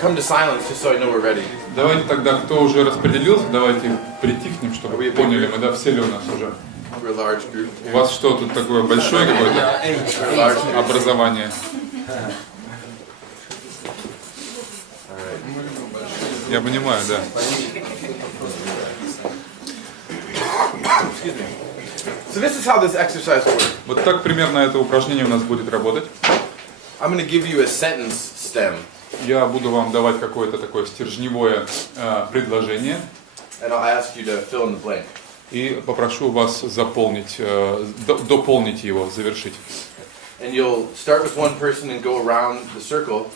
Come to silence, just so I know we're ready. Давайте тогда, кто уже распределился, давайте притихнем, чтобы вы поняли, мы, да, все ли у нас уже. We're a large group. У вас что, тут такое большое какое-то образование? Я понимаю, да. So this is how this exercise works. Вот так примерно это упражнение у нас будет работать. I'm going to give you a sentence stem. Я буду вам давать какое-то такое стержневое предложение. And I'll ask you to fill in the blank. И попрошу вас заполнить, дополнить его, завершить. And you'll start with one person and go around the circle.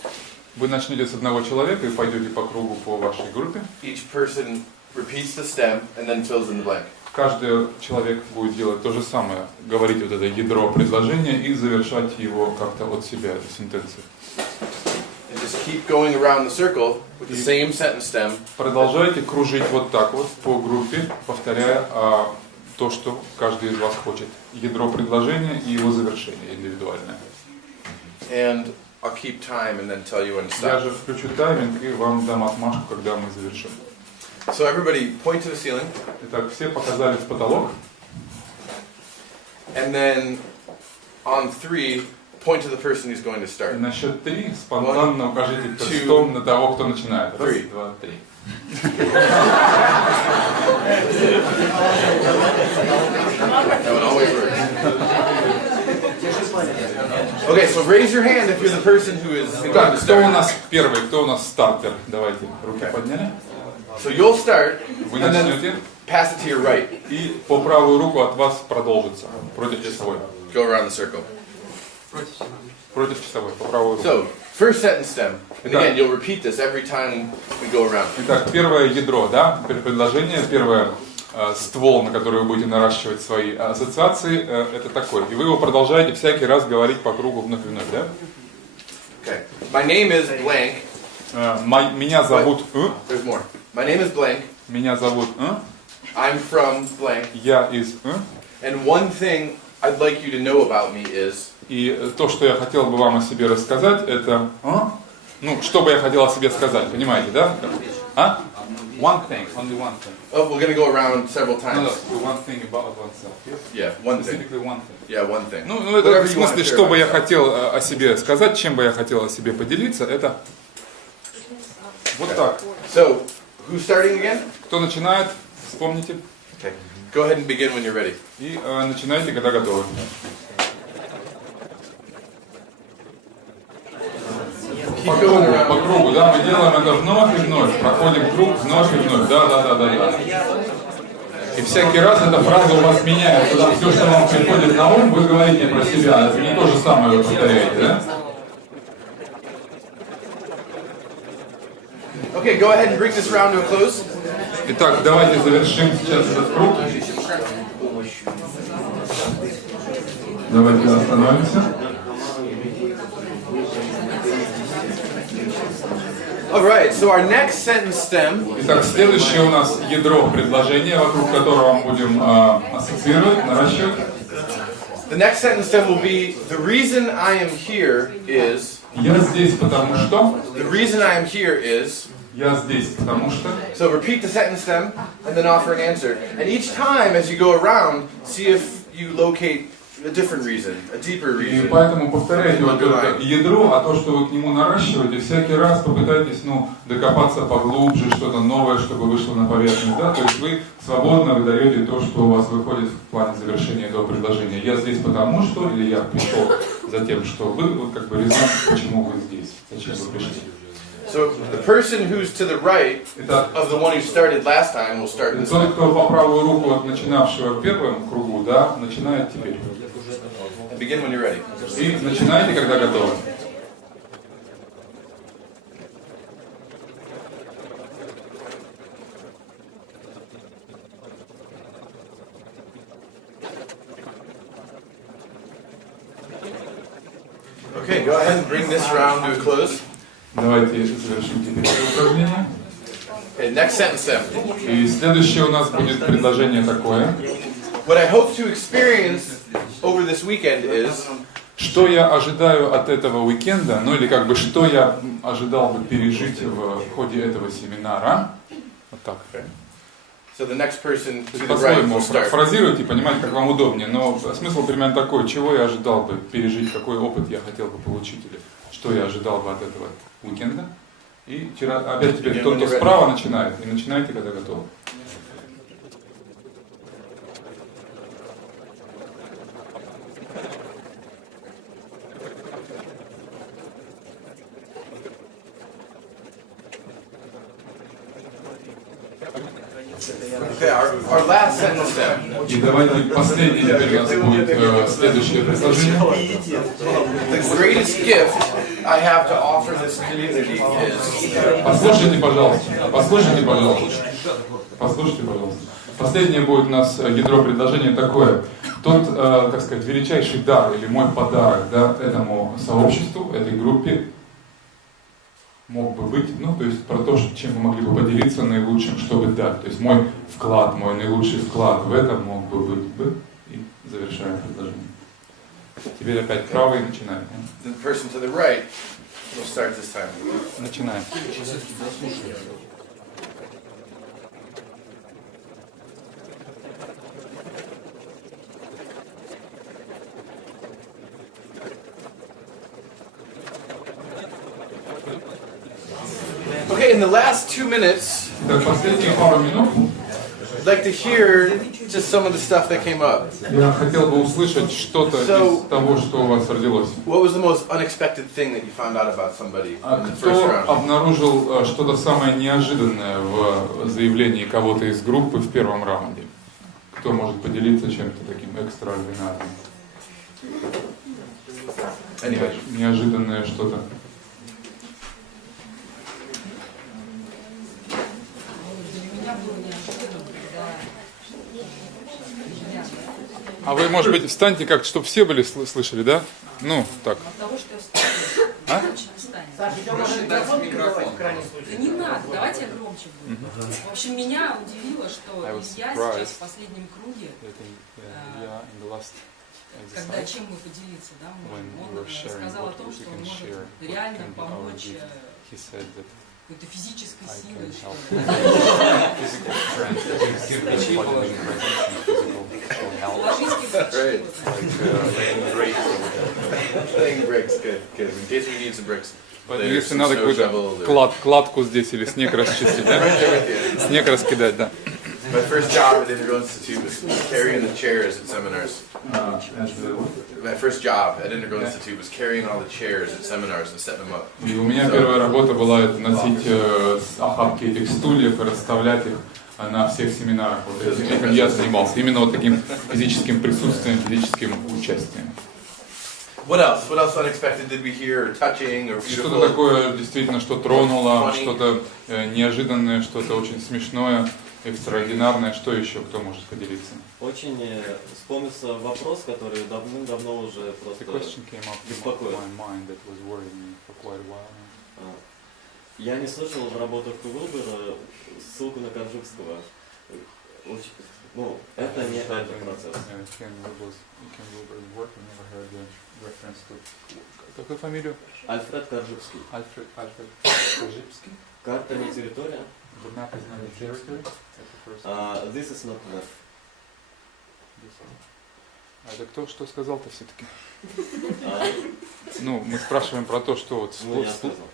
Вы начнете с одного человека и пойдете по кругу по вашей группе. Each person repeats the stem and then fills in the blank. Каждый человек будет делать то же самое, говорить вот это ядро предложения и завершать его как-то от себя, эту сентенцию. And just keep going around the circle with the same sentence stem. Продолжайте кружить вот так вот по группе, повторяя то, что каждый из вас хочет. Ядро предложения и его завершение индивидуальное. And I'll keep time and then tell you when to Я stop. же включу тайминг и вам дам отмашку, когда мы завершим. So everybody point to the ceiling. Итак, все показали в потолок. And then on 3, point to the person who's going to И start. на счет 3 спонтанно укажите перстом на того, кто начинает. Раз, 2, 3. That one always works. Okay, so raise your hand if you're the person who is going to Так, кто у start. нас первый, кто у нас стартер? Давайте, руки подняли. So you'll start, Вы and then начнете, pass it to your right. и по правую руку от вас продолжится. Против часовой. Go around the circle. Против часовой, по правую руку. So, first sentence stem. And again, you'll repeat this every time we go around. Итак, первое ядро, да, предложение, первое ствол, на который вы будете наращивать свои ассоциации, это такой. И вы его продолжаете всякий раз говорить по кругу вновь и вновь, да? Okay. My name is blank. Меня зовут There's more. My name is blank. Меня зовут I'm from blank. Я из And one thing I'd like you to know about me is. И то, что я хотел бы вам о себе рассказать, это ну, что бы я хотел о себе сказать, понимаете, да? One thing, only one thing. Oh, we're going to go around several times. No, one thing about oneself. Yes? Yeah, one thing. Specifically one thing. Yeah, one thing. Ну, это в смысле, что бы я хотел о себе сказать, чем бы я хотел о себе поделиться, это вот так. So, who's starting again? Кто начинает, вспомните. Okay. Go ahead and begin when you're ready. И начинайте, когда готовы. По кругу, да, мы делаем это вновь и вновь. Проходим круг вновь и вновь. Да. И всякий раз эта фраза у вас меняется. Да? Все, что вам приходит на ум, вы говорите про себя. Это не то же самое вы повторяете, да? Okay, go ahead and bring this round to a close. Итак, давайте завершим сейчас этот круг. Давайте остановимся. Alright, so our next sentence stem. Итак, следующее у нас ядро предложения, вокруг которого мы будем ассоциировать, наращивать. The next sentence stem will be, the reason I am here is. Я здесь потому что. The reason I am here is. Я здесь потому что. So repeat the sentence stem and then offer an answer. And each time as you go around, see if you locate a different reason, a deeper reason. И поэтому повторяйте вот это ядро, а то, что вы к нему наращиваете, всякий раз попытайтесь, докопаться поглубже, что-то новое, чтобы вышло на поверхность, да? То есть вы свободно выдаете то, что у вас выходит в плане завершения этого предложения. Я здесь потому что, или я пришел за тем, что вы, вот как бы резон, почему вы здесь, зачем вы пришли. So the person who's to the right of the one who started last time will start this time. Тот, кто по правую руку от начинавшего в первом кругу, да, начинает теперь. Begin when you're ready. И начинайте, когда готовы. Okay, go ahead and bring this round to a close. Давайте завершим теперь это упражнение. Okay, next sentence then. И следующее у нас будет предложение такое. What I hope to experience over this weekend is. что я ожидаю от этого уикенда, ну или как бы что я ожидал бы пережить в ходе этого семинара. Вот так. So the next person to the right По-своему will start. фразируйте, понимаете, как вам удобнее, но смысл примерно такой, чего я ожидал бы пережить, какой опыт я хотел бы получить, или что я ожидал бы от этого уикенда. И опять теперь тот, кто справа начинает, и начинайте, когда готовы. Okay, our last sentence then. И давайте последний теперь у нас будет следующее предложение. The greatest gift I have to offer this community is. Послушайте, пожалуйста. Послушайте, пожалуйста. Послушайте, пожалуйста. Последнее будет у нас ядро предложения такое. Тот, так сказать, величайший дар или мой подарок, да, этому сообществу, этой группе мог бы быть, ну, то есть про то, чем мы могли бы поделиться наилучшим, чтобы дать. То есть мой вклад, мой наилучший вклад в этом мог бы быть бы. И завершаем предложение. Теперь опять правый и начинаем. The person to the right will start this time. Начинаем. Okay, in the last 2 minutes, Так, последние пару минут I'd like to hear just some of the stuff that came up. я хотел бы услышать что-то из того, что у вас родилось. What was the most unexpected thing that you found out about somebody in the first Кто round? обнаружил что-то самое неожиданное в заявлении кого-то из группы в первом раунде? Кто может поделиться чем-то таким экстраординарным? Anyway. Неожиданное что-то. А вы, может быть, встаньте как-то, чтобы все были слышали, да? Ну, так. А? Да не надо, давайте я громче буду. В общем, меня удивило, что Илья сейчас в последнем круге, когда чем мы поделиться, да, он рассказал о том, что он может реально помочь какой-то физической силой, что Laying bricks, good. In case we need some bricks. Если надо какую-то кладку здесь или снег расчистить, да? Снег раскидать, да. My first job at Integral Institute was carrying the chairs at seminars. My first job at Integral Institute was carrying all the chairs at seminars and setting them up. И у меня первая работа была это носить охапки этих стульев и расставлять их на всех семинарах. Вот этим я занимался. Именно вот таким физическим присутствием, физическим участием. What else? What else unexpected did we hear? Or touching or Что-то beautiful? такое действительно, что тронуло, что-то неожиданное, что-то очень смешное, экстраординарное. Что еще? Кто может поделиться? Очень вспомнился вопрос, который давным-давно уже просто беспокоит. Я не слышал в работах Кугубера ссылку на Коржибского. Ну, это не этот процесс. Какую фамилию? Альфред Коржибский. Альфред Коржибский. Карта не территория. This is not map. А это кто что сказал-то все-таки? Ну, мы спрашиваем про то, что вот... Ну, я сказал.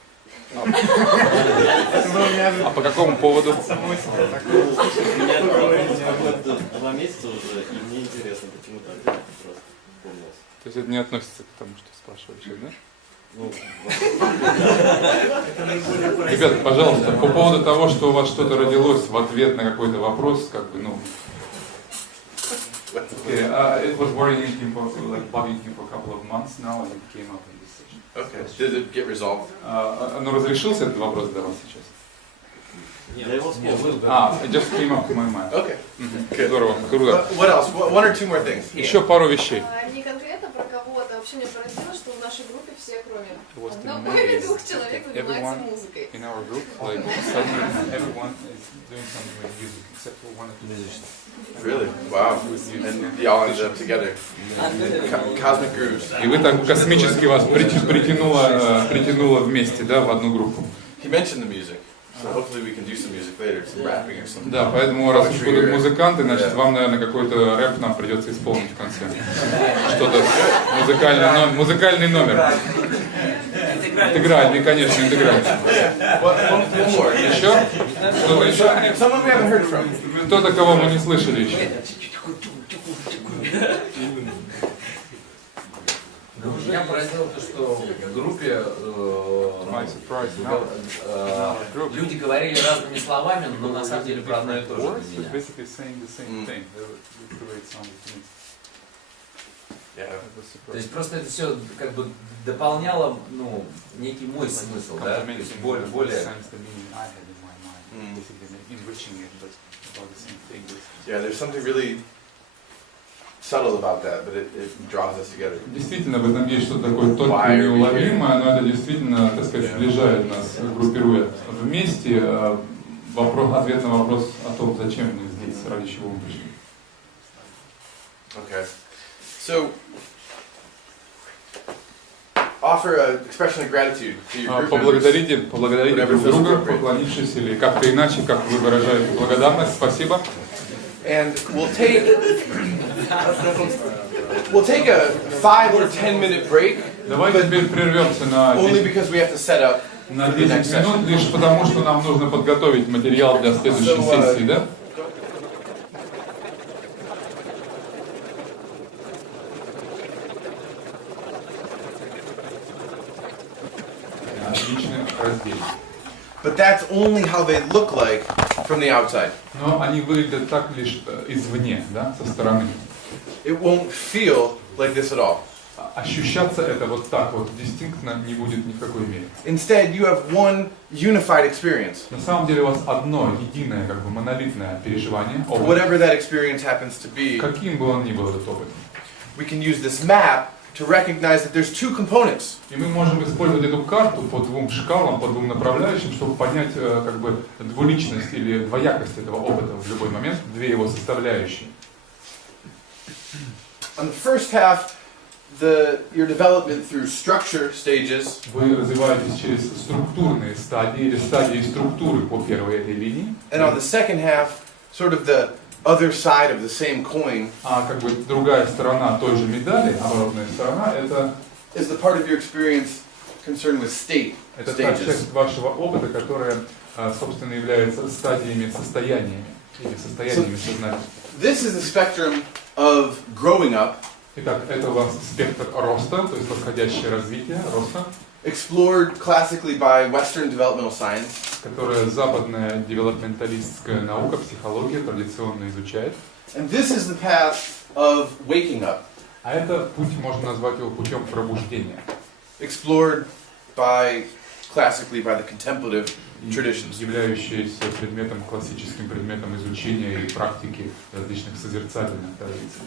А по какому поводу? Меня это беспокоит 2 месяца уже, и мне интересно, почему так просто помнилось. То есть это не относится к тому, что спрашивали сейчас, да? Ну, Ребята, пожалуйста, по поводу того, что у вас что-то родилось в ответ на какой-то вопрос, как бы, ну... It was worrying him for, like, bugging him for a couple of months now, and it came up in this session. Okay. Did it get resolved? Ну, разрешился этот вопрос для вас сейчас? я его вспомнил. It just came up to my mind. Okay. Good. Здорово, круто. What else? One or two more things. Еще пару вещей. Не конкретно про кого-то. Вообще меня поразило, что в нашей группе все, кроме В одном доме 2 человек занимается музыкой. In our group, like suddenly everyone is doing something with music except for one of the musicians. Really? Wow. And y'all ended up together. Cosmic grooves. И вы так космически вас притянуло вместе, да, в одну группу. He mentioned the music, so hopefully we can do some music later, some rapping or something. Да, поэтому раз уж будут музыканты, значит, вам, наверное, какой-то рэп нам придется исполнить в конце. Что-то музыкальный номер. Интегральный, конечно, интегральный. One more. Еще? Кто-то еще? Someone we haven't heard from. Кто-то, кого мы не слышали еще? Меня поразило то, что в группе люди говорили разными словами, но на самом деле про одно и то же для меня. То есть просто это все как бы дополняло, ну, некий мой смысл, да, то есть более... Yeah, there's something really subtle about that, but it draws us together. Действительно, в этом есть что-то такое только неуловимое, но это действительно, так сказать, сближает нас, группирует вместе. Ответ на вопрос о том, зачем мы здесь, ради чего мы пришли. Okay. So, offer an expression of gratitude to your group members. Поблагодарите друг друга, поклонившись или как-то иначе, как вы выражаете благодарность. Спасибо. And we'll take a 5 or 10 minute break. Давайте теперь прервемся на Only because we have to set up на the 10 next минут, session. лишь потому, что нам нужно подготовить материал для следующей сессии, да? Отличный раздел. But that's only how they look like from the outside. Но они выглядят так лишь извне, да, со стороны. It won't feel like this at all. Ощущаться это вот так вот дистинктно не будет ни в какой мере. Instead, you have one unified experience. На самом деле у вас одно единое, как бы монолитное переживание, опыт. Whatever that experience happens to be, Каким бы он ни был этот опыт. we can use this map to recognize that there's 2 components. И мы можем использовать эту карту по 2 шкалам, по 2 направляющим, чтобы понять как бы двуличность или двоякость этого опыта в любой момент, 2 его составляющие. On the first half, your development through structure stages. Вы развиваетесь через структурные стадии или стадии структуры по первой этой линии. And on the second half, sort of the other side of the same coin. А как бы другая сторона той же медали, оборотная сторона, это is the part of your experience concerned with state это та stages. часть вашего опыта, которая, собственно, является стадиями, состояниями или состояниями сознания. This is the spectrum of growing up. Итак, это у вас спектр роста, то есть восходящее развитие, роста, explored classically by Western developmental science. которое западная девелопменталистская наука, психология традиционно изучает. And this is the path of waking up. А это путь, можно назвать его путем пробуждения. Explored classically by the contemplative traditions. Являющееся предметом, классическим предметом изучения и практики различных созерцательных традиций.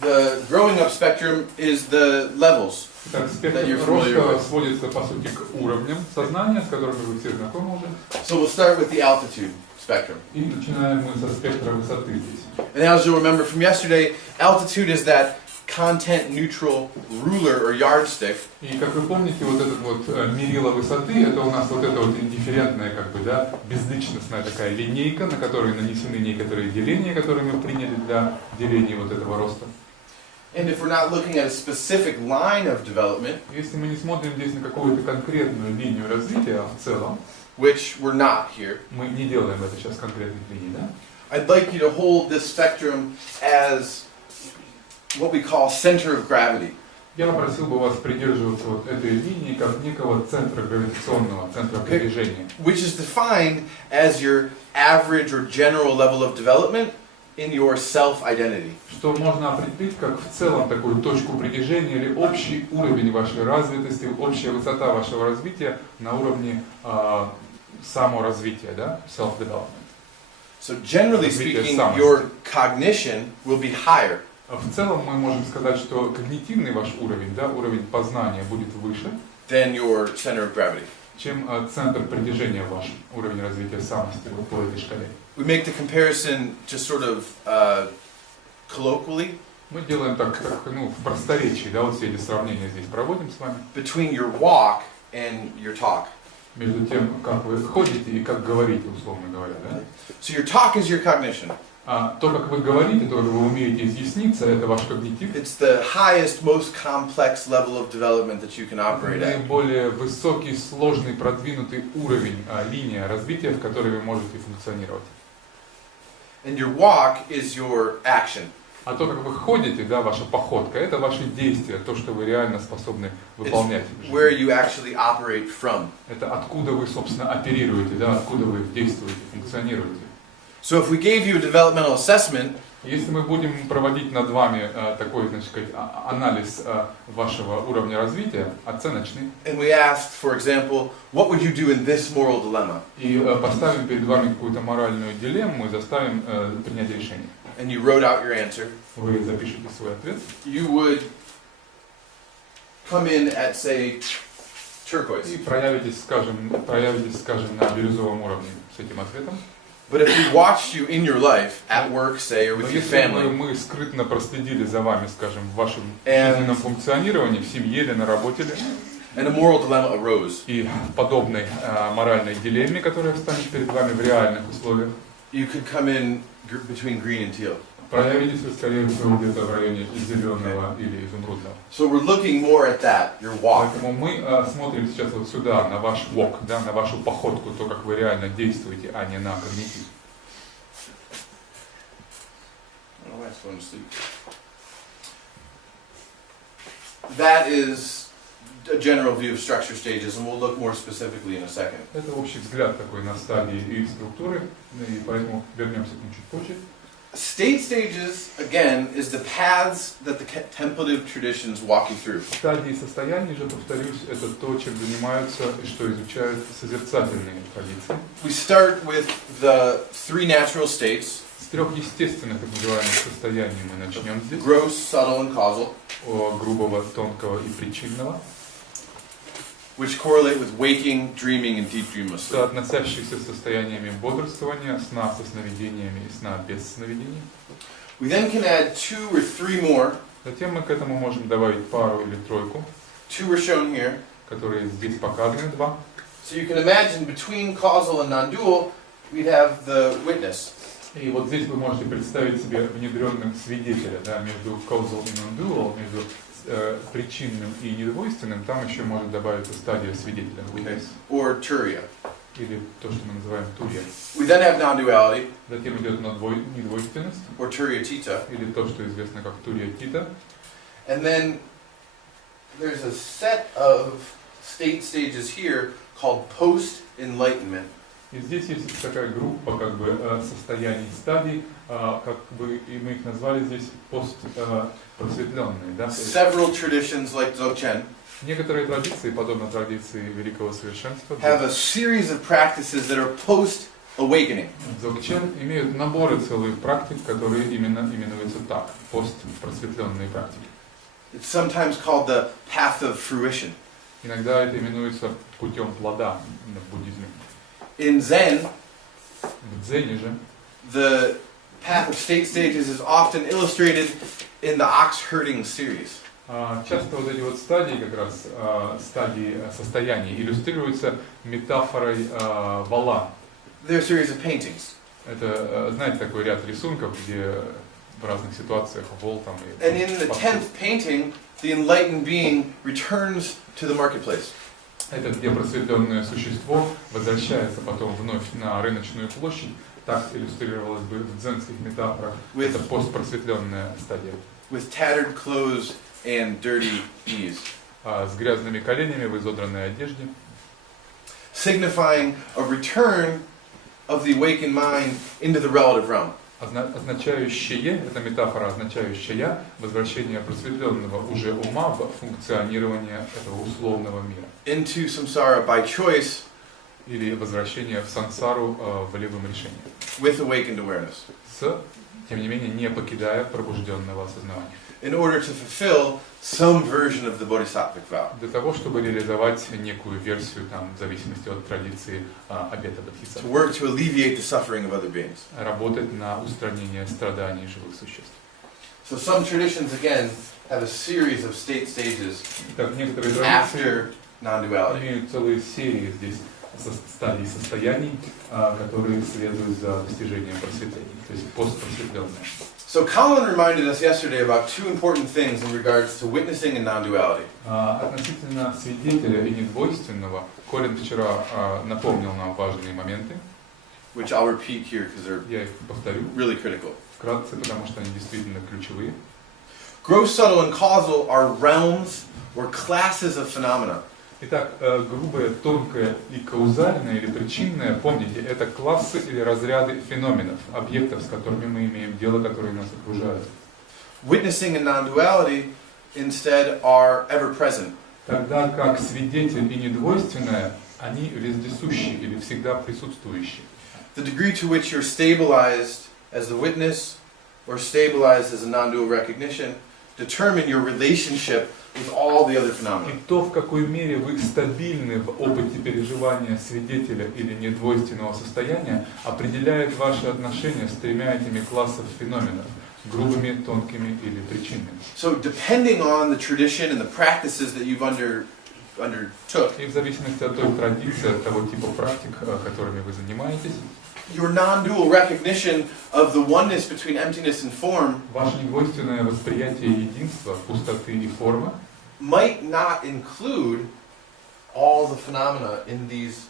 The growing up spectrum is the levels. Итак, спектр роста сводится, по сути, к уровням сознания, с которыми вы все знакомы уже. So we'll start with the altitude spectrum. И начинаем мы со спектра высоты здесь. And as you'll remember from yesterday, altitude is that content-neutral ruler or yardstick. И как вы помните, вот этот вот мерило высоты, это у нас вот эта вот индифферентная, как бы, да, безличностная такая линейка, на которой нанесены некоторые деления, которые мы приняли для деления вот этого роста. And if we're not looking at a specific line of development, Если мы не смотрим здесь на какую-то конкретную линию развития, а в целом, which we're not here, мы не делаем это сейчас конкретных линий, да? I'd like you to hold this spectrum as what we call center of gravity. Я попросил бы вас придерживаться вот этой линии как некого центра гравитационного, центра притяжения. Which is defined as your average or general level of development in your self-identity. Что можно определить как в целом такую точку притяжения или общий уровень вашей развитости, общая высота вашего развития на уровне саморазвития, да, self-development. So generally speaking, your cognition will be higher. В целом мы можем сказать, что когнитивный ваш уровень, да, уровень познания будет выше, than your center of gravity. чем центр притяжения ваш, уровень развития самости вот по этой шкале. We make the comparison just sort of colloquially Мы делаем так, ну, в просторечии, да, вот все эти сравнения здесь проводим с вами. between your walk and your talk. Между тем, как вы ходите и как говорите, условно говоря, да? So your talk is your cognition. А то, как вы говорите, то, как вы умеете изъясниться, это ваш когнитив. It's the highest, most complex level of development that you can operate at. Наиболее высокий, сложный, продвинутый уровень, линия развития, в которой вы можете функционировать. And your walk is your action. А то, как вы ходите, да, ваша походка, это ваши действия, то, что вы реально способны выполнять. It's where you actually operate from. Это откуда вы, собственно, оперируете, да, откуда вы действуете, функционируете. So if we gave you a developmental assessment, Если мы будем проводить над вами такой, значит, сказать, анализ вашего уровня развития, оценочный, and we asked, for example, what would you do in this moral dilemma? и поставим перед вами какую-то моральную дилемму и заставим принять решение. And you wrote out your answer. Вы запишите свой ответ. You would come in at, say, turquoise. И проявитесь, скажем, на бирюзовом уровне с этим ответом. But if we watched you in your life, at work, say, or Но with your если family, мы скрытно проследили за вами, скажем, в вашем жизненном функционировании, в семье или на работе, and a moral dilemma arose, и в подобной моральной дилемме, которая встанет перед вами в реальных условиях, you could come in between green and teal. проявитесь вы, скорее всего, где-то в районе зеленого или изумрудного. So we're looking more at that, your walk. Поэтому мы смотрим сейчас вот сюда, на ваш walk, да, на вашу походку, то, как вы реально действуете, а не на когнитив. I don't know why it's going to sleep. That is a general view of structure stages, and we'll look more specifically in a second. Это общий взгляд такой на стадии и структуры, и поэтому вернемся к ним чуть позже. State stages, again, is the paths that the contemplative traditions walk you through. Стадии состояний же, повторюсь, это то, чем занимаются и что изучают созерцательные традиции. We start with the three natural states, С трех естественных, так называемых, состояний мы начнем здесь. gross, subtle, and causal, Грубого, тонкого и причинного, which correlate with waking, dreaming, and deep dreamless sleep. соотносящиеся с состояниями бодрствования, сна со сновидениями и сна без сновидений. We then can add 2 or 3 more. Затем мы к этому можем добавить пару или тройку, 2 are shown here. которые здесь показаны, два. So you can imagine between causal and non-dual, we'd have the witness. И вот здесь вы можете представить себе внедренным свидетеля, да, между causal и non-dual, между причинным и недвойственным, там еще может добавиться стадия свидетеля, witness, Or turiya. или то, что мы называем турия. We then have non-duality, Затем идет недвойственность, or turiya tita. или то, что известно как турия тита. And then there's a set of state stages here called post-enlightenment. И здесь есть такая группа как бы состояний, стадий, как бы и мы их назвали здесь постпросветленные. Да? Several traditions like Dzogchen Некоторые традиции, подобно традиции великого совершенства, have a series of practices that are post-awakening. Дзогчен имеют наборы целых практик, которые именно именуются так, постпросветленные практики. It's sometimes called the path of fruition. Иногда это именуется путем плода в буддизме. In Zen, В дзене же the path of state stages is often illustrated in the ox herding series. часто вот эти вот стадии, как раз стадии состояний, иллюстрируются метафорой вала. There are a series of paintings. Это, знаете, такой ряд рисунков, где в разных ситуациях вол там и... And in the 10th painting, the enlightened being returns to the marketplace. Это где просветленное существо возвращается потом вновь на рыночную площадь. Так иллюстрировалось бы в дзенских метафорах. Это постпросветленная стадия. With tattered clothes and dirty knees. С грязными коленями в изодранной одежде. Signifying a return of the awakened mind into the relative realm. Означающее, эта метафора означающая возвращение просветленного уже ума в функционирование этого условного мира. Into samsara by choice. или возвращение в сансару волевым решением. with awakened awareness, Тем не менее, не покидая пробужденного осознавания. in order to fulfill some version of the bodhisattvic vow. Для того, чтобы реализовать некую версию, там, в зависимости от традиции, обета To бодхисаттвы. work to alleviate the suffering of other beings. Работать на устранение страданий живых существ. So some traditions, again, have a series of state stages Итак, некоторые традиции after non-duality. имеют целые серии здесь стадий состояний, которые следуют за достижением просветления, то есть постпросветленное. So Colin reminded us yesterday about two important things in regards to witnessing and non-duality. Относительно свидетеля и недвойственного, Колин вчера напомнил нам важные моменты. Which I'll repeat here because they're Я их повторю really critical. вкратце, потому что они действительно ключевые. Gross, subtle, and causal are realms or classes of phenomena. Итак, грубое, тонкое и каузальное или причинное, помните, это классы или разряды феноменов, объектов, с которыми мы имеем дело, которые нас окружают. Witnessing and non-duality instead are ever present. Тогда как свидетель и недвойственное, они вездесущие или всегда присутствующие. The degree to which you're stabilized as the witness or stabilized as a non-dual recognition determine your relationship with all the other phenomena. И то, в какой мере вы стабильны в опыте переживания свидетеля или недвойственного состояния, определяет ваши отношения с тремя этими классами феноменов, грубыми, тонкими или причинными. So depending on the tradition and the practices that you've undertook, И в зависимости от той традиции, от того типа практик, которыми вы занимаетесь, your non-dual recognition of the oneness between emptiness and form ваше недвойственное восприятие единства, пустоты и формы might not include all the phenomena in these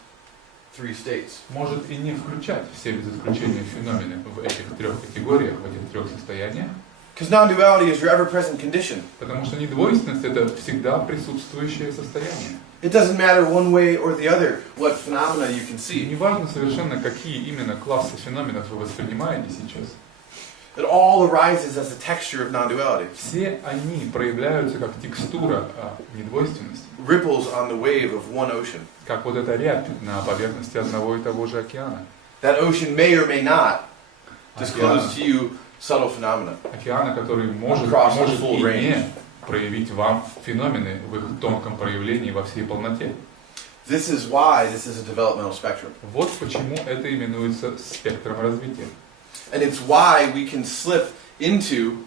three states. может и не включать все без исключения феномены в этих трех категориях, в этих трех состояниях, Because non-duality is your ever-present condition. потому что недвойственность — это всегда присутствующее состояние. It doesn't matter one way or the other what phenomena you can И see. не важно совершенно, какие именно классы феноменов вы воспринимаете сейчас. It all arises as a texture of non-duality. Все они проявляются как текстура недвойственности, Ripples on the wave of one ocean. как вот эта рябь на поверхности одного и того же океана. That ocean may or may not Океана, disclose to you subtle phenomena. океана, который может Across the и full не range. проявить вам феномены в их тонком проявлении во всей полноте. This is why this is a developmental spectrum. Вот почему это именуется спектром развития. And it's why we can slip into,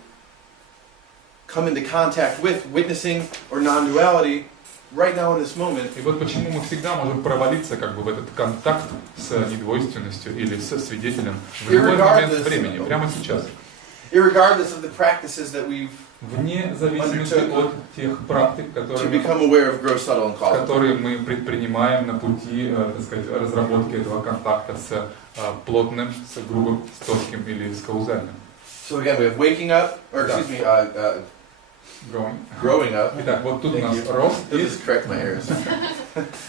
come into contact with witnessing or non-duality right now in this moment. И вот почему мы всегда можем провалиться как бы в этот контакт с недвойственностью или со свидетелем в любой момент времени, прямо сейчас. Irregardless of the practices that we've Вне зависимости от тех практик, to которые become aware of gross, subtle, and causal. которые мы предпринимаем на пути, так сказать, разработки этого контакта с плотным, с грубым, с тонким или с каузальным. So again, we have waking up, or excuse me, growing up. Итак, вот тут у Thank нас you. рост, You'll just correct my errors.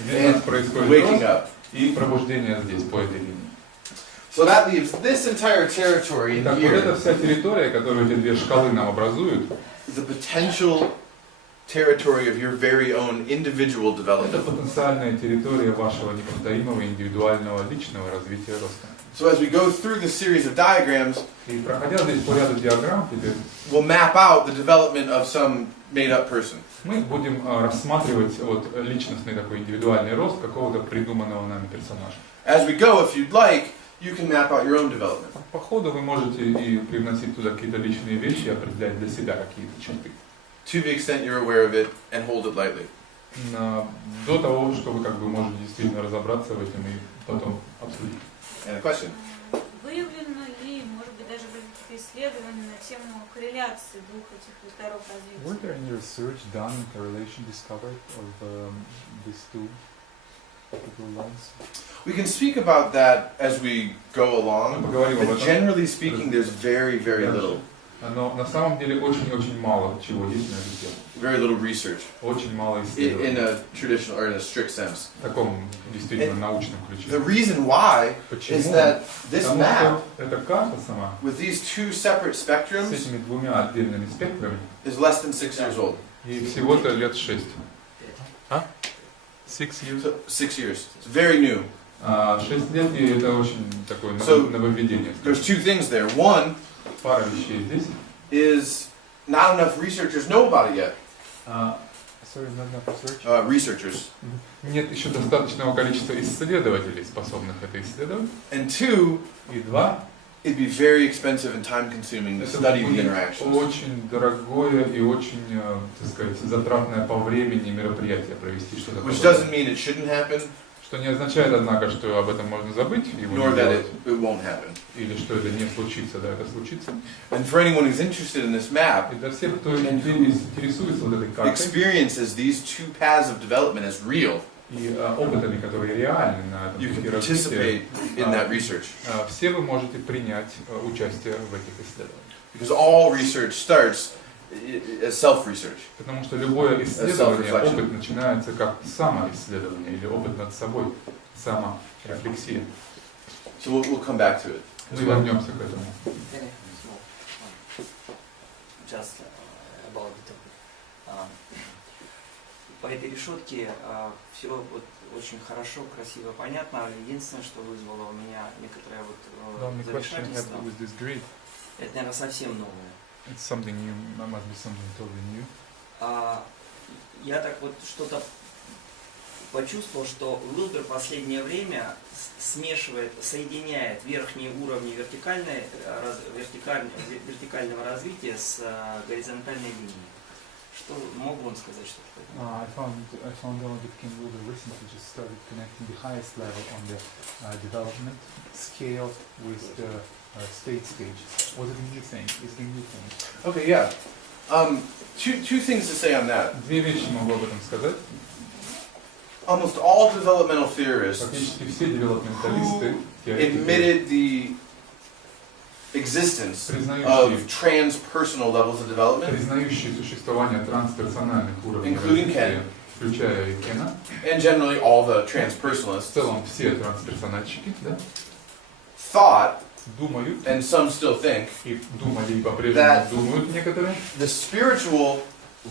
здесь у нас происходит Waking рост up. и пробуждение здесь по этой линии. So that leaves this entire territory in Итак, вот эта here, вся территория, которую эти две шкалы нам образуют, the potential territory of your very own individual это development. потенциальная территория вашего неповторимого индивидуального личного развития роста. So as we go through this series of diagrams, И проходя здесь по ряду диаграмм, теперь we'll map out the development of some made-up person. мы будем рассматривать вот личностный такой индивидуальный рост какого-то придуманного нами персонажа. As we go, if you'd like, you can map out your own development. По ходу вы можете и привносить туда какие-то личные вещи, определять для себя какие-то черты. To the extent you're aware of it and hold it lightly. До того, что вы как бы можете действительно разобраться в этом и потом обсудить. And a question? Выявлено ли, может быть, даже были какие-то исследования на тему корреляции двух этих векторов развития? Were there any research done in correlation discovered of these two lines? We can speak about that as we go along, Мы поговорим об but этом. generally speaking, there's very, very little. Но на самом деле очень-очень мало чего есть на эту тему. Very little research Очень мало in исследований a traditional or in a strict sense. в таком действительно научном The ключе. reason why is Почему? that this Потому map что эта карта сама with these two separate с spectrums этими двумя отдельными спектрами, is less than 6 years old. ей всего-то лет 6. 6 years? So 6 years. It's very new. 6 лет, и это очень такое нововведение. There's two things there. One Пара вещей здесь. is not enough researchers know about it yet. Sorry, not enough research. Researchers. Нет еще достаточного количества исследователей, способных это исследовать. And two, И два, it'd be very expensive and time-consuming to это study the будет interactions. очень дорогое и очень, так сказать, затратное по времени мероприятие провести что-то Which подобное. doesn't mean it shouldn't happen, Что не означает, однако, что об этом можно забыть, его nor не that делать, it won't happen. или что это не случится, да, это случится. And for anyone who's interested in this map, И для всех, кто интересуется вот этой картой experiences these two paths of development as real, и опытами, которые реальны на этом you can пути развития, participate in that research. все вы можете принять участие в этих исследованиях. Because all research starts as self-research. Потому что любое исследование, self-reflection. опыт начинается как самоисследование или опыт над собой, саморефлексия. So we'll come back to it. Мы вернемся к этому. Just about the topic. По этой решетке все вот очень хорошо, красиво, понятно. Единственное, что вызвало у меня некоторое вот замешательство, это, наверное, совсем новое. It's something new, that must be something totally new. Я так вот что-то почувствовал, что Уилбер в последнее время смешивает, соединяет верхние уровни вертикального развития с горизонтальной линией. Что мог бы он сказать что-то по этому? I found out that King Wilbur recently just started connecting the highest level on the development scale with the state stage. What is the new thing? Is the new thing? Okay, yeah. Two things to say on that. Две вещи могу об этом сказать. Almost all developmental theorists Практически все девелопменталисты, admitted the existence of признающие transpersonal levels of development, существование трансперсональных уровней Including развития, Ken. включая и Кена, and generally all the в transpersonalists, целом все трансперсональщики, да, thought, думают, and some still think, и думали, и по-прежнему That думают некоторые, the spiritual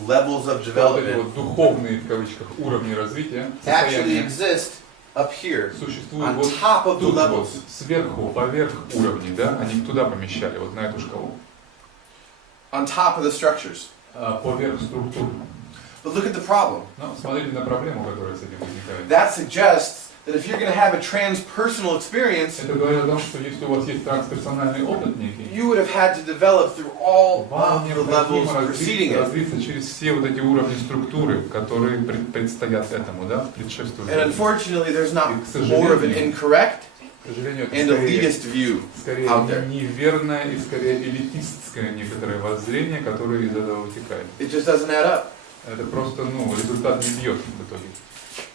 levels of что вот эти development вот духовные, в кавычках, уровни развития, actually состояния, exist up here, существуют on вот top of the тут вот, levels. сверху, поверх уровней, да, они их туда помещали, вот на эту шкалу, on top of the structures. поверх структур. But look at the problem. Но смотрите на проблему, которая с этим возникает. That suggests that if you're going to have a transpersonal experience, Это говорит о том, что если у вас есть трансперсональный опыт некий, you would have had to develop through all вам of the levels необходимо preceding it. развиться через все вот эти уровни структуры, которые предстоят этому, да, And предшествуют. unfortunately, there's not И, к more of an сожалению, incorrect К сожалению, это and elitist view скорее out there. неверное и скорее элитистское некоторое воззрение, которое из этого вытекает. It just doesn't add up. Это просто, результат не бьет в итоге.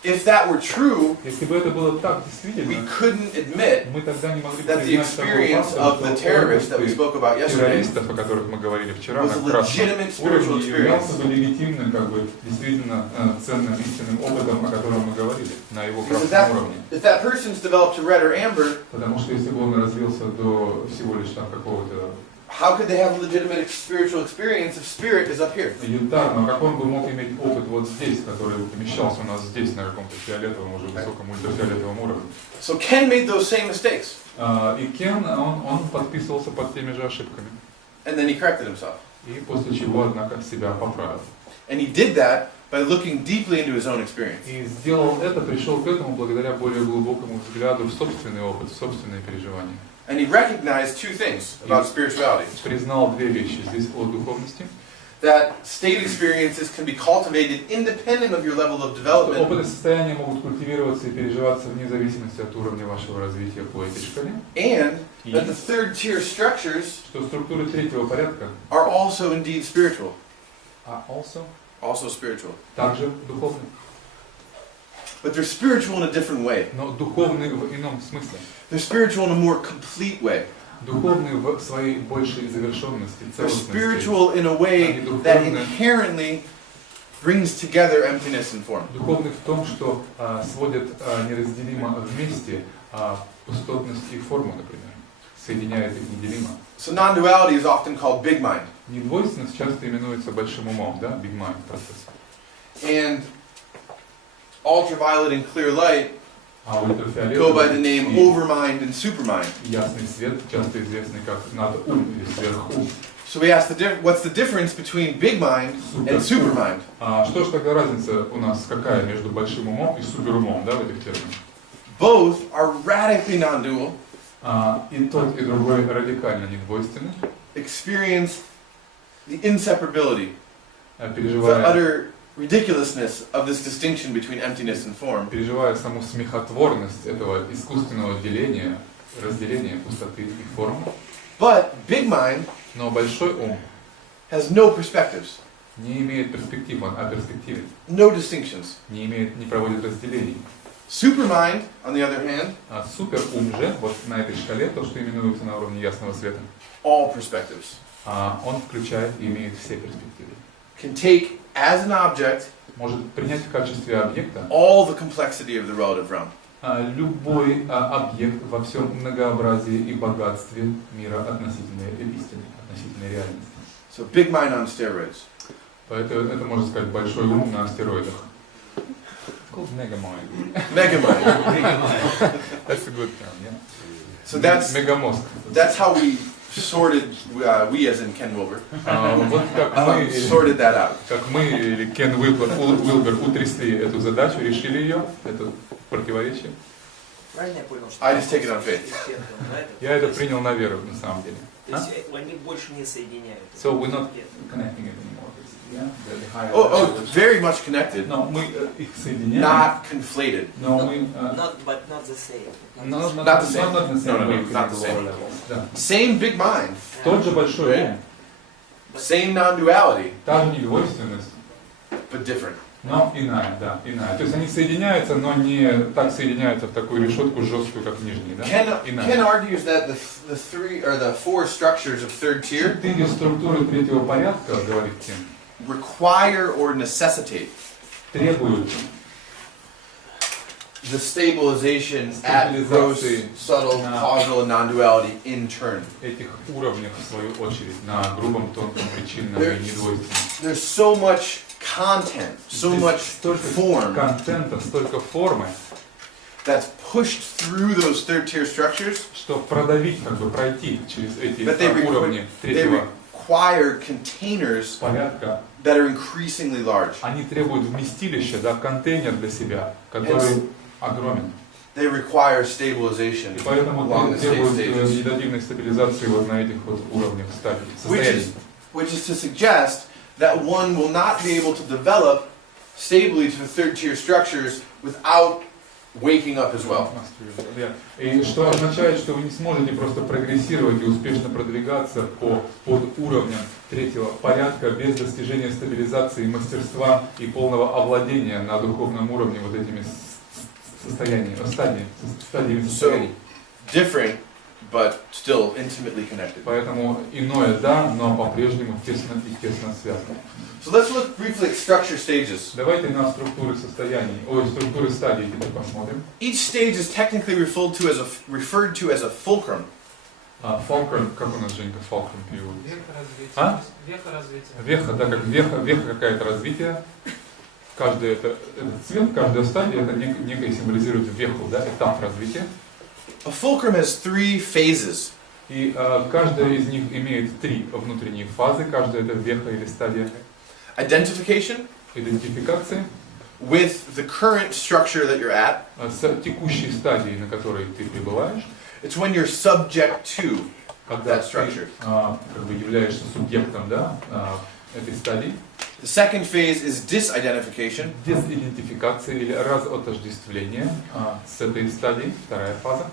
If that were true, Если бы это было так we действительно, couldn't admit мы тогда не могли that the признать того experience факта, of the terrorists that we что spoke about yesterday террористов, о которых мы говорили вчера, was a на красном legitimate spiritual уровне, являлся experience. бы легитимным, действительно ценным, истинным опытом, о котором мы говорили, на его Because красном уровне. if that person's developed to red or amber, Потому что если бы он развился до всего лишь там какого-то how could they have a legitimate spiritual experience if spirit is up here? янтарного, как он бы мог иметь опыт вот здесь, который помещался у нас здесь на каком-то фиолетовом, уже высоком ультрафиолетовом уровне. So Ken made those same mistakes, И Кен, он подписывался под теми же ошибками. and then he corrected himself. И после чего, однако, себя поправил. And he did that by looking deeply into his own experience. И сделал это, пришел к этому благодаря более глубокому взгляду в собственный опыт, в собственные переживания. And he recognized two things about spirituality. Признал две вещи здесь о духовности. That state experiences can be cultivated independent of your level of Что development. опыты состояния могут культивироваться и переживаться вне зависимости от уровня вашего развития по этой шкале. And И that the third tier structures что структуры третьего порядка are also indeed spiritual. also spiritual. также духовны. But they're spiritual in a different way. Но духовны в ином смысле. They're spiritual in a more complete way. Духовны в своей большей завершенности, They're целостности. spiritual in a way that inherently brings together emptiness and form. Духовны в том, что сводят неразделимо вместе пустотность и форму, например. Соединяет их неделимо. So non-duality is often called big mind. Недвойственность часто именуется большим умом, да, big mind процесс. And ultraviolet and clear light А go ультрафиолетовый by the name и overmind and supermind. ясный свет, часто известный как надум или сверхум. So we ask what's the difference between big mind and supermind? А что же тогда разница у нас какая между большим умом и суперумом, да, в этих терминах? Both are radically non-dual, И тот, и другой радикально недвойственны, experience the inseparability, the переживая utter ridiculousness of this distinction between emptiness and form. переживая саму смехотворность этого искусственного разделения пустоты и формы. But big mind Но большой ум has no perspectives, не имеет перспектив, он аперспективен, no distinctions. не проводит разделений. Supermind, on the other hand, А суперум же, вот на этой шкале, то, что именуется на уровне ясного света, all perspectives, он включает и имеет все перспективы. can take as an object Может принять в качестве объекта all the complexity of the relative realm. любой объект во всем многообразии и богатстве мира относительной истины, относительной реальности. So big mind on steroids. Поэтому это, можно сказать, большой ум на стероидах. Called megamind. Megamind. That's a good term, yeah. So that's Мегамозг. how we sorted, we as in Ken Wilber, Вот как мы, sorted that out. как мы или Кен Уилбер утрясли эту задачу, решили ее, это противоречие. Правильно я понял, что I just take it on faith. Я это принял на веру, на самом деле. То есть они больше не соединяют. So we're not connecting it anymore. Yeah? The higher Oh, levels. very much connected, Но мы их соединяем, not conflated. но мы... But not the same. Not Not the same. Not the same. No, not the same. Да. Same big mind, Тот же большой ум, same non-duality, та же недвойственность, but different. но иная, да, иная. То есть они соединяются, но не так соединяются в такую решетку жесткую, как нижние, да? Ken Иная. argues that the four structures of third tier 4 структуры третьего порядка, говорит Кен, require or necessitate требуют the stabilization at gross, subtle, causal, and non-duality in turn. этих уровней, в свою очередь, на грубом, тонком, причинном и недвойственном. There's so much content, so much Столько form контента, столько формы, that's pushed through those third tier structures что продавить, как бы пройти через эти that they уровни they третьего require containers порядка, that are increasingly large. они требуют вместилища, да, контейнер для себя, который огромен. They require stabilization И поэтому along the state требуют stages, медитативной стабилизации вот на этих вот уровнях стадий, состояний. which is to suggest that one will not be able to develop stably to the third tier structures without waking up as well. И что означает, что вы не сможете просто прогрессировать и успешно продвигаться под уровнем третьего порядка без достижения стабилизации, мастерства и полного овладения на духовном уровне вот этими стадиями состояний. Different, but still intimately connected. Поэтому иное да, но по-прежнему тесно и тесно связано. So let's look briefly at structure stages. Давайте на структуры состояний, структуры стадий теперь посмотрим. Each stage is technically referred to as a fulcrum. Fulcrum, как у нас, Женька, fulcrum переводится? Веха развития. Веха, да, как веха какая-то развитие. Каждый этот цвет, каждая стадия, это некое символизирует веху, да, этап развития. A fulcrum has three phases. И каждая из них имеет 3 внутренние фазы, каждая это веха или стадия. Identification Идентификации with the current structure that you're at. с текущей стадией, на которой ты пребываешь. It's when you're subject to Когда that ты structure. как бы являешься субъектом, да, этой стадии. The second phase is disidentification, Дезидентификация или разотождествление с этой стадией, вторая фаза.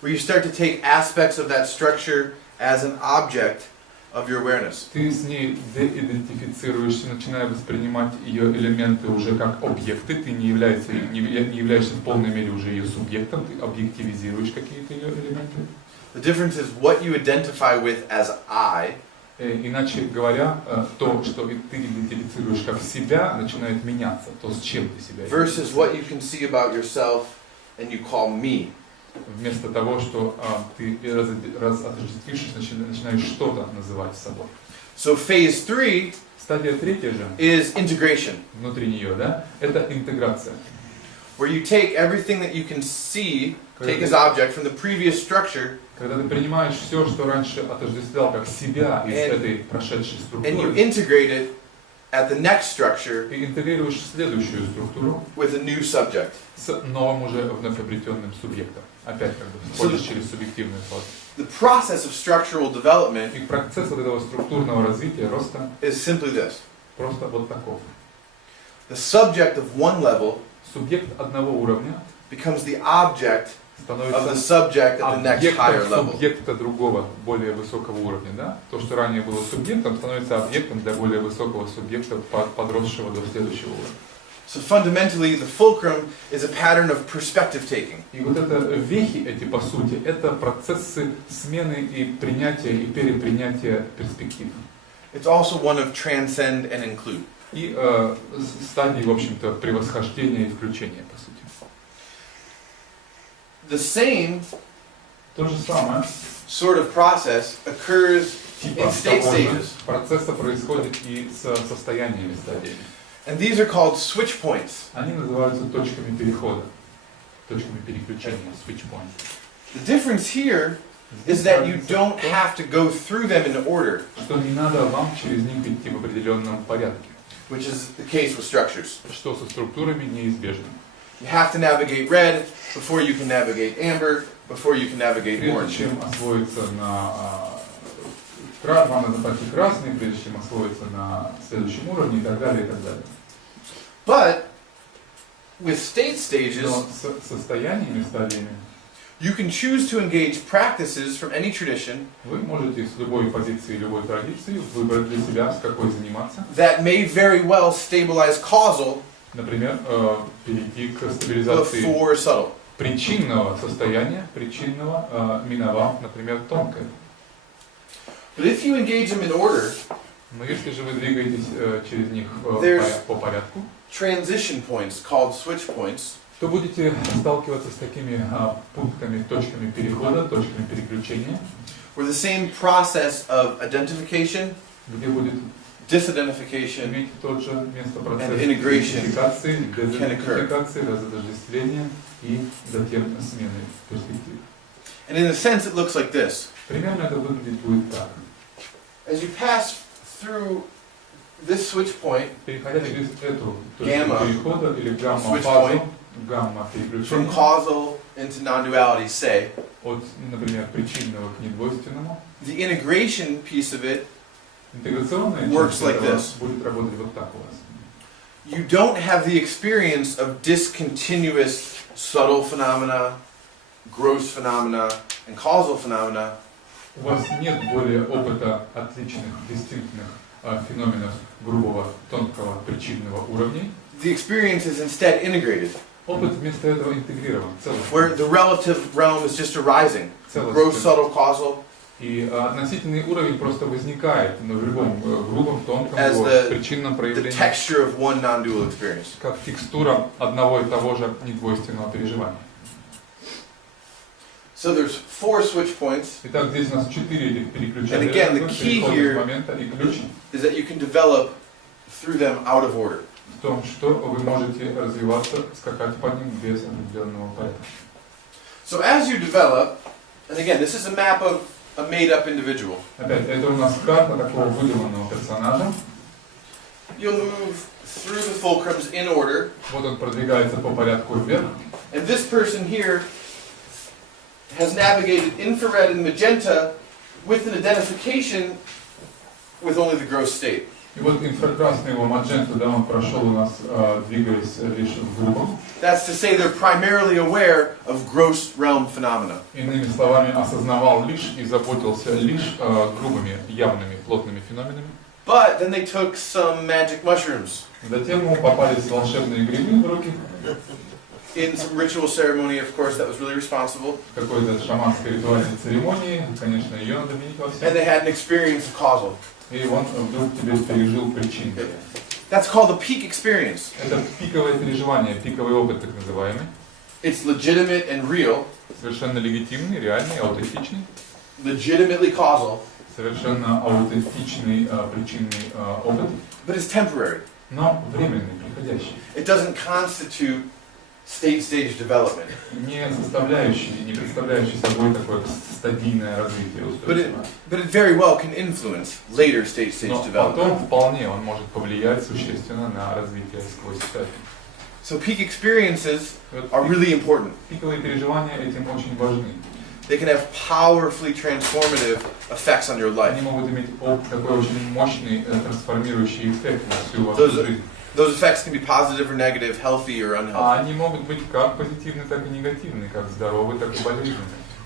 where you start to take aspects of that structure as an object of your awareness. Ты с ней деидентифицируешься, начиная воспринимать ее элементы уже как объекты. Ты не являешься в полной мере уже ее субъектом, ты объективизируешь какие-то ее элементы. The difference is what you identify with as I Иначе говоря, то, что ты идентифицируешь как себя, начинает меняться. То, с чем ты себя versus what you can see about yourself and you call me. Вместо того, что ты отождествишься, начинаешь что-то называть собой. So phase 3 Стадия третья же, is integration, внутри нее, да, это интеграция. where you take everything that you can see, take as object from the previous structure, Когда ты принимаешь все, что раньше отождествлял как себя из этой прошедшей and you структуры, integrate it at the next structure и интегрируешь следующую структуру with a new subject. с новым уже вновь обретенным субъектом. Опять как бы входишь через субъективную фазу. The process of structural development И процесс вот этого структурного развития, роста, is simply this. просто вот таков. The subject of one level Субъект одного уровня becomes the object of the становится subject at the next higher объектом level. субъекта другого, более высокого уровня. Да? То, что ранее было субъектом, становится объектом для более высокого субъекта, подросшего до следующего уровня. So fundamentally, the fulcrum is a pattern of perspective taking. И вот это вехи эти, по сути, это процессы смены и принятия и перепринятия перспектив. It's also one of transcend and include. И стадии, в общем-то, превосхождения и включения, по сути. The same То же самое, sort of process occurs типа in state того же stages. процесса происходит и с состояниями стадиями. And these are called switch points. Они называются точками перехода, точками переключения, switch point. The difference here is that you don't have to go through them in order, Что не надо вам через них идти в определенном порядке, which is the case with structures. что со структурами неизбежно. You have to navigate red before you can navigate amber, before you can navigate Прежде orange. чем освоиться вам надо пройти красный, прежде чем освоиться на следующем уровне и так далее, и так далее. But with state stages, Но с состояниями, стадиями, you can choose to engage practices from any tradition вы можете с любой позиции, любой традиции выбрать для себя, с какой заниматься. that may very well stabilize causal Например, перейти к стабилизации before subtle. причинного состояния, причинного, миновав, например, тонкое. But if you engage them in order, Но если же вы двигаетесь через них по порядку, transition points called switch points, то будете сталкиваться с такими пунктами, точками перехода, точками переключения, where the same process of identification, где будет disidentification, иметь тот же место and процесса integration идентификации, can occur. дезидентификации, разотождествления и затем смены перспектив. And in a sense, it looks like this. Примерно это выглядит будет так. As you pass through this switch point, Переходя через эту точку Gamma. перехода или Switch гамма-фазу, point. From гамма-переключения, causal into non-duality, say, от, например, причинного к недвойственному, the integration piece of it, интеграционная Works часть like этого this. будет работать вот так у вас. you don't have the experience of discontinuous subtle phenomena, gross phenomena, and causal phenomena, У вас нет более опыта отличных, дистинктных феноменов грубого, тонкого, причинного уровней. the experience is instead integrated, Опыт вместо этого интегрирован, where the relative realm is just arising. Gross, целостен. subtle, causal, И относительный уровень просто возникает, но в любом грубом, тонком, As его the- причинном the проявлении, texture of one non-dual experience. как текстура одного и того же недвойственного переживания. So there's 4 switch points, Итак, здесь у нас 4 этих And переключателя, again, the key переходных here- момента, и ключ is that you can develop through them out of order. в том, что вы можете развиваться, скакать по ним без определенного порядка. So as you develop, and again, this is a map of a made-up individual. Опять, это у нас карта такого выдуманного персонажа. You'll move through the fulcrums in order, Вот он продвигается по порядку вверх. and this person here has navigated infrared and magenta with an identification with only the gross state. И вот инфракрасный его мадженту, да, он прошел у нас, двигаясь лишь в грубом. That's to say they're primarily aware of gross realm phenomena. Иными словами, осознавал лишь и заботился лишь грубыми, явными, плотными феноменами. But then they took some magic mushrooms Затем ему попались волшебные грибы в руки, in some ritual ceremony, of course, that was really responsible, в какой-то шаманской ритуальной церемонии, конечно, ее надо видеть во and всем. they had an experience of causal. И он вдруг тебе пережил причину. That's called a peak experience. Это пиковое переживание, пиковый опыт так называемый. It's legitimate and real, Совершенно легитимный, реальный, аутентичный. legitimately causal, Совершенно аутентичный причинный опыт, but it's temporary. но временный, приходящий. It doesn't constitute stage development. Не представляющий собой такое стадийное развитие устойчивое. But it very well can influence later stage Но development. потом вполне он может повлиять существенно на развитие сквозь стадии. So peak experiences are really important. Пиковые переживания этим очень важны. They can have powerfully transformative effects on your life. Они могут иметь такой очень мощный трансформирующий эффект на всю вашу жизнь. Those effects can be positive or negative, healthy or А unhealthy. они могут быть как позитивны, так и негативны, как здоровы, так и болезненны.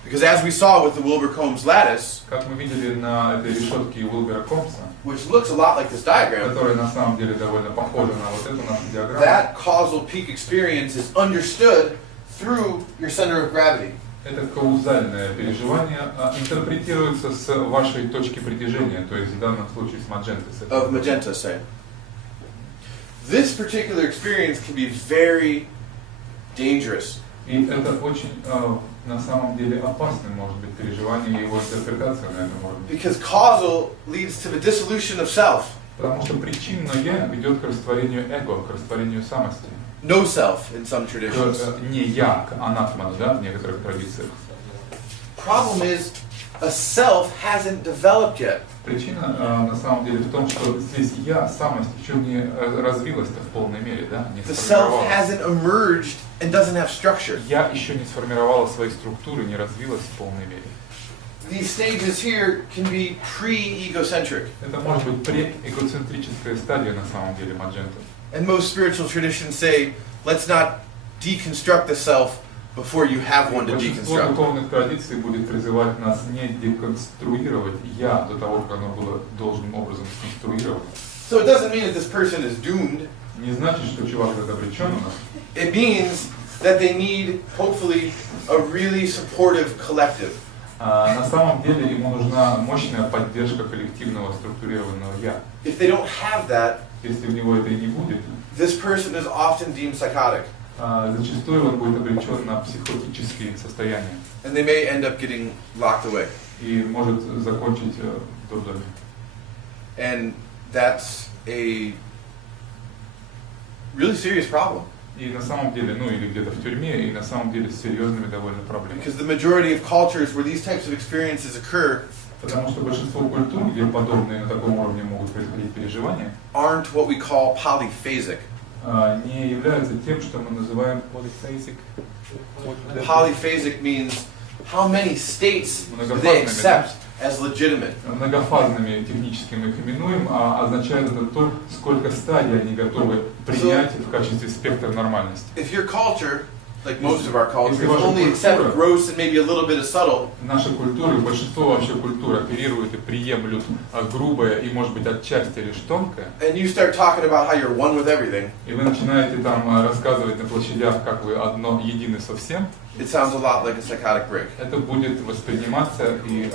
Because as we saw with the Wilbur-Combs lattice, Как мы видели на этой решетке Уилбера-Компса, which looks a lot like this diagram, которая на самом деле довольно похожа на вот эту нашу диаграмму, that causal peak experience is understood through your center of gravity. это каузальное переживание интерпретируется с вашей точки притяжения, то есть в данном случае с мадженты. Of magenta, say. This particular experience can be very dangerous. И это очень на самом деле опасным может быть переживание, и его интерпретация на этом уровне. Because causal leads to the dissolution of self. Потому что причинное ведет к растворению эго, к растворению самости. No self in some traditions. Не я, к анатману, да, в некоторых традициях. Problem is, a self hasn't developed yet. Причина на самом деле в том, что здесь я, самость, еще не развилась-то в полной мере, да, не The self сформировалась. hasn't emerged and doesn't have structure. Я еще не сформировала свои структуры, не развилась в полной мере. These stages here can be pre-egocentric. Это может быть преэгоцентрическая стадия на самом деле маджента. And most spiritual traditions say, let's not deconstruct the self before you have one to Большинство deconstruct. духовных традиций будет призывать нас не деконструировать я до того, как оно было должным образом сконструировано. So it doesn't mean that this person is doomed. Не значит, что чувак этот обречен у нас. It means that they need, hopefully, a really supportive collective. На самом деле ему нужна мощная поддержка коллективного структурированного я. If they don't have that, Если у него это и не будет, this person is often deemed psychotic. зачастую он будет обречен на психотические состояния And they may end up getting locked away. и может закончить в дурдоме. And that's a really serious problem. И на самом деле, ну или где-то в тюрьме, и на самом деле с серьезными довольно проблемами. Because the majority of cultures where these types of experiences occur Потому что большинство культур, где подобные на таком уровне могут происходить переживания, aren't what we call polyphasic. не являются тем, что мы называем polyphasic. Polyphasic means how many states do they accept as legitimate. Многофазными технически мы их именуем, а означает это то, сколько стадий они готовы принять в качестве спектра нормальности. If your culture, like most of our cultures, Если ваша only accept культура- gross and maybe a little bit of subtle, Наши культуры, большинство вообще культур оперируют и приемлют грубое и, может быть, отчасти лишь тонкое, and you start talking about how you're one with everything, и вы начинаете там рассказывать на площадях, как вы одно едины со всем, it sounds a lot like a psychotic break. это будет восприниматься и,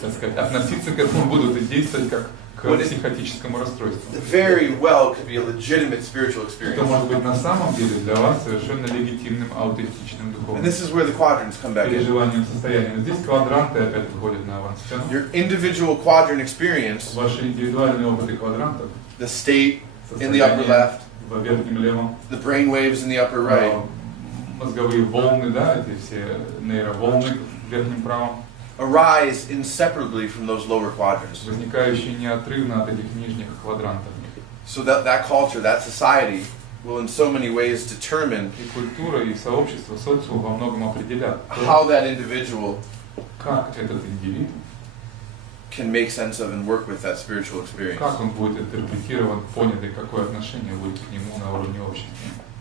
так сказать, относиться к этому будут и действовать как к психотическому расстройству. It very well could be a legitimate spiritual Это experience. может быть на самом деле для вас совершенно легитимным, аутентичным And духовным this is where the quadrants come back in. переживанием состоянием. Здесь квадранты опять выходят на авансцену. Your individual quadrant experience, Ваши индивидуальные опыты квадрантов, the state in the upper состояние left, в верхнем левом, the brain waves in the upper right, мозговые волны, да, эти все нейроволны в верхнем правом, arise inseparably from those lower quadrants. возникающие неотрывно от этих нижних квадрантов. So that culture, that society, will in so many ways determine И культура, и сообщество, социум во многом определят, how that individual как этот индивид, can make sense of and work with that spiritual experience. как он будет интерпретирован, понят, и какое отношение будет к нему на уровне общества.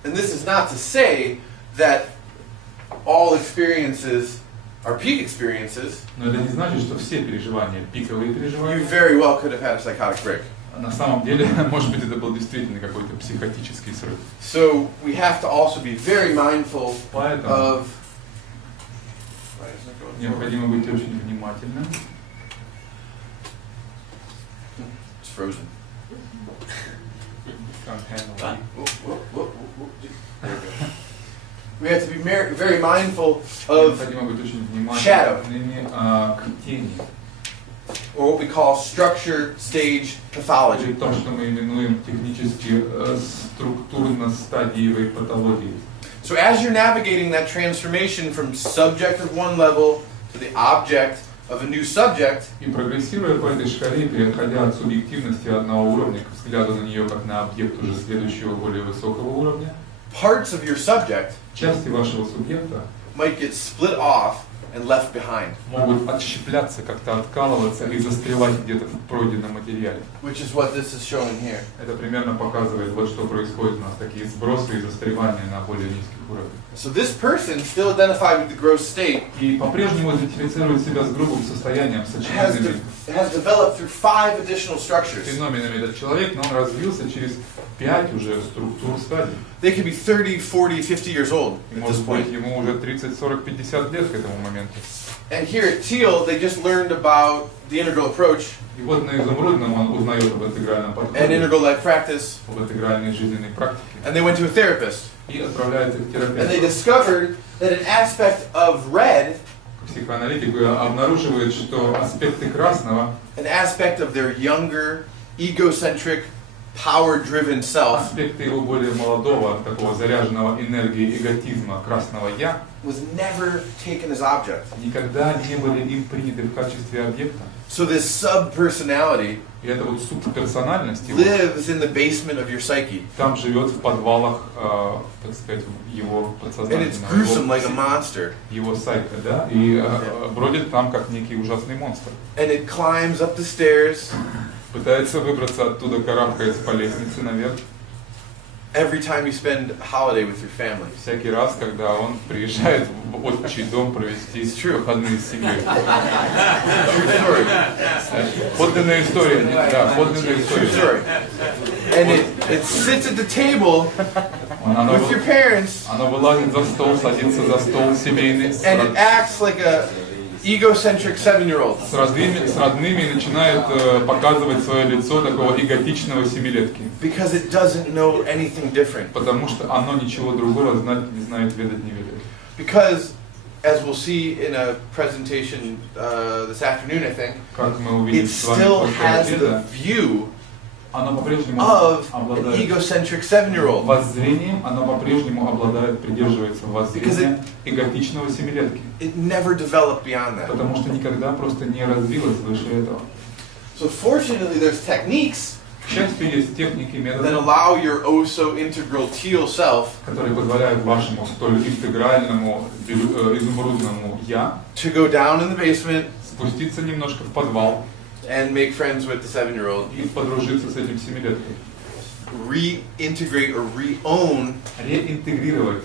And this is not to say that all experiences are peak experiences. Но это не значит, что все переживания пиковые You переживания. very well could have had a psychotic break. На самом деле, может быть, это был действительно какой-то психотический срыв. So we have to also be very mindful Поэтому of. необходимо быть очень внимательным. It's frozen. We have to be very mindful of, Необходимо быть очень shadow. внимательными к тени, or what we call structure stage или pathology. то, что мы именуем технически структурно-стадиевой патологией. So as you're navigating that transformation from subject of one level to the object of a new subject, И прогрессируя по этой шкале, переходя от субъективности одного уровня к взгляду на нее как на объект уже следующего, более высокого уровня, parts of your subject части вашего субъекта might get split off and left behind, могут отщепляться, как-то откалываться и застревать где-то в пройденном материале. which is what this is showing here. Это примерно показывает, вот что происходит у нас, такие сбросы и застревания на более низких уровнях. So this person, still identified with the gross state, И по-прежнему идентифицирует себя с грубым состоянием, с очевидными has developed through 5 additional structures. феноменами этот человек, но он развился через 5 уже структур стадий. They could be 30, 40, 50 years old И at this может быть point. ему уже 30, 40, 50 лет к этому моменту. And here at Teal, they just learned about the integral approach И вот на изумрудном он узнает об интегральном and подходе, integral life practice, об интегральной жизненной практике. and they went to a therapist. И отправляется к And they терапевту. discovered that an aspect of red, Психоаналитик обнаруживает, что аспекты красного, an aspect of their younger, egocentric, power-driven self, аспекты его более молодого, такого заряженного энергией эготизма красного «я», was never taken as object. никогда не были им приняты в качестве объекта. So this sub-personality И эта вот субперсональность его, lives in the basement of your psyche. там живет в подвалах, так сказать, его And it's подсознательного, gruesome like a monster. его сайта, да, и бродит там как некий ужасный монстр. And it climbs up the stairs Пытается выбраться оттуда, карабкается по лестнице наверх. every time you spend a holiday with your family. Всякий раз, когда он приезжает в отчий дом провести выходные с семьей. True story. Подлинная история, да, подлинная True история. story. And it sits at the table with your parents, Оно вылазит за стол, садится за стол семейный and it acts like a egocentric 7-year-old. с родными и начинает показывать свое лицо такого эготичного семилетки. Because it doesn't know anything different. Потому что оно ничего другого знать не знает, ведать не ведает. Because, as we'll see in a presentation this afternoon, I think, Как мы увидим it с вами still после has the обеда, view оно по-прежнему of an обладает egocentric 7-year-old. воззрением, оно по-прежнему обладает, придерживается воззрения эготичного семилетки. It never developed beyond that. Потому что никогда просто не развилось выше этого. So fortunately, there's techniques К счастью, есть техники, that методы, allow your oh-so-integral teal self которые позволяют вашему столь интегральному, изумрудному «я» to go down in the basement спуститься немножко в подвал and make friends with the 7-year-old, и подружиться с этим семилеткой. reintegrate or re-own Реинтегрировать,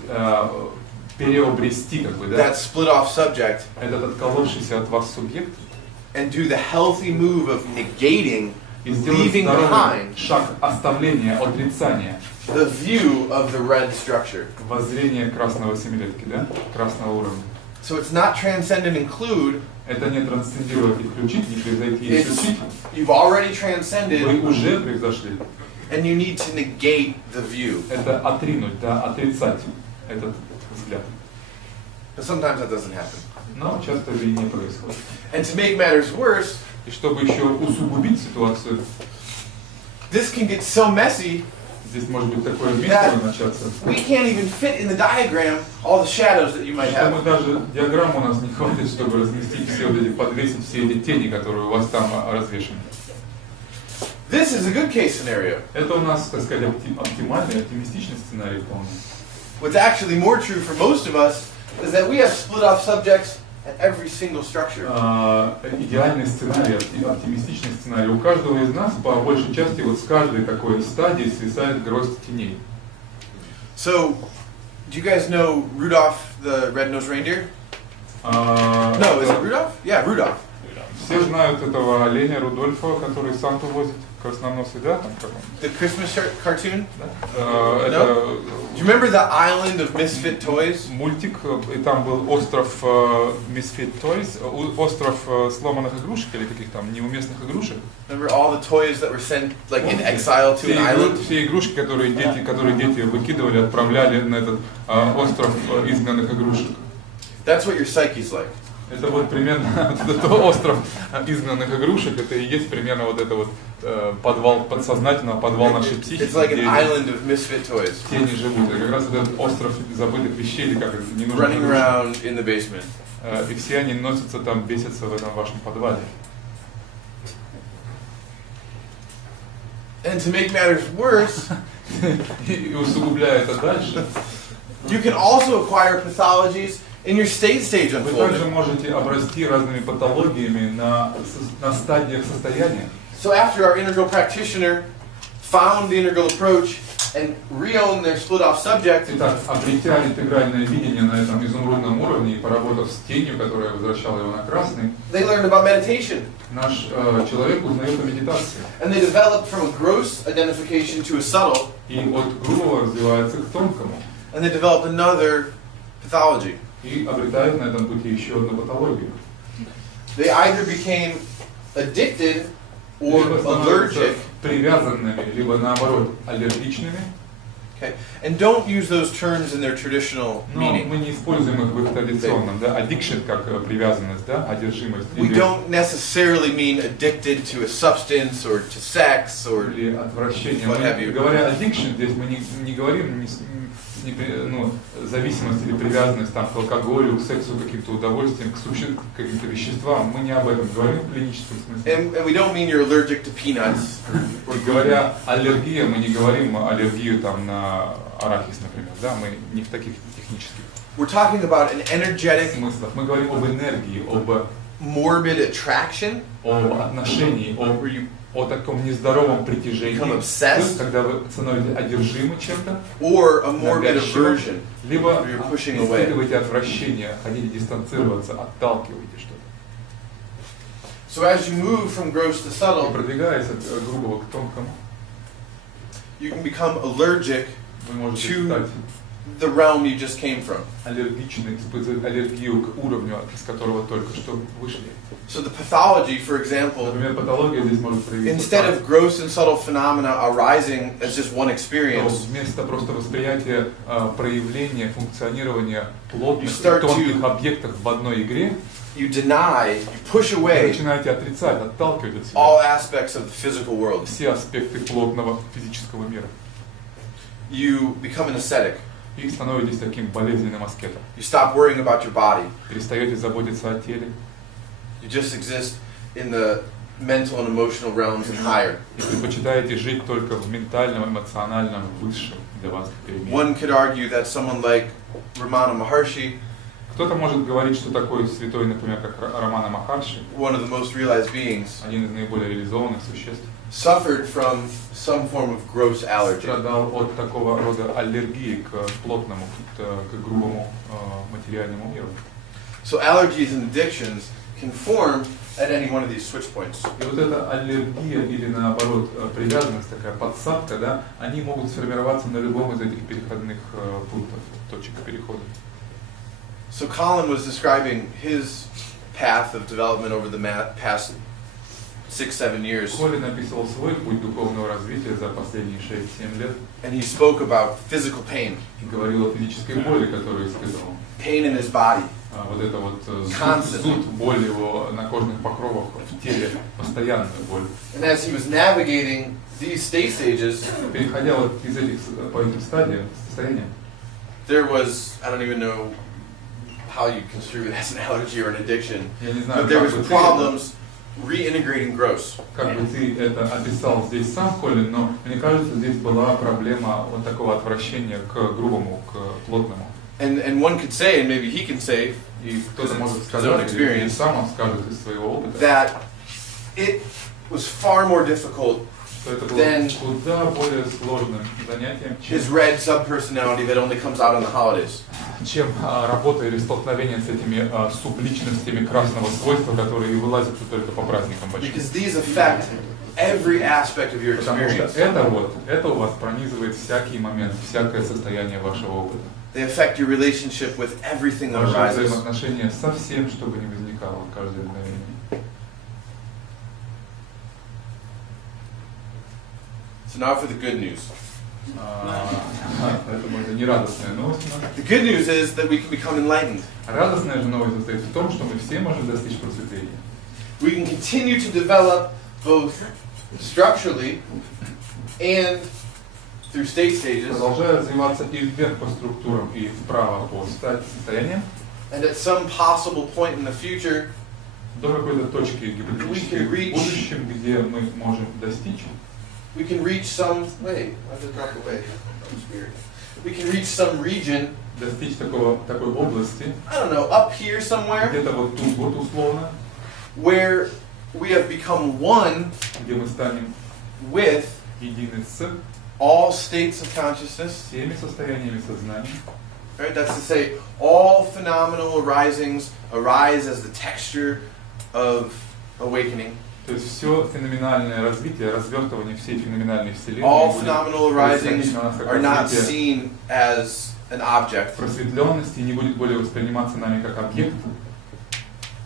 переобрести, как бы, да, that split-off subject этот отколовшийся от вас субъект and do the healthy move of negating, и сделать leaving здоровый behind шаг оставления, отрицания, the view of the red structure. воззрения красного семилетки, да, красного уровня. So it's not transcend and include, Это не трансцендировать и включить, не превзойти и it's исключить. you've already Вы transcended уже превзошли. and you need to negate the view. Это отринуть, да, отрицать этот взгляд. But sometimes that doesn't happen. Но часто это и не происходит. And to make matters worse, И чтобы еще усугубить ситуацию, this can get so messy здесь может быть такое месиво начаться, we can't even fit in the diagram all the shadows that you might что мы have. даже диаграмму у нас не хватит, чтобы разместить все вот эти, подвесить все эти тени, которые у вас там развешаны. This is a good case scenario. Это у нас, так сказать, оптимальный, оптимистичный сценарий вполне. What's actually more true for most of us is that we have split off subjects at every single structure. Идеальный сценарий, оптимистичный сценарий. У каждого из нас, по большей части, вот с каждой такой стадии свисает гроздь теней. So, do you guys know Rudolph the red-nosed reindeer? No, is it Rudolph? Yeah, Rudolph. Все знают этого оленя Рудольфа, который Санту возит, красноносый, да? Там, как он? The Christmas cartoon? Это Do you remember the island of misfit toys? мультик, и там был остров Misfit Toys, остров сломанных игрушек или каких там неуместных игрушек. Remember all the toys that were sent like in exile to an island? Все игрушки, которые дети выкидывали, отправляли на этот остров изгнанных игрушек. That's what your psyche's like. Это вот примерно вот этот остров изгнанных игрушек, это и есть примерно вот это вот подвал подсознательного, подвал нашей психики, It's like an где island of misfit toys тени живут. Это как раз вот этот остров забытых вещей, или как это, ненужных running игрушек. around in the basement. И все они носятся там, бесятся в этом вашем подвале. And to make matters worse, И усугубляя это дальше, you can also acquire pathologies in your stage вы также unfolding. можете обрасти разными патологиями на стадиях состояния. So after our integral practitioner found the integral approach and reowned their split off subject, Итак, обретя интегральное видение на этом изумрудном уровне и поработав с тенью, которая возвращала его на красный, they learned about meditation. наш человек узнает о медитации. And they developed from a gross identification to a subtle, И от грубого развивается к тонкому. and they developed another pathology. И обретает на этом пути еще одну патологию. They either became addicted or Либо становятся allergic. привязанными, либо наоборот аллергичными. Okay? And don't use those terms in their traditional Но meaning. мы не используем их в их традиционном, да, addiction как привязанность, да, одержимость. We don't necessarily mean addicted to a substance or to sex or Или отвращение. what have you. Говоря addiction, здесь мы не говорим зависимость или привязанность там, к алкоголю, к сексу, к каким-то удовольствиям, к каким-то веществам. Мы не об этом говорим в клиническом смысле. And we don't mean you're allergic to peanuts. И говоря аллергия, мы не говорим аллергию там, на арахис, например. Да? Мы не в таких технических We're talking about an energetic, смыслах. Мы говорим об энергии, об morbid attraction, отношении, о таком нездоровом притяжении, become то obsessed, есть, когда вы становитесь одержимы чем-то, or a morbid навязчивым, aversion. либо You're pushing away. испытываете отвращение, хотите дистанцироваться, отталкиваете что-то. So as you move from gross to И subtle, продвигаясь от грубого к тонкому, you can become allergic вы можете to стать the realm you just came from. аллергичны, испытывать аллергию к уровню, из которого только что вышли. So the pathology, for example, Например, патология здесь может проявиться instead так, of gross and subtle phenomena arising as just one что experience, вместо просто восприятия проявления, функционирования плотных You и start тонких to- объектов в одной игре, you deny, you push вы away начинаете отрицать, отталкивать от себя all aspects of the physical world. все аспекты плотного физического мира. You become an ascetic. И становитесь таким болезненным аскетом. You stop worrying about your body. Перестаете заботиться о теле. You just exist in the mental and emotional realms and higher. И предпочитаете жить только в ментальном, эмоциональном, высшем для вас мире. One could argue that someone like Ramana Maharshi, Кто-то может говорить, что такой святой, например, как Рамана Махарши, one of the most realized beings, один из наиболее реализованных существ, suffered from some form of gross allergy. страдал от такого рода аллергии к плотному, к грубому материальному миру. So allergies and addictions can form at any one of these switch points. И вот эта аллергия или наоборот привязанность, такая подсадка, да, они могут сформироваться на любом из этих переходных пунктов, точек перехода. So Colin was describing his path of development over the past 6-7 years, Колин описывал свой путь духовного развития за последние 6-7 лет and he spoke about physical pain, и говорил о физической боли, которую испытывал. pain in his body, Вот это вот Constant. зуд, боль его на кожных покровах в теле, постоянная боль. and as he was navigating these state stages, Переходя вот из этих по этим стадиям, состояниям, there was, I don't even know how you construe it as an allergy or an addiction, я не знаю, but there как was бы ты, problems reintegrating gross. как бы ты это описал здесь сам, Колин, но мне кажется, здесь была проблема вот такого отвращения к грубому, к плотному. And one could say, and maybe he can say, И кто-то может his own сказать, или experience, сам он скажет из своего опыта, that it was far more difficult что это было then куда более сложным занятием, his red subpersonality that only comes out on the holidays. чем работа или столкновение с этими субличностями красного свойства, которые вылазят только по праздникам большим. Because these affect every aspect of your Потому что experience. это у вас пронизывает всякий момент, всякое состояние вашего опыта. They affect your relationship with everything that Ваши arises. взаимоотношения со всем, что бы ни возникало в каждое мгновение. So now for the good news. Поэтому это не радостная новость. The good news is that we can become enlightened. Радостная же новость состоит в том, что мы все можем достичь просветления. We can continue to develop both structurally and through state stages. Продолжая развиваться и вверх по структурам, и вправо по состояниям. And at some possible point in the future, до какой-то точки гипотетической в будущем, где мы можем достичь. We can reach some. Wait, I just dropped away. I'm scared. We can reach some region. Достичь такой области. I don't know, up here somewhere. Где-то вот тут вот условно. Where we have become one. Где мы станем with едины с all states of consciousness. Всеми состояниями сознания. Right, that's to say, all phenomenal arisings arise as the texture of awakening. То есть все феноменальное развитие, развертывание всей феноменальной вселенной. All phenomenal arisings are not seen as an object. Просветленности не будет более восприниматься нами как объект.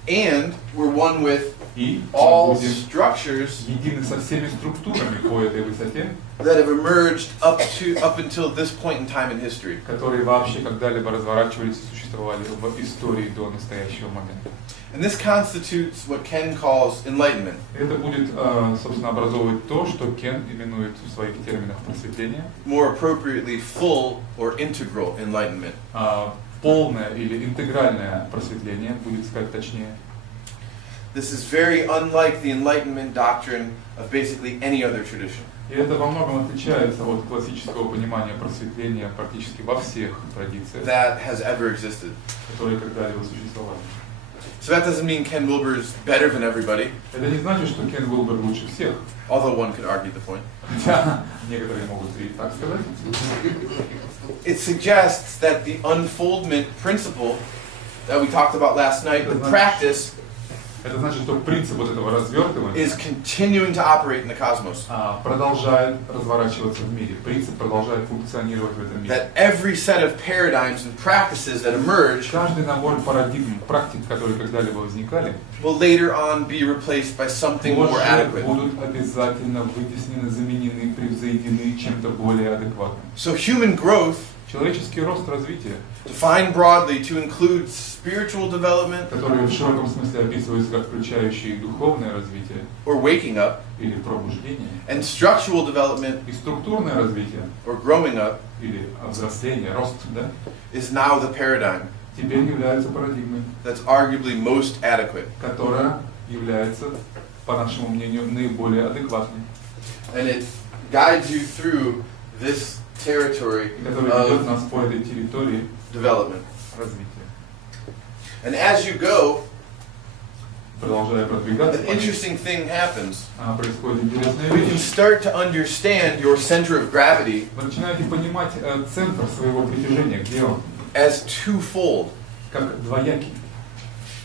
And we're one with и all structures едины со всеми структурами по этой высоте, that have emerged up until this point in time in history. Которые вообще когда-либо разворачивались и существовали в истории до настоящего момента. And this constitutes what Ken calls enlightenment. Это будет, собственно, образовывать то, что Кен именует в своих терминах просветление. More appropriately, full or integral enlightenment. Полное или интегральное просветление, будет сказать точнее. This is very unlike the enlightenment doctrine of basically any other tradition. И это во многом отличается от классического понимания просветления практически во всех традициях, that has ever existed. которые когда-либо существовали. So that doesn't mean Ken Wilber is better than everybody. Это не значит, что Кен Уилбер лучше всех. Although one could argue the point. Хотя некоторые могут и так сказать. It suggests that the unfoldment principle that we talked about last night, the practice, это значит, что принцип вот этого развертывания is continuing to operate in the cosmos. Продолжает разворачиваться в мире. Принцип продолжает функционировать в этом мире. That every set of paradigms and practices that emerge, каждый набор парадигм, практик, которые когда-либо возникали, will later on be replaced by something more adequate. Будут обязательно вытеснены, заменены, превзойдены чем-то более адекватным. So human growth, человеческий рост, развитие, defined broadly to include spiritual development, который в широком смысле описывается как включающий духовное развитие, or waking up, или пробуждение, and structural development, и структурное развитие, or growing up, или взросление, рост, да, is now the paradigm теперь является парадигмой, that's arguably most adequate. которая является, по нашему мнению, наиболее адекватной. And it guides you through this territory который ведет нас по этой территории development. Развития. And as you go, продолжая продвигаться, an interesting thing happens. Происходит интересная We can вещь. start to understand your center of gravity Вы начинаете понимать центр своего притяжения, где он, as twofold. как двоякий,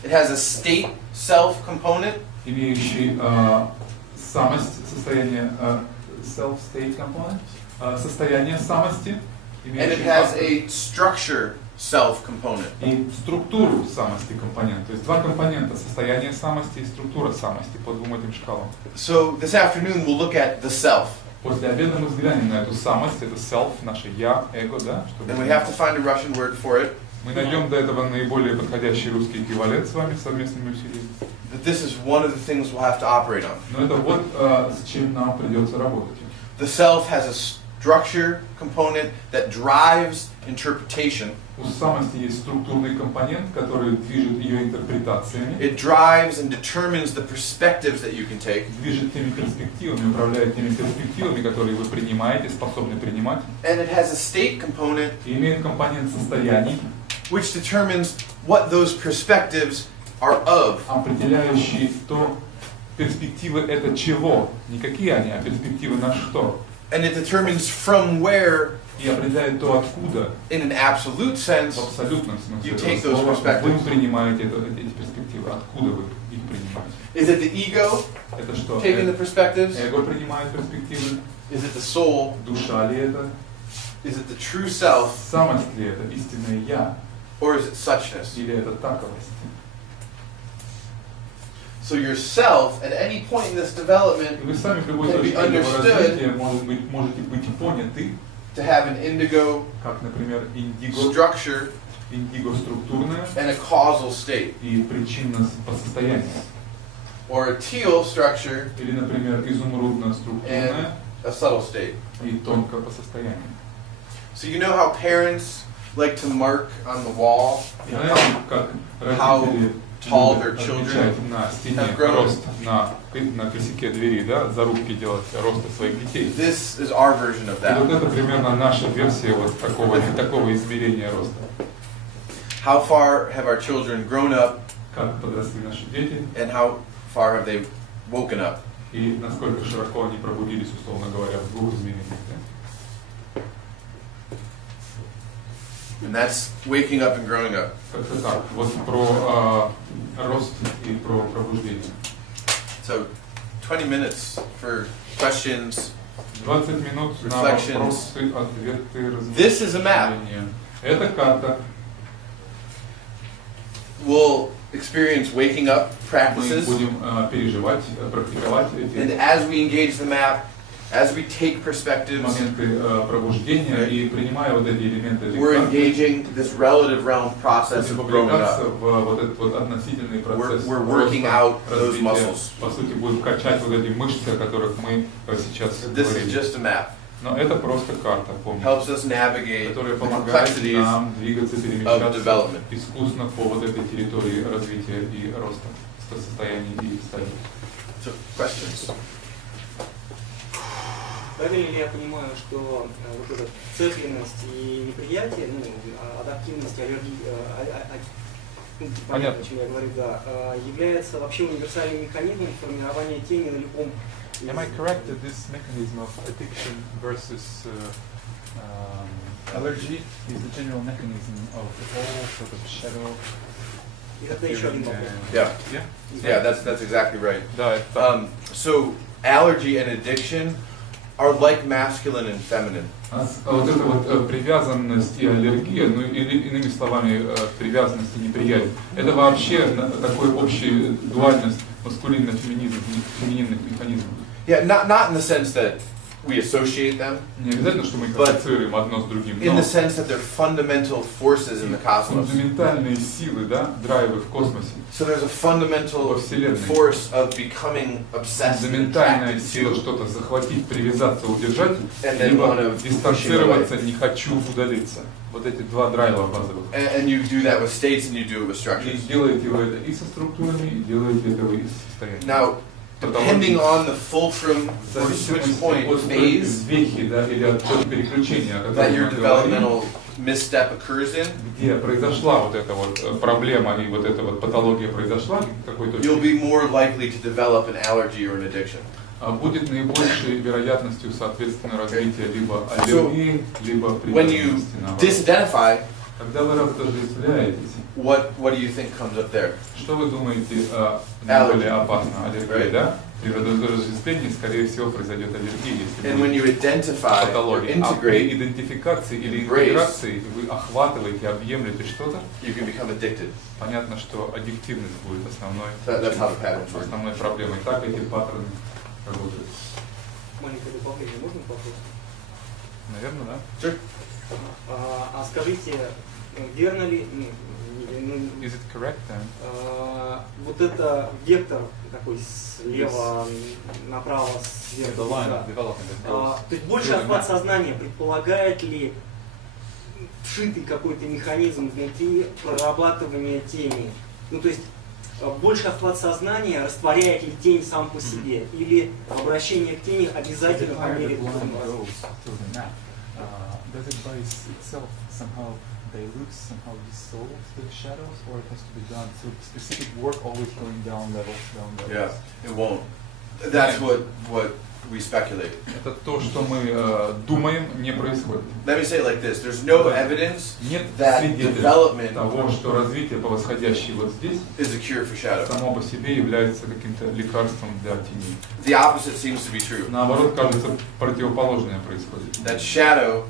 It has a state self component, имеющий самость, состояние self-state component, состояние самости, and it has a structure self component. и структуру самости компонент. То есть два компонента: состояние самости и структура самости по двум этим шкалам. So this afternoon we'll look at the self. После обеда мы взглянем на эту самость, это self, наше я, эго, да? And we have to find a Russian word for it. Мы найдем до этого наиболее подходящий русский эквивалент с вами совместными усилиями. But this is one of the things we'll have to operate on. Но это вот с чем нам придется работать. The self has a structure component that drives interpretation. У самости есть структурный компонент, который движет ее интерпретациями. It drives and determines the perspectives that you can take. Движет теми перспективами, управляет теми перспективами, которые вы принимаете, способны принимать. And it has a state component, И имеет компонент состояний, which determines what those perspectives are of. определяющий то, перспективы это чего, не какие они, а перспективы на что. And it determines from where, И определяет то, откуда, in an absolute sense, в абсолютном смысле you этого take those слова, perspectives. вы принимаете эти перспективы, откуда вы их принимаете. Is it the ego Это что? taking the perspectives? Эго принимает перспективы, Is it the soul? душа ли это, Is it the true self? самость ли это, истинное я, Or is it suchness? или это таковость. So yourself, at any point in this development, И вы сами в любой can be точке этого understood развития можете быть поняты to have an indigo как, например, structure индиго-структурное and a causal state, и причинно по состоянию. or a teal structure Или, например, изумрудно-структурное and a subtle state. и тонко по состоянию. So you know how parents like to mark on the wall Знаете, как родители tall their любят children отмечать на стене have grown? рост на косяке двери, да, зарубки делать роста своих детей. This is our version of И вот that. это примерно наша версия вот такого измерения роста. How far have our children grown up, Как подросли наши дети and how far have they woken up? и насколько широко они пробудились, условно говоря, в двух измерениях. Да? And that's waking up and growing up. Как-то так. Вот про рост и про пробуждение. So 20 minutes for questions. 20 минут на Reflections. вопросы, ответы, This is a map. размышления. Это карта. We'll experience waking up Мы practices. будем переживать, практиковать And эти as we engage the map, as we take perspectives, моменты пробуждения и принимая вот эти элементы we're engaging this relative realm process будем of growing вовлекаться up. в вот этот вот относительный процесс We're working роста, out those развития. muscles. По сути, будем качать вот эти мышцы, о которых мы сейчас This is говорили. just a map. Но это просто карта, помните, Helps us navigate которая the помогает complexities нам двигаться, of перемещаться development. искусно по вот этой территории развития и роста, состояний и стадий. So, questions? Правильно ли я понимаю, что вот эта цепленность и неприятие, адаптивность, понятно, о чем я говорю, да, является вообще универсальным механизмом формирования тени на любом. Am I correct that this mechanism of addiction versus allergy is the general mechanism of all sort of shadow? И тогда еще один вопрос. Yeah, that's exactly right. Да, это So allergy and addiction are like masculine and feminine. вот эта вот привязанность и аллергия, ну или иными словами привязанность и неприятие, это вообще такой общий дуальность маскулинно-фемининных механизмов. Yeah, not in the sense that we associate them, Не обязательно, что мы их But ассоциируем одно с другим, in но the sense that they're fundamental forces in the cosmos. фундаментальные силы, да, драйвы в космосе. So there's a fundamental Во Вселенной. force of becoming obsessed and Фундаментальная attracted сила to, что-то захватить, привязаться, удержать, and then либо want to push it away. дистанцироваться, не хочу удалиться. Вот эти два драйва базовых. And you do that with states and you do it with И structures. делаете вы это и со структурами, и делаете это вы и со состоянием. Now, depending on the fulcrum or switch point phase вехи, да, или от переключения, о that котором your мы говорим, developmental misstep occurs in, где произошла вот эта вот проблема и вот эта вот патология произошла, какой you'll точки, be more likely to develop an allergy or an addiction. будет наибольшей вероятностью, соответственно, развития либо аллергии, либо When you привязанности. наоборот. disidentify, Когда вы разделяетесь, what do you think comes up there? что вы думаете Allergy. наиболее опасно? Аллергия, Right. да? При разжествлении, скорее всего, произойдет аллергия, если And будет when you identify or патология. А при integrate, идентификации или embrace, интеграции вы охватываете, объемлете что-то, you can become addicted. понятно, что аддиктивность будет That's how the patterns work. основной проблемой. Так эти паттерны работают. Маленькое дополнение, можно вопрос? Наверное, да? Sure. А скажите, верно ли, Is it correct then? вот это вектор такой слева направо, сверху, вниз, то есть больше охват сознания предполагает ли вшитый какой-то механизм внутри прорабатывания тени? Ну то есть больше охват сознания растворяет ли тень сам по себе, или обращение к тени обязательно по мере развития? Does it by itself somehow dilutes, somehow dissolves the shadows, or it has to be done through specific work, always going down levels, Yeah, it won't. That's what we speculate. Это то, что мы думаем, не происходит. Let me say it like this: there's no evidence Нет that свидетельств development того, что развитие по восходящей вот здесь is a cure for shadow. само по себе является каким-то лекарством для тени. The opposite seems to be true. Наоборот, кажется, противоположное происходит. That shadow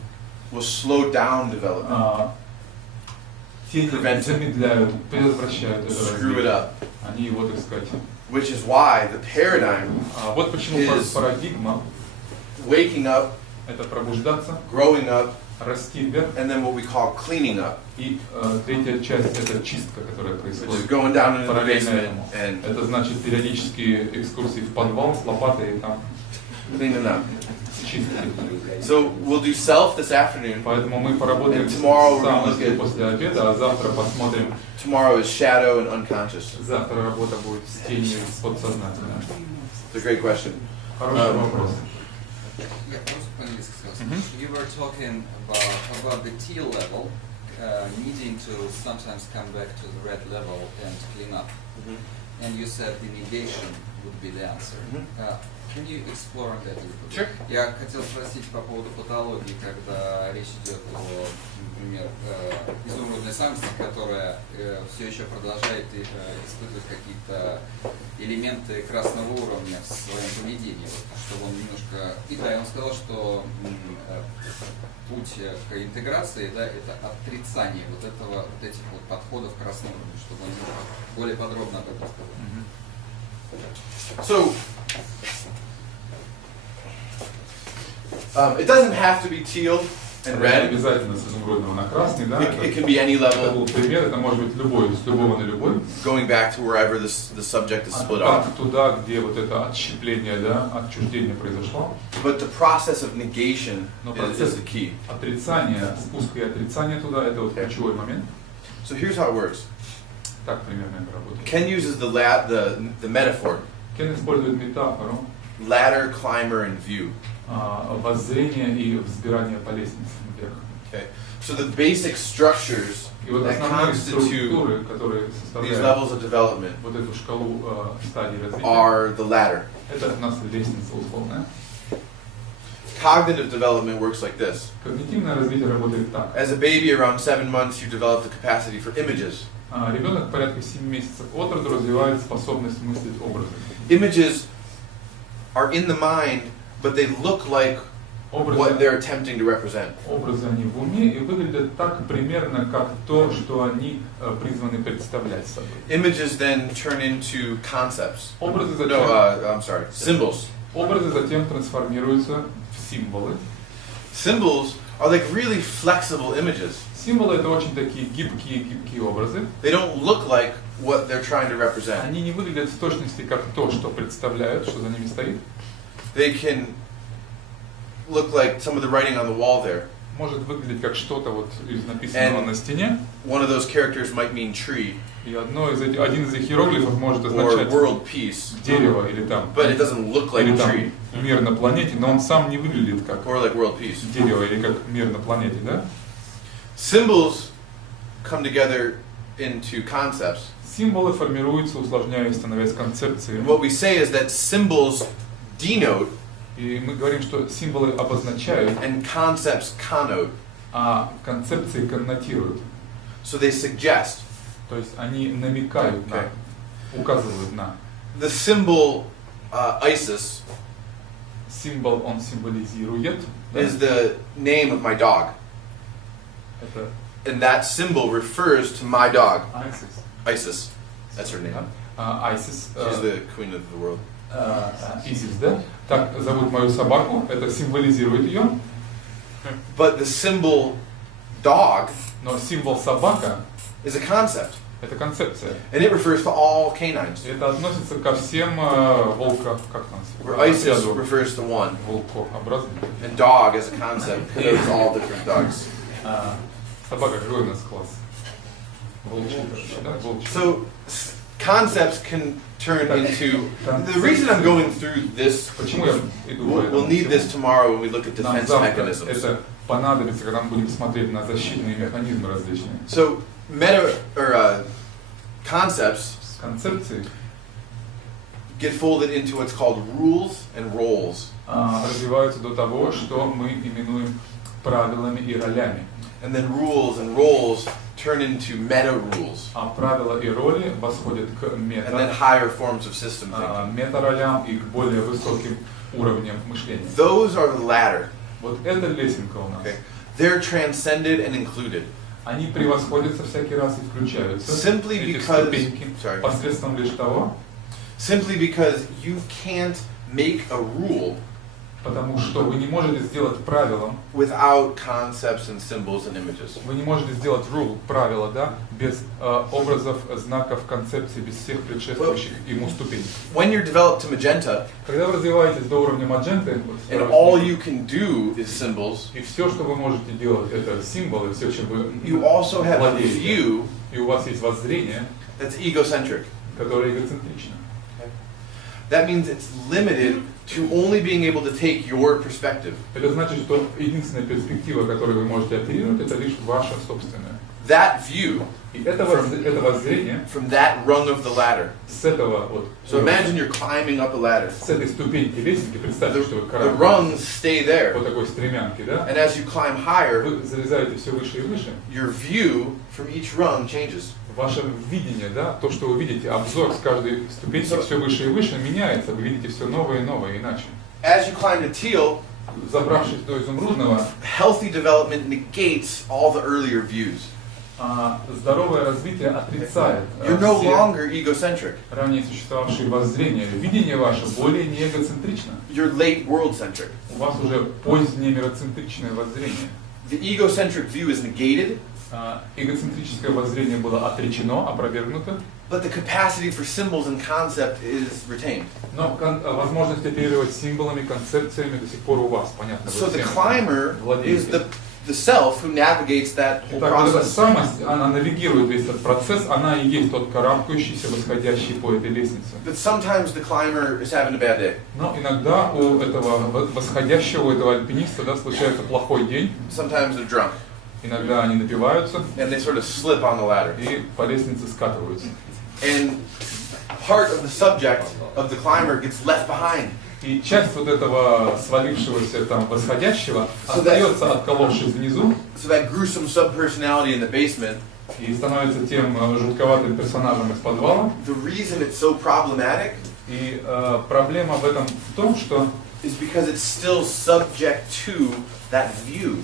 will slow down development, Тени замедляют, предотвращают это screw it развитие. up. Они его, так сказать. Which is why the paradigm Вот почему is парадигма waking up Это пробуждаться, growing up, расти вверх. and then what we call cleaning up. И третья часть — это чистка, которая Which is происходит going down into the параллельно basement этому. and Это значит периодические экскурсии в подвал с лопатой и там cleaning up. чистки. So we'll do self this afternoon. Поэтому мы поработаем And с tomorrow we're gonna самостью look at- после обеда, а завтра посмотрим. Tomorrow is shadow and unconscious. Завтра работа будет с тенью и с подсознательным. It's a great question. Хороший вопрос. Я просто по-английски сказал. You were talking about the teal level, needing to sometimes come back to the red level and clean up. And you said the negation would be the answer. Can you explore on that a little bit? Sure. Я хотел спросить по поводу патологии, когда речь идет о, например, изумрудной самке, которая все еще продолжает испытывать какие-то элементы красного уровня в своем поведении, вот, чтобы он немножко... И да, и он сказал, что путь к интеграции, да, это отрицание вот этого, вот этих вот подходов к красному уровню, чтобы он более подробно об этом сказал. So, it doesn't have to be teal and Не red. обязательно с изумрудного на красный, да? It can be any Это level, был пример, это может быть любой, с любого на любой. going back to wherever the subject is split Так, off. туда, где вот это отщепление, да, отчуждение произошло. But the process of negation Но is процесс the key. отрицания, спуска и отрицания туда, это вот ключевой момент. So here's how it works. Так примерно это работает. Ken uses the metaphor, Кен использует метафору ladder, climber, and view. воззрения и взбирания по лестнице вверх. Okay. So the basic structures И вот that основные constitute структуры, которые these составляют levels of development вот эту шкалу стадий развития, are the ladder. это у нас лестница условная. Cognitive development works like this. Когнитивное развитие работает так. As a baby around 7 months, you develop the capacity for images. Ребенок порядка 7 месяцев от роду развивает способность мыслить образами. Images are in the mind, but they look like what they're attempting to represent. Образы они в уме и выглядят так примерно, как то, что они призваны представлять собой. Images then turn into concepts. Образы затем, I'm sorry, symbols. образы затем трансформируются в символы. Symbols are like really flexible images. Символы — это очень такие гибкие образы. They don't look like what they're trying to represent. Они не выглядят в точности как то, что представляют, что за ними стоит. They can look like some of the writing on the wall there. Может выглядеть как что-то вот из написанного на стене. One of those characters might mean tree. И один из этих иероглифов может Or означать world peace. дерево или там, But it doesn't look like или a там tree. мир на планете, но он сам не выглядит как Or like world peace. дерево или как мир на планете, да? Symbols come together into concepts. Символы формируются, усложняясь, становясь концепцией. And what we say is that symbols denote И мы говорим, что символы обозначают, and concepts connote. а концепции коннотируют. So they suggest. То есть они намекают на, указывают на. The symbol Isis Символ он символизирует. is the name of my dog. Это And that symbol refers to my dog, Isis. Isis. That's her name. Isis. She's the queen of the world. Isis, да? Так зовут мою собаку. Это символизирует ее. But the symbol dog Но символ собака is a concept. это концепция. And it refers to all canines. Это относится ко всем волкам, как там, Where Isis refers to one. Волкообразным. And dog as a concept connotes all different dogs. Собака живой у нас класс. Волчий, короче, да? Волчий. So concepts can turn into. The reason I'm going through this, Почему я иду по we'll этому need this всему? tomorrow when we look at Нам defense завтра mechanisms. это понадобится, когда мы будем смотреть на защитные механизмы различные. So concepts Концепции get folded into what's called rules and roles. развиваются до того, что мы именуем правилами и ролями. And then rules and roles turn into meta rules. А правила и роли восходят к And then higher forms of system thinking. мета-ролям и к более высоким уровням мышления. Those are the ladder. Вот эта лесенка у нас. Okay. They're transcended and included. Они превосходятся всякий раз и включаются. Simply эти because, ступеньки, посредством лишь того, simply because you can't make a rule Потому что вы не можете сделать правилом, without concepts and symbols and images. вы не можете сделать rule, правила, да, без образов, знаков, концепций, без всех предшествующих ему ступеней. When you're developed to magenta, Когда вы развиваетесь до уровня мадженты, and all you can do is symbols, и все, что вы можете делать, это символы, все, чем вы you also have a владеете, view и у вас есть воззрение, that's egocentric. которое эгоцентрично. That means it's limited to only being able to take your perspective. Это значит, что единственная перспектива, которой вы можете оперировать, это лишь ваша собственная. That view И это воззрение from that rung of the ladder. с этого вот, So imagine you're climbing up a ladder. с этой ступеньки лестницы, представьте, что вы The rungs stay there. по такой стремянке, да? And as you climb higher, Вы залезаете все выше и выше. your view from each rung changes. Ваше видение, да, то, что вы видите, обзор с каждой ступеньки все выше и выше меняется, вы видите все новое и новое, иначе. As you climb to teal, Забравшись до изумрудного, healthy development negates all the earlier views. Здоровое развитие отрицает You're no все longer egocentric. ранее существовавшие воззрения. Видение ваше более не эгоцентрично. You're late world-centric. У вас уже позднее мироцентричное воззрение. The egocentric view is negated, Эгоцентрическое воззрение было отречено, опровергнуто, but the capacity for symbols and concept is retained. но возможность оперировать символами, концепциями до сих пор у вас, понятно, So вы the всем climber is владеете. the self who navigates that whole Итак, вот эта process. самость, она навигирует весь этот процесс, она и есть тот карабкающийся, восходящий по этой лестнице. But sometimes the climber is having a bad day. Но иногда у этого восходящего, у этого альпиниста, да, случается плохой день, Sometimes they're drunk, иногда они напиваются and they sort of slip on the ladder. и по лестнице скатываются. And part of the subject of the climber gets left behind. И часть вот этого свалившегося там восходящего остается, отколовшись внизу, So that gruesome subpersonality in the basement, и становится тем жутковатым персонажем из подвала. the reason it's so problematic И проблема в этом в том, что is because it's still subject to that view.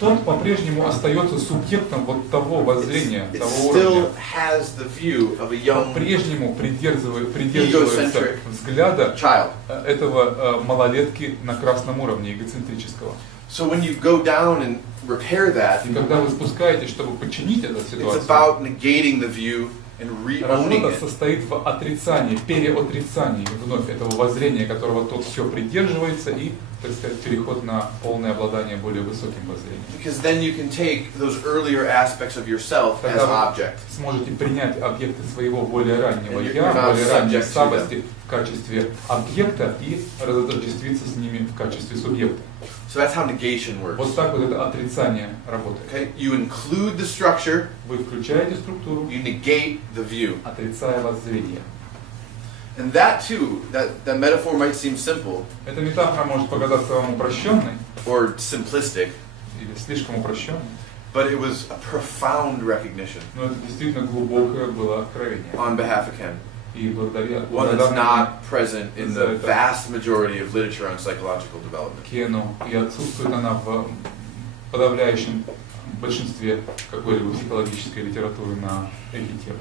тот по-прежнему остается субъектом вот того воззрения, It того still уровня. has the view of a young По-прежнему придерживается взгляда child. этого малолетки на красном уровне эгоцентрического. So when you go down and repair that, И когда вы спускаетесь, чтобы починить эту it's ситуацию, about negating the view and re-owning работа it. состоит в отрицании, переотрицании вновь этого воззрения, которого тот все придерживается, и, так сказать, переход на полное обладание более высоким воззрением. Because then you can take those earlier aspects of yourself as Тогда вы object. сможете принять объекты своего более раннего And you're «я», not более ранней subject to самости в качестве объекта и разотождествиться с ними в качестве субъекта. So that's how negation works. Вот так вот это отрицание работает. Okay? You include the structure, Вы включаете структуру, you negate the view. отрицая воззрение. And that too, that metaphor might seem simple Эта метафора может показаться вам упрощенной or simplistic, или слишком упрощенной, but it was a profound recognition но это действительно глубокое было откровение. on behalf of Ken. И благодаря One that's not present in the vast majority of literature on psychological development. Кену, и отсутствует она в подавляющем большинстве какой-либо психологической литературы на эти темы.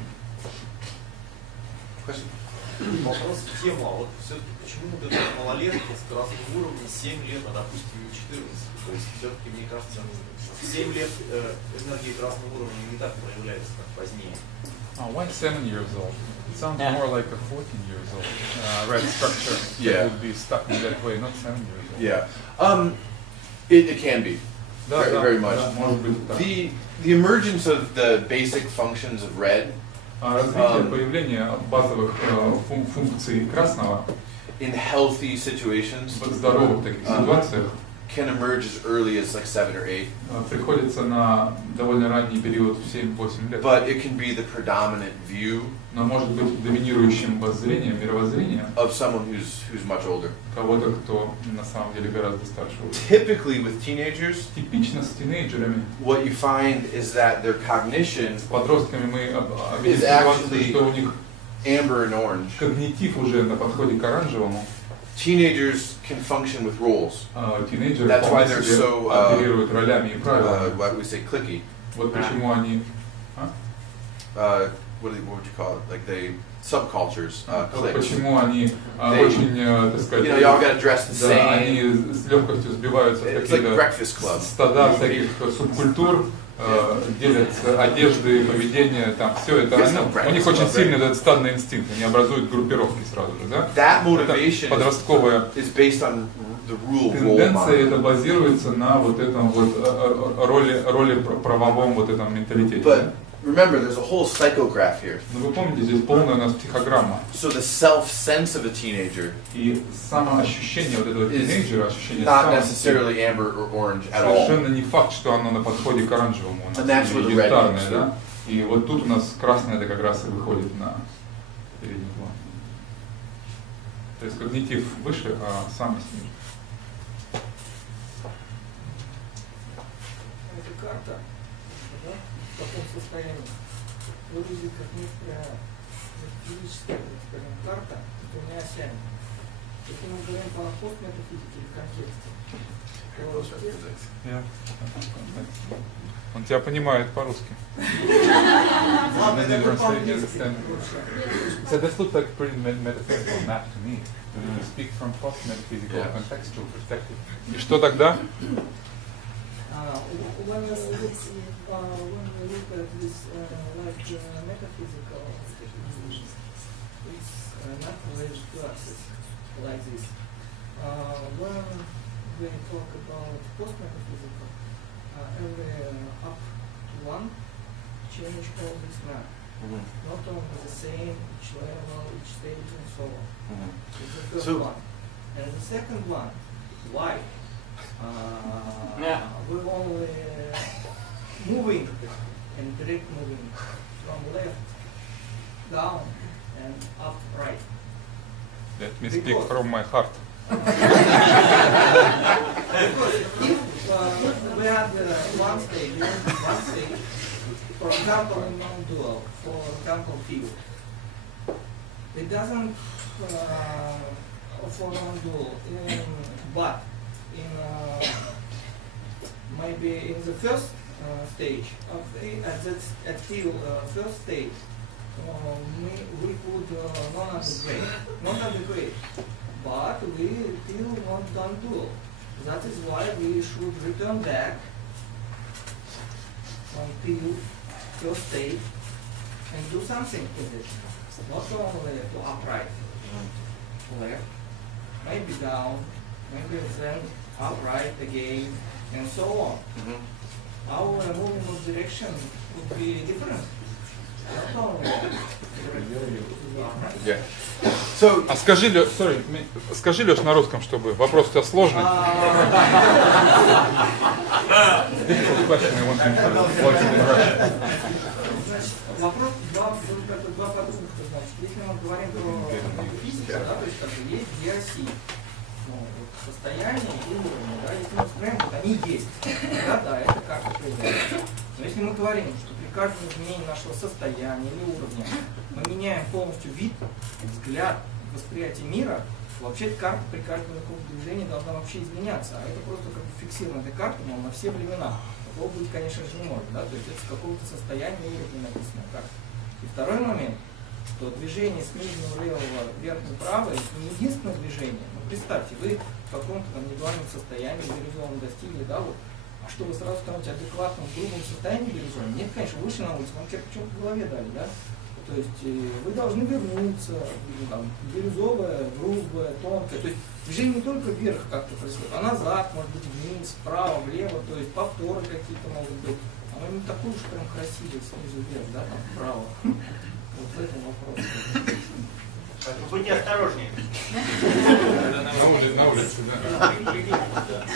Вопрос в тему, а вот все-таки почему вот эта малолетка с красным уровнем 7 лет, а допустим не 14? То есть все-таки, мне кажется, в 7 лет энергия красного уровня не так проявляется, как позднее. Why 7 years old? It sounds more like a 14 years old red structure Yeah. that would be stuck in that way, not 7 years old. Yeah. It can be. Very much. Может быть так. The emergence of the basic functions of red Развитие появления базовых функций красного in healthy situations в здоровых таких ситуациях can emerge as early as like 7 or 8. Приходится на довольно ранний период в 7-8 лет. But it can be the predominant view Но может быть доминирующим воззрением, мировоззрением of someone who's much older. кого-то, кто на самом деле гораздо старше. Typically with teenagers, Типично с тинейджерами, what you find is that their cognition с подростками мы is actually что у них amber and orange. когнитив уже на подходе к оранжевому. Teenagers can function with roles. Тинейджеры That's why вполне they're себе so оперируют ролями и правилами. why we say clicky. Вот почему они... What would you call it? Like subcultures, cliques. Почему они очень, так сказать, you all gotta dress the да, same. они с легкостью сбиваются в It's какие-то like breakfast club. стада всяких субкультур, делят одежды, поведение, там все это. У них очень сильный этот стадный инстинкт, они образуют группировки сразу же, да? That motivation подростковая is based on the rule тенденция, это базируется на вот этом вот роли правовом вот этом менталитете. But remember, there's a whole psychograph here. Но вы помните, здесь полная у нас психограмма. So the self-sense of a teenager и самоощущение вот этого тинейджера, ощущение not necessarily amber or orange at all. совершенно не факт, что оно на подходе к оранжевому, у нас янтарное, да? И вот тут у нас красное это как раз и выходит на передний план. То есть когнитив выше, а самость ниже. Эта карта, да, в таком состоянии выглядит как некоторая физическая, скажем, карта с двумя осями. Если мы говорим по постметафизике или контексте, Он тебя понимает по-русски. So this looks like a pretty metaphysical map to me. You speak from post-metaphysical contextual perspective. И что тогда? When we look at this like metaphysical, it's not related to access like this. When we talk about post-metaphysical, every up to one change all this map. Not only the same, each level, each stage, and so on. It's the first one. And the second one, why? We're only moving and direct moving from left down and up right. Let me speak from my heart. Because if we have one stage, for example, in non-dual, for example, field, it doesn't for non-dual, but in maybe in the first stage of at field first stage, we put not undergrade, but we still want non-dual. That is why we should return back on field first stage and do something with it. Not only to upright, left, maybe down, maybe then upright again, and so on. Our movement of direction would be different. Not only Yeah. So, а скажи, Леш, на русском, чтобы вопрос у тебя сложный. Вопрос два подпункта, значит, если мы говорим про физику, да, то есть как бы есть две оси, состояние и уровень, да, если мы вспоминаем, вот они есть, да, это как-то произойдет. Но если мы говорим, что при каждом изменении нашего состояния или уровня мы меняем полностью вид, взгляд, восприятие мира, вообще карта при каждом таком движении должна вообще изменяться, а это просто как бы фиксированная карта, но на все времена. Такого быть, конечно же, не может, да, то есть это с какого-то состояния уровня написано карта. И второй момент, что движение с нижнего левого вверх направо это не единственное движение. Ну, представьте, вы в каком-то там недуальном состоянии бирюзовом достигли, да, вот, а что вы сразу становитесь адекватным в грубом состоянии бирюзовым? Нет, конечно, вышли на улицу, вам кирпичом по голове дали, да? То есть вы должны вернуться, там, бирюзовое, грубое, тонкое. То есть движение не только вверх как-то происходит, а назад, может быть, вниз, вправо, влево, то есть повторы какие-то могут быть. Оно не такое уж прям красивое снизу вверх, да, там вправо. Вот в этом вопрос. Будьте осторожнее. На улице, да.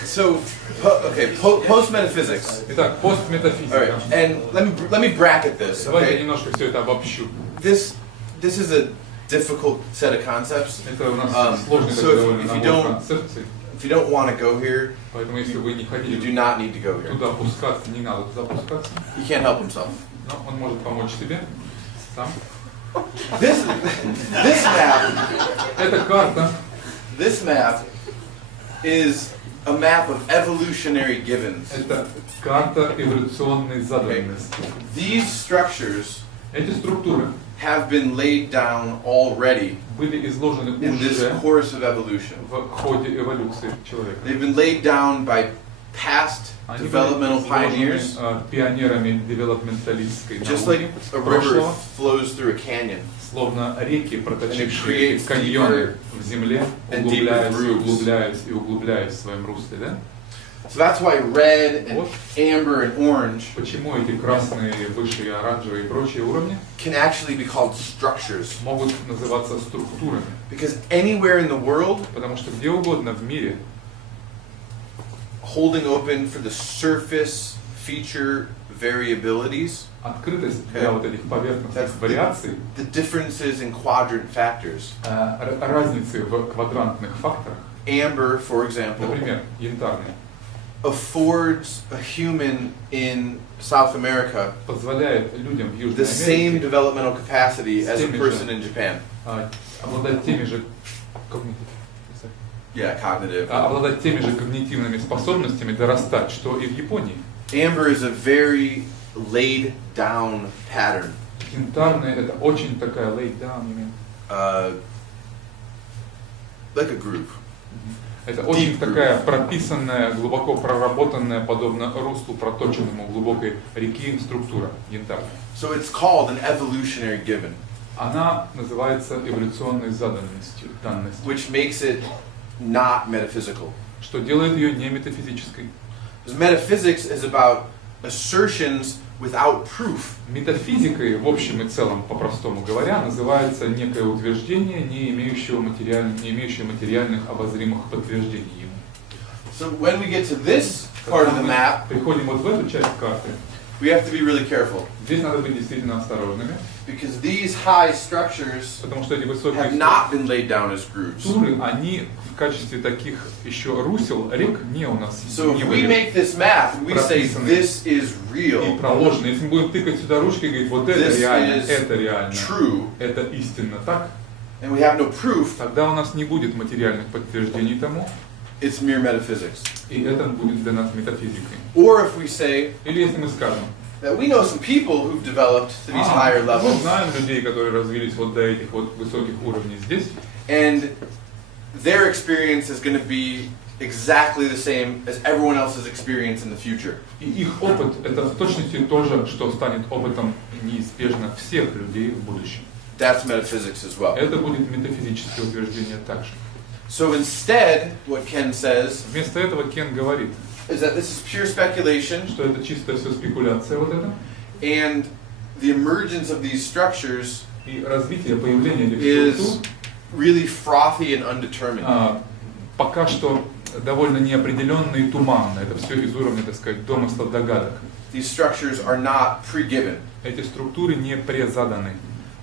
So, okay, post-metaphysics. Итак, постметафизика. All right, and let me bracket this. Давайте Okay? немножко все это обобщу. This is a difficult set of concepts. Это у нас сложный So довольно набор концепций. if you don't want to go here, Поэтому если вы не you хотите do not need to go here. туда опускаться, не надо туда опускаться. He can't help himself. Но он может помочь себе сам. This map. Эта карта. This map is a map of evolutionary givens. Это карта эволюционной заданности. These structures Эти структуры have been laid down already были изложены in this уже course of evolution. в ходе эволюции человека. They've been laid down by past developmental pioneers, пионерами девелопменталистской just like науки a river прошлого, flows through a canyon. словно реки, проточившие creates каньоны в земле, and deeper углубляясь и углубляясь в своем русле, да? So that's why red and amber and orange Почему эти красные, высшие, оранжевые и прочие уровни can actually be called structures. могут называться структурами? Because anywhere in the world, Потому что где угодно в мире, holding open for the surface feature variabilities, открытость для вот этих поверхностных вариаций, the differences in quadrant factors. Разницы в квадрантных факторах, Amber, for example, например, янтарный, affords a human in South America позволяет людям в Южной the same Америке developmental capacity as a person in Japan. обладать теми же Cognitive. обладать теми же когнитивными способностями дорастать, что и в Японии. Amber is a very laid down pattern. Янтарный это очень такая laid down, Like a groove. Это очень такая прописанная, глубоко проработанная, подобно руслу проточенному глубокой реки структура янтарная. So it's called an evolutionary given. Она называется эволюционной заданностью, данностью. Which makes it not metaphysical. Что делает ее не метафизической. Because metaphysics is about assertions without proof. Метафизикой, в общем и целом, по-простому говоря, называется некое утверждение, не имеющее материальных обозримых подтверждений ему. So when we get to this part of the map, приходим вот в эту часть карты, we have to be really careful. Здесь надо быть действительно осторожными. Because these high structures потому что эти высокие have not been laid down as grooves. структуры, они в качестве таких еще русел, рек не у нас So не if we были make this map, we say прописаны this is real. и проложены. Если мы будем тыкать сюда ручкой и говорить, вот это This реально, is это реально, true. это истинно так, and we have no proof, тогда у нас не будет материальных подтверждений тому, it's mere metaphysics. И это будет для нас метафизикой. Or if we say, или если мы скажем, that we know some people who've developed to these higher мы levels, знаем людей, которые развились вот до этих вот высоких уровней здесь, and their experience is going to be exactly the same as everyone else's experience in the future. И их опыт это в точности то же, что станет опытом неизбежно всех людей в будущем. That's metaphysics as well. Это будет метафизическое утверждение также. So instead, what Ken says, вместо этого Кен говорит, is that this is pure speculation, что это чисто все спекуляция вот это, and the emergence of these structures и развитие, появление этих is структур really frothy and undetermined. Пока что довольно неопределенно и туманно. Это все из уровня, так сказать, домыслов, догадок. These structures are not pre-given. Эти структуры не презаданы.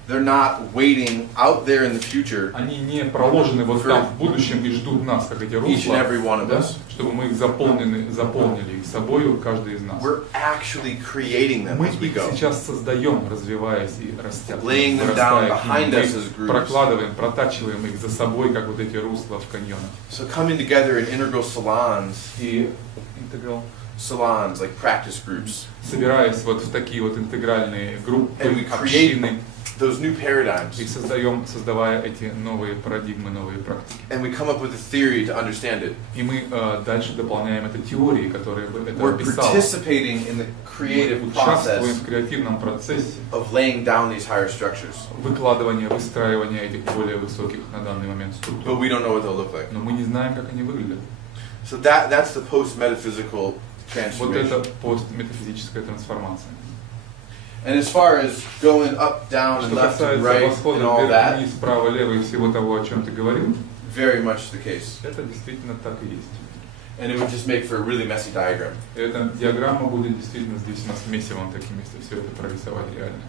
They're not waiting out there in the future. Они не проложены вот там в будущем и ждут нас, как эти русла, да, чтобы мы их заполнили их собою, каждый из нас. We're actually creating them Мы as we их go. сейчас создаем, развиваясь и растя, Laying them down behind us as мы grooves. прокладываем, протачиваем их за собой, как вот эти русла в каньонах. So coming together in integral salons, И интеграл salons like practice groups, собираясь вот в такие вот интегральные группы, and we общины, those new paradigms, и создавая эти новые парадигмы, новые практики. and we come up with a theory to understand it. И мы дальше дополняем это теорией, которая бы это We're описала. participating in the creative Мы участвуем process в креативном процессе of laying down these higher structures. выкладывания, выстраивания этих более высоких на данный момент структур. But we don't know what they'll look like. Но мы не знаем, как они выглядят. So that's the post-metaphysical Вот это transformation. постметафизическая трансформация. And as far as going up, down, and Что left and касается right, восхода and all вверх, that, вниз, право, лево и всего того, о чем ты говорил, very much the case. это действительно так и есть. And it would just make for a really messy diagram. Эта диаграмма будет действительно здесь у нас месивом таким, если все это прорисовать реально.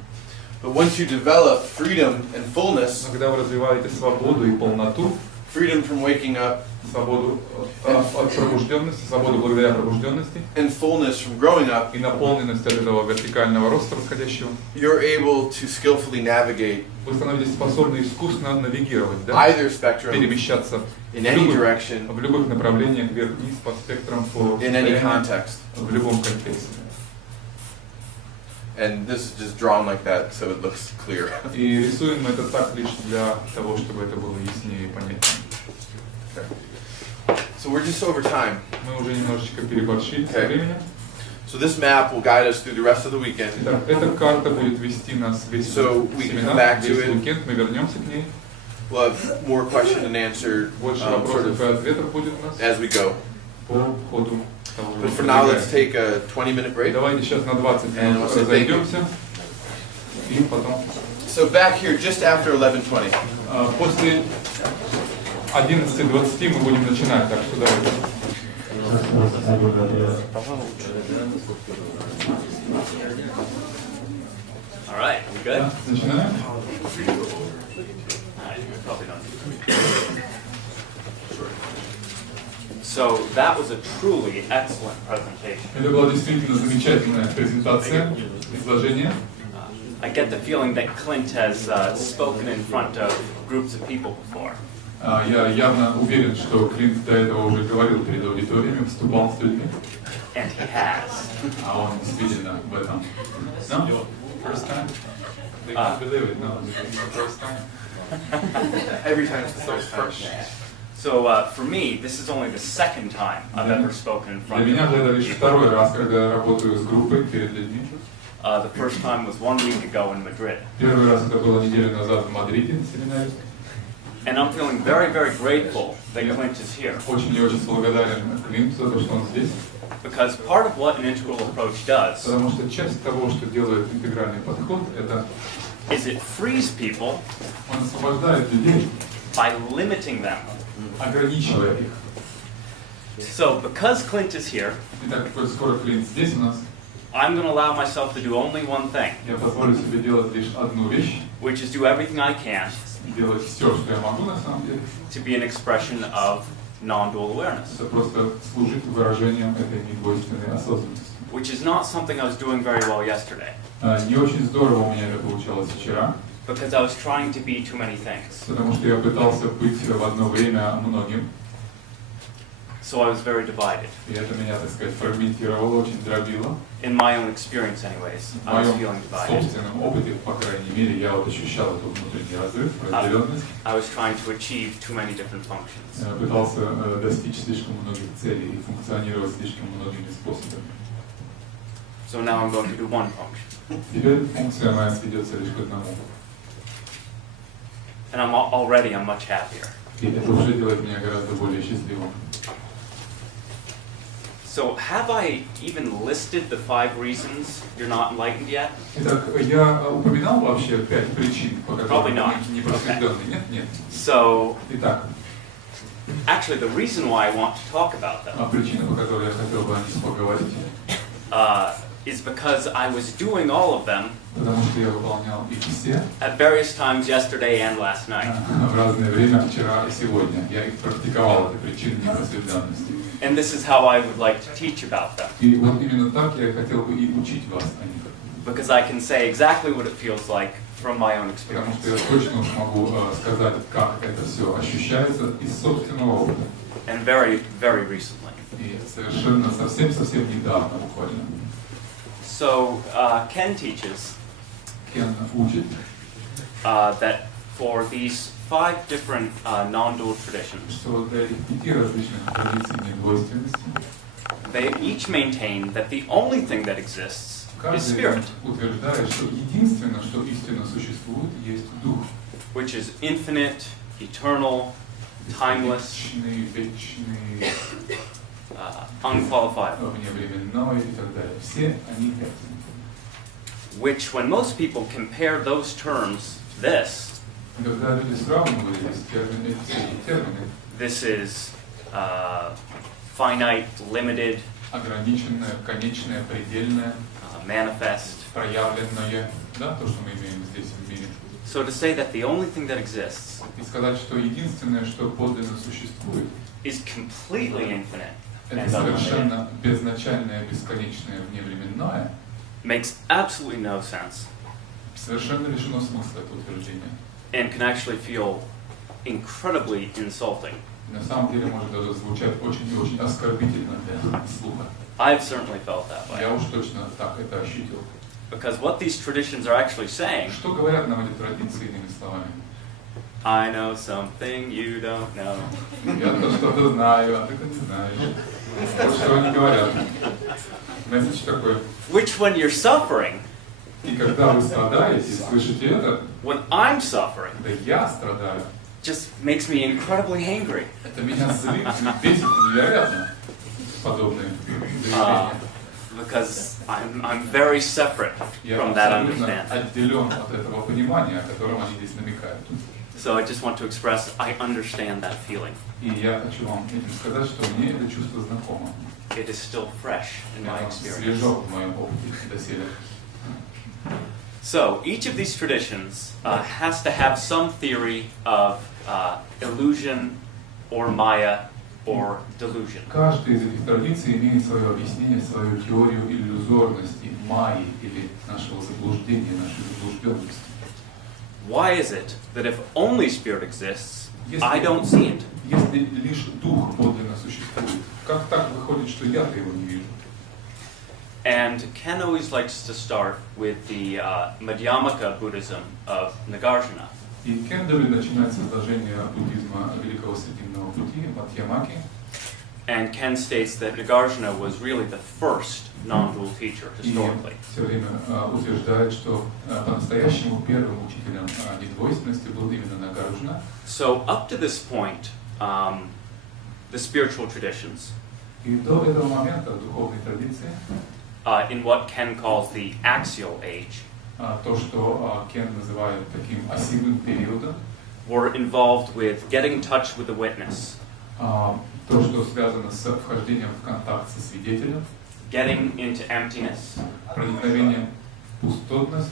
But once you develop freedom and fullness, Но когда вы развиваете свободу и полноту, freedom from waking up, свободу от пробужденности, свободу благодаря пробужденности and fullness from growing up, и наполненность от этого вертикального роста восходящего, you're able to skillfully navigate вы становитесь способны искусно навигировать, да? either spectrum Перемещаться in any direction, в любых направлениях, вверх-вниз, по спектрам, по in any context. в любом контексте. And this is just drawn like that, so it looks clear. И рисуем мы это так лишь для того, чтобы это было яснее и понятнее. So we're just over time. Мы уже немножечко переборщили со временем. So this map will guide us through the rest of the weekend. Эта карта будет вести нас весь семинар, весь уикенд, мы вернемся к ней. We'll have more question and answer sort of as we go. По ходу. But for now, let's take a 20-minute break. Давайте сейчас на 20 минут разойдемся. И потом. So back here just after 11:20. После 11:20 мы будем начинать, так что давайте. All right, we good? Начинаем. So that was a truly excellent presentation. Это была действительно замечательная презентация, изложение. I get the feeling that Clint has spoken in front of groups of people before. Я явно уверен, что Клинт до этого уже говорил перед аудиториями, выступал с людьми. And he has. А он действительно в этом. No? First time? They can't believe it. No, it's the first time. Every time it's the first time. So for me, this is only the second time I've ever spoken in front of Для меня же это лишь второй раз, когда я работаю с группой перед людьми. The first time was 1 week ago in Madrid. Первый раз это было неделю назад в Мадриде на семинаре. And I'm feeling very, very grateful that Clint is here. Очень и очень благодарен Клинту за то, что он здесь. Because part of what an integral approach does Потому что часть того, что делает интегральный подход, это is it frees people он освобождает людей, by limiting them. ограничивая их. So because Clint is here, Итак, коль скоро Клинт здесь у нас, I'm going to allow myself to do only one thing, я позволю себе делать лишь одну вещь, which is do everything I can делать все, что я могу на самом деле. to be an expression of non-dual awareness, Это просто служит выражением этой недвойственной осознанности. which is not something I was doing very well yesterday, Не очень здорово у меня это получалось вчера, because I was trying to be too many things. потому что я пытался быть в одно время многим, So I was very divided. и это меня, так сказать, фрагментировало, очень дробило. In my own experience anyways, В I was моем feeling divided. собственном опыте, по крайней мере, я вот ощущал этот внутренний разрыв, разделенность. I was trying to achieve too many different functions. Пытался достичь слишком многих целей и функционировать слишком многими способами. So now I'm going to do one function. Теперь функция моя сведется лишь к одному. And I'm much happier. И это уже делает меня гораздо более счастливым. So have I even listed the 5 reasons you're not enlightened yet? Итак, я упоминал вообще 5 причин, по Probably которым not. не просветленный. Нет, нет. So, Итак, actually the reason why I want to talk about them причина, по которой я хотел бы о них поговорить, is because I was doing all of them потому что я выполнял их все at various times yesterday and last night. в разное время, вчера и сегодня. Я их практиковал, эти причины непросветленности. And this is how I would like to teach about them. И вот именно так я хотел бы и учить вас о них. Because I can say exactly what it feels like from my own Потому experience. что я точно смогу сказать, как это все ощущается из собственного опыта. And very, very recently. И совершенно совсем недавно буквально. So, Ken teaches Кен учит, that for these 5 different non-dual traditions, что для этих 5 различных традиций недвойственности they each maintain that the only thing that exists is каждый spirit, утверждает, что единственное, что истинно существует, есть дух. which is infinite, eternal, timeless, Вечный, unqualifiable. вневременной и так далее. Все они это. Which, when most people compare those terms to this, Когда люди сравнивали эти термины, this is finite, limited, ограниченное, конечное, предельное, manifest. проявленное, да, то, что мы имеем здесь в мире. So to say that the only thing that exists И сказать, что единственное, что подлинно существует, is completely infinite это and unlimited совершенно безначальное, бесконечное, вневременное, makes absolutely no sense совершенно лишено смысла это утверждение. and can actually feel incredibly insulting. На самом деле может даже звучать очень и очень оскорбительно для слуха. I've certainly felt that way. Я уж точно так это ощутил. Because what these traditions are actually saying, Что говорят нам эти традиции, иными словами? I know something you don't know. Я-то что-то знаю, а ты-то не знаешь. Вот что они говорят. Месседж такой. Which when you're suffering, И когда вы страдаете, слышите это, when I'm suffering, да я страдаю, just makes me incredibly angry. это меня злит, бесит невероятно, подобные заявления. Because I'm very separate Я from that абсолютно understanding. отделен от этого понимания, о котором они здесь намекают. So I just want to express, I understand that feeling. И я хочу вам этим сказать, что мне это чувство знакомо. It is still fresh in my experience. Свежо в моем опыте доселе. So each of these traditions has to have some theory of illusion or maya or delusion. Каждая из этих традиций имеет свое объяснение, свою теорию иллюзорности, майи или нашего заблуждения, нашей заблужденности. Why is it that if only spirit exists, I don't see it? Если лишь дух подлинно существует, как так выходит, что я-то его не вижу? And Ken always likes to start with the Madhyamaka Buddhism of Nagarjuna. И Кен любит начинать с изложения буддизма Великого Срединного Пути, Мадьямаки. And Ken states that Nagarjuna was really the first non-dual teacher historically. И все время утверждает, что по-настоящему первым учителем недвойственности был именно Нагарджуна. So up to this point, the spiritual traditions, И до этого момента духовные традиции, in what Ken calls the axial age, то, что Кен называет таким осевым периодом, were involved with getting in touch with the witness, то, что связано с вхождением в контакт со свидетелем, getting into emptiness, проникновением в пустотность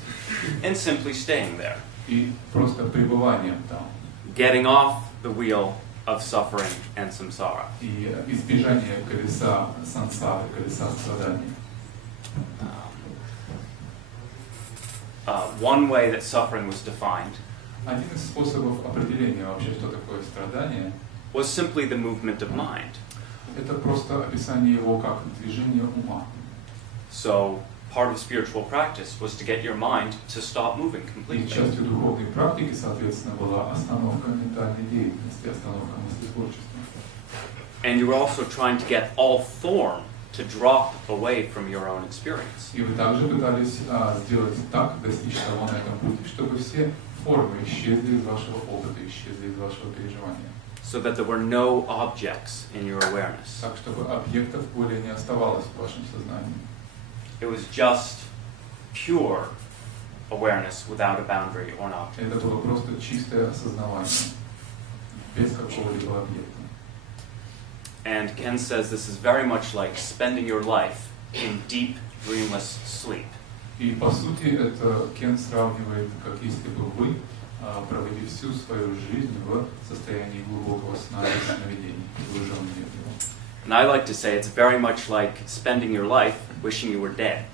and simply staying there, и просто пребыванием там, getting off the wheel of suffering and samsara. И избежание колеса сансары, колеса страданий. One way that suffering was defined Один из способов определения вообще, что такое страдание, was simply the movement of mind. это просто описание его как движение ума. So part of spiritual practice was to get your mind to stop moving И completely. частью духовной практики, соответственно, была остановка ментальной деятельности, остановка мыслетворчества. And you were also trying to get all form to drop away from your own experience. И вы также пытались сделать так, достичь того на этом пути, чтобы все формы исчезли из вашего опыта, исчезли из вашего переживания. So that there were no objects in your awareness. Так, чтобы объектов более не оставалось в вашем сознании. It was just pure awareness without a boundary or an object. Это было просто чистое осознавание, без какого-либо объекта. And Ken says this is very much like spending your life in deep, dreamless sleep. И по сути это Кен сравнивает, как если бы вы провели всю свою жизнь в состоянии глубокого сна и сновидений, погруженные в него. And I like to say it's very much like spending your life wishing you were dead.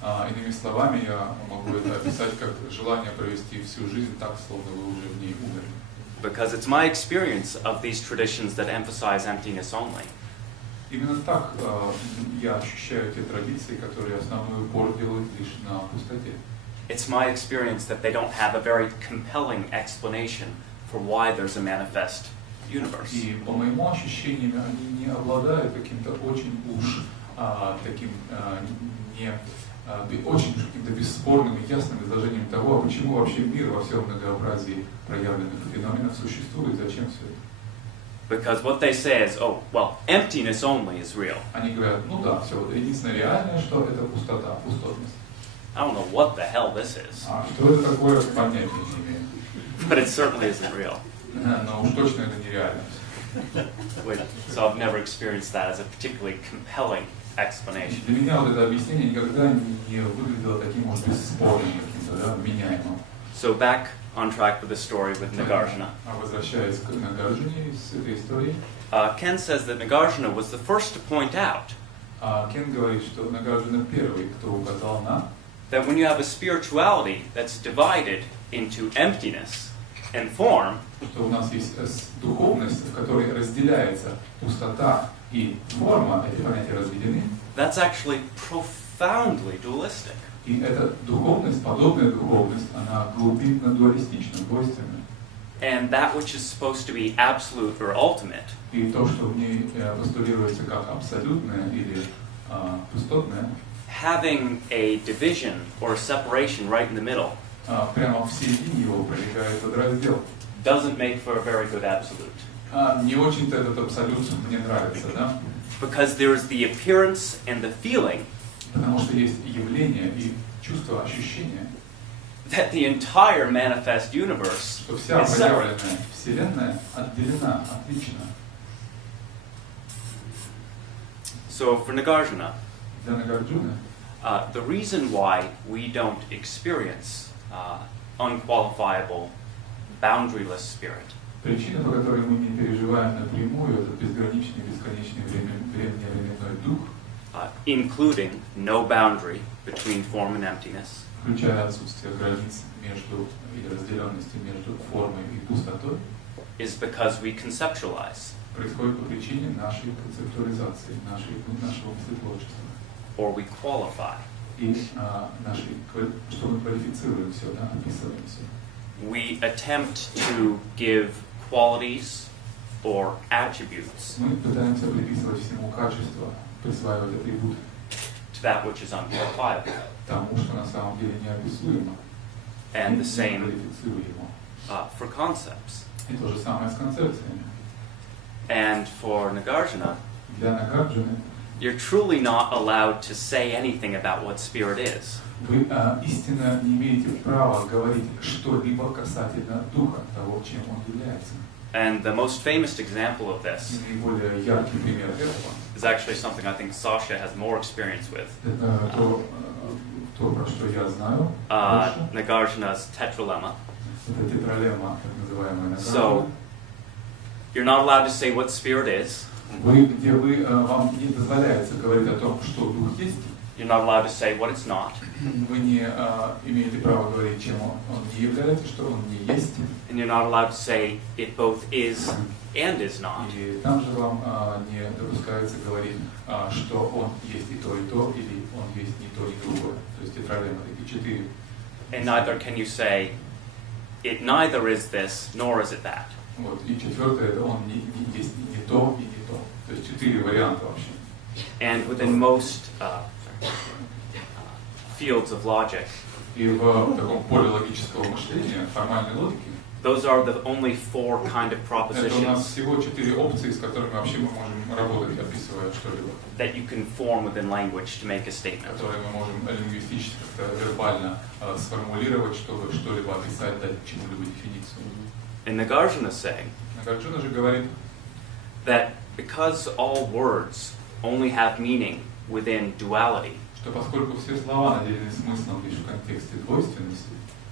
Иными словами, я могу это описать как желание провести всю жизнь так, словно вы уже в ней умерли. Because it's my experience of these traditions that emphasize emptiness only. Именно так я ощущаю те традиции, которые основной упор делают лишь на пустоте. It's my experience that they don't have a very compelling explanation for why there's a manifest universe. И по моему ощущениям, они не обладают каким-то очень уж таким очень каким-то бесспорным и ясным изложением того, почему вообще мир во всем многообразии проявленных феноменов существует, зачем все это. Because what they say is, oh, well, emptiness only is real. Они говорят, ну да, все, единственное реальное, что это пустота, пустотность. I don't know what the hell this is. Что это такое, понятия не имею. But it certainly isn't real. Но уж точно это нереальность. So I've never experienced that as a particularly compelling explanation. Для меня вот это объяснение никогда не выглядело таким уж бесспорным, каким-то, да, вменяемым. So back on track with the story with Nagarjuna. Возвращаясь к Нагарджуне из этой истории, Ken says that Nagarjuna was the first to point out Кен говорит, что Нагарджуна первый, кто указал на that when you have a spirituality that's divided into emptiness and form, что у нас есть духовность, в которой разделяется пустота и форма, эти понятия разведены. That's actually profound profoundly dualistic. И эта духовность, подобная духовность, она глубинно дуалистична, двойственна. And that which is supposed to be absolute or ultimate И то, что в ней постулируется как абсолютное или пустотное, having a division or a separation right in the middle прямо в середине его пролегает этот раздел. doesn't make for a very good absolute. Не очень-то этот абсолют мне нравится, да? Because there's the appearance and the feeling Потому что есть явление и чувство, ощущение, that the entire manifest universe что вся is separate. проявленная Вселенная отделена, отлична. So for Nagarjuna, Для Нагарджуны the reason why we don't experience unqualifiable, boundaryless spirit причина, по которой мы не переживаем напрямую этот безграничный, бесконечный временной дух, including no boundary between form and emptiness, включая отсутствие границ между или разделенности между формой и пустотой, is because we conceptualize, происходит по причине нашей концептуализации, нашего мыслетворчества. or we qualify. И что мы квалифицируем все, да, описываем все. We attempt to give qualities or attributes Мы пытаемся приписывать всему качество, присваивать атрибуты to that which is unqualifiable. тому, что на самом деле неописуемо, And the same неквалифицируемо. for concepts. И то же самое с концепциями. And for Nagarjuna, Для Нагарджуны you're truly not allowed to say anything about what spirit is. вы истинно не имеете права говорить что-либо касательно духа, того, чем он является. And the most famous example of this Наиболее яркий пример этого is actually something I think Sasha has more experience with. это то, про что я знаю больше. Nagarjuna's tetralemma. Это тетралемма, так называемая Нагарджуна. So, you're not allowed to say what spirit is. Где вам не дозволяется говорить о том, что дух есть. You're not allowed to say what it's not. Вы не имеете права говорить, чем он не является, что он не есть. And you're not allowed to say it both is and is not. И там же вам не допускается говорить, что он есть и то, или он есть не то, ни другое. То есть тетралемма такие 4. And neither can you say it neither is this nor is it that. Вот. И четвертое, это он не есть не то и не то. То есть 4 варианта вообще. And within most fields of logic, И в таком поле логического мышления, формальной логики, those are the only 4 kind of это у нас propositions всего 4 опции, с которыми вообще мы можем работать, описывая что-либо. that you can form within language to make a statement. Которые мы можем лингвистически, как-то вербально сформулировать, чтобы что-либо описать, дать чему-либо дефиницию. And Nagarjuna is saying Нагарджуна же говорит, that because all words only have meaning within duality, что поскольку все слова наделены смыслом лишь в контексте двойственности,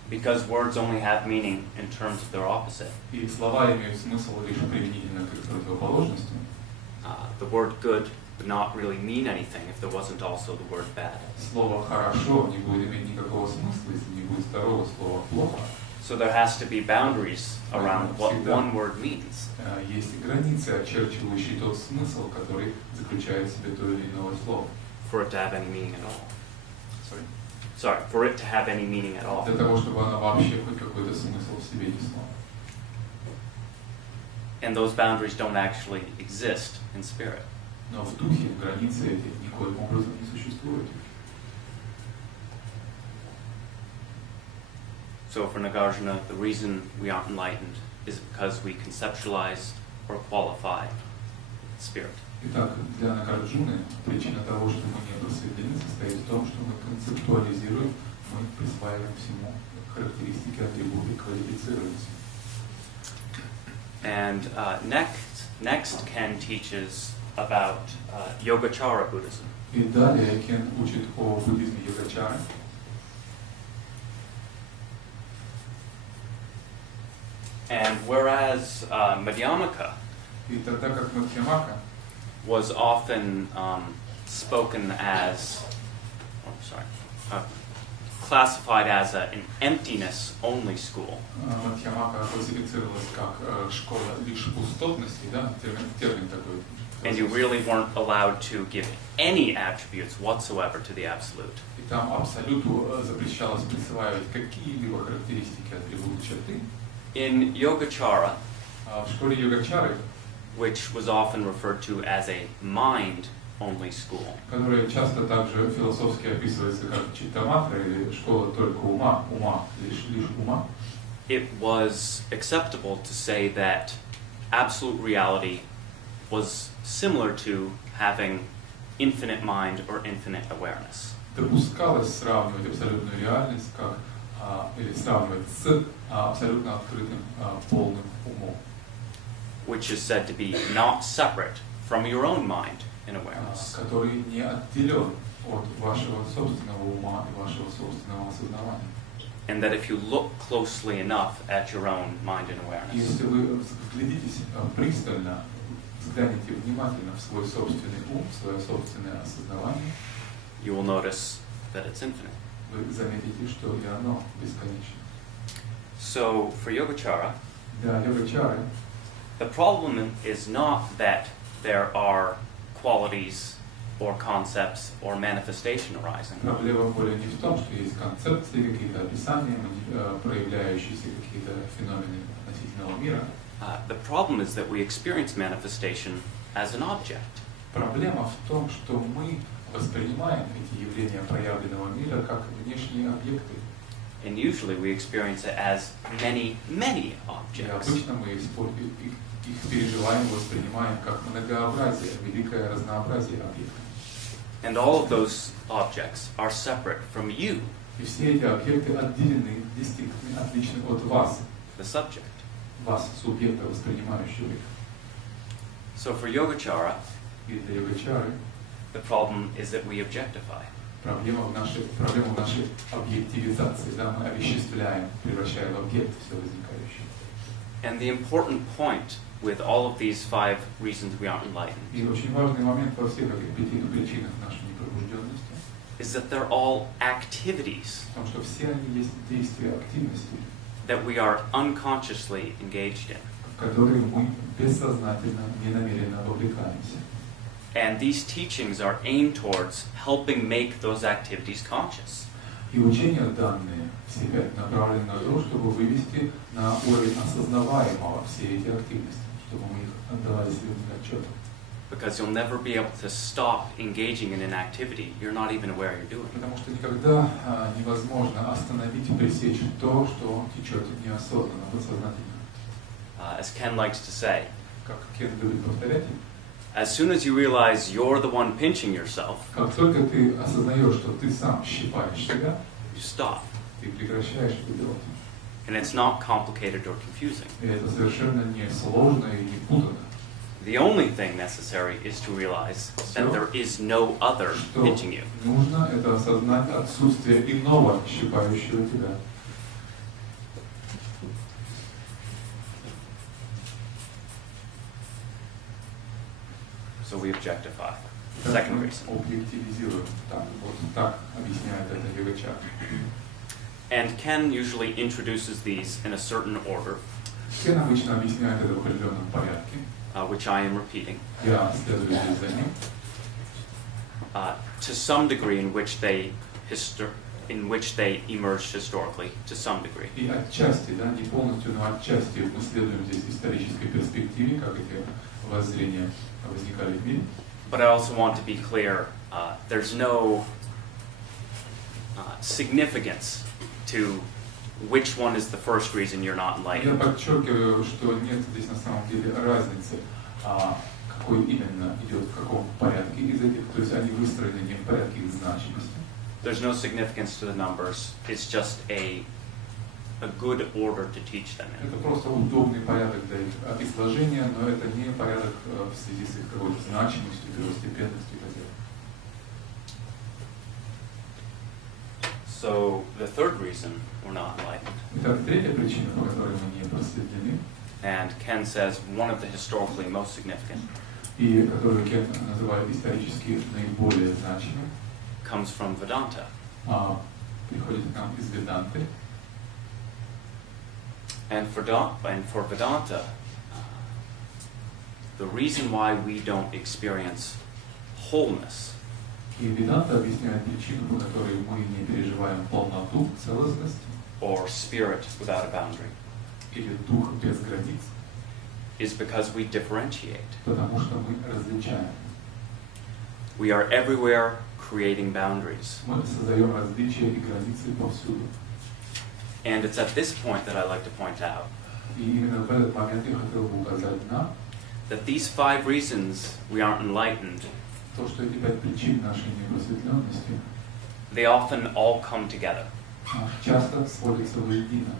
because words only have meaning in terms of their opposite, и слова имеют смысл лишь применительно к их противоположности, the word good would not really mean anything if there wasn't also the word bad. слово «хорошо» не будет иметь никакого смысла, если не будет второго слова «плохо». So there has to be boundaries around what one word means. Есть границы, очерчивающие тот смысл, который заключает в себе то или иное слово. For it to have any meaning at all. Sorry, for it to have any meaning at all. Для того, чтобы оно вообще хоть какой-то смысл в себе несло. And those boundaries don't actually exist in spirit. Но в духе границы эти никоим образом не существуют. So for Nagarjuna, the reason we aren't enlightened is because we conceptualize or qualify spirit. Итак, для Нагарджуны причина того, что мы не просветлены, состоит в том, что мы концептуализируем, мы присваиваем всему характеристики, атрибуты, квалифицируемся. And next Ken teaches about Yogacara Buddhism. И далее Кен учит о буддизме йогачары. And whereas Madhyamaka И тогда как Мадхьямака was often spoken as, classified as an emptiness-only school. Мадхьямака классифицировалась как школа лишь пустотности, да, термин такой And you really weren't allowed to give any attributes whatsoever to the absolute. И там абсолюту запрещалось присваивать какие-либо характеристики, атрибуты, черты. In Yogacara, В школе йогачары, which was often referred to as a mind-only school, которая часто также философски описывается как читтаматра или школа только ума, лишь ума, it was acceptable to say that absolute reality was similar to having infinite mind or infinite awareness. Допускалось сравнивать абсолютную реальность как или сравнивать с абсолютно открытым полным умом, which is said to be not separate from your own mind and awareness. который не отделен от вашего собственного ума и вашего собственного осознавания. And that if you look closely enough at your own mind and awareness, если вы взглядитесь пристально, взгляните внимательно в свой собственный ум, в свое собственное осознавание, you will notice that it's infinite. Вы заметите, что и оно бесконечно. So for Yogacara, the problem is not that there are qualities or concepts or manifestation arising. Проблема более не в том, что есть концепции, какие-то описания, проявляющиеся какие-то феномены относительного мира. The problem is that we experience manifestation as an object. Проблема в том, что мы воспринимаем эти явления проявленного мира как внешние объекты. And usually we experience it as many, many И objects. обычно мы их переживаем, воспринимаем как многообразие, великое разнообразие объектов. And all of those objects are separate from you, И все эти объекты отделены, дистинктны, отличны от вас, the subject. вас, субъекта, воспринимающего их. So for Yogacara, И для йогачары the problem is that we objectify. проблема в нашей объективизации, да, мы овеществляем, превращая в объект все возникающее. And the important point with all of these 5 reasons we aren't enlightened И очень важный момент во всех этих 5 причинах нашей непробужденности, is that they're all activities в том, что все они есть действия, активности, that we are unconsciously engaged in. в которые мы бессознательно, ненамеренно вовлекаемся. And these teachings are aimed towards helping make those activities conscious. И учения данные все 5 направлены на то, чтобы вывести на уровень осознаваемого все эти активности, чтобы мы их отдавали себе отчет. Because you'll never be able to stop engaging in an activity you're not even aware you're doing. Потому что никогда невозможно остановить и пресечь то, что течет неосознанно, подсознательно. As Ken likes to say, Как Кен любит повторять, as soon as you realize you're the one pinching yourself, как только ты осознаешь, что ты сам щипаешь себя, you stop. ты прекращаешь это делать. And it's not complicated or confusing. И это совершенно не сложно и не путано. The only thing necessary is to realize that there is no other pinching you. Нужно это осознать отсутствие иного щипающего тебя. So we objectify. Second reason. Объективизируем. Так, вот так объясняет это йогачара. And Ken usually introduces these in a certain order, Кен обычно объясняет это в определенном порядке. Which I am repeating, Я следую здесь за ним. to some degree in which they emerged historically, to some degree. И отчасти, да, не полностью, но отчасти мы следуем здесь исторической перспективе, как эти воззрения возникали в мире. But I also want to be clear, there's no significance to which one is the first reason you're not Я enlightened. подчеркиваю, что нет здесь на самом деле разницы, какой именно идет, в каком порядке из этих, то есть они выстроены не в порядке их значимости. There's no significance to the numbers. It's just a good order to teach them in. Это просто удобный порядок для их изложения, но это не порядок в связи с их какой-то значимостью, первостепенностью и так далее. So the third reason we're not enlightened, Итак, третья причина, по которой мы не просветлены, and Ken says one of the historically most significant, и которую Кен называет исторически наиболее значимой, comes from Vedanta. Приходит к нам из Веданты. And for Vedanta, the reason why we don't experience wholeness И Веданта объясняет причину, по которой мы не переживаем полноту, целостность, or spirit without a boundary, или дух без границ, is because we differentiate. потому что мы различаем. We are everywhere creating boundaries. Мы создаем различия и границы повсюду. And it's at this point that I like to point out И именно в этот момент я хотел бы указать на that these 5 reasons we aren't enlightened, то, что эти 5 причин нашей непросветленности they often all come together. часто сводятся воедино.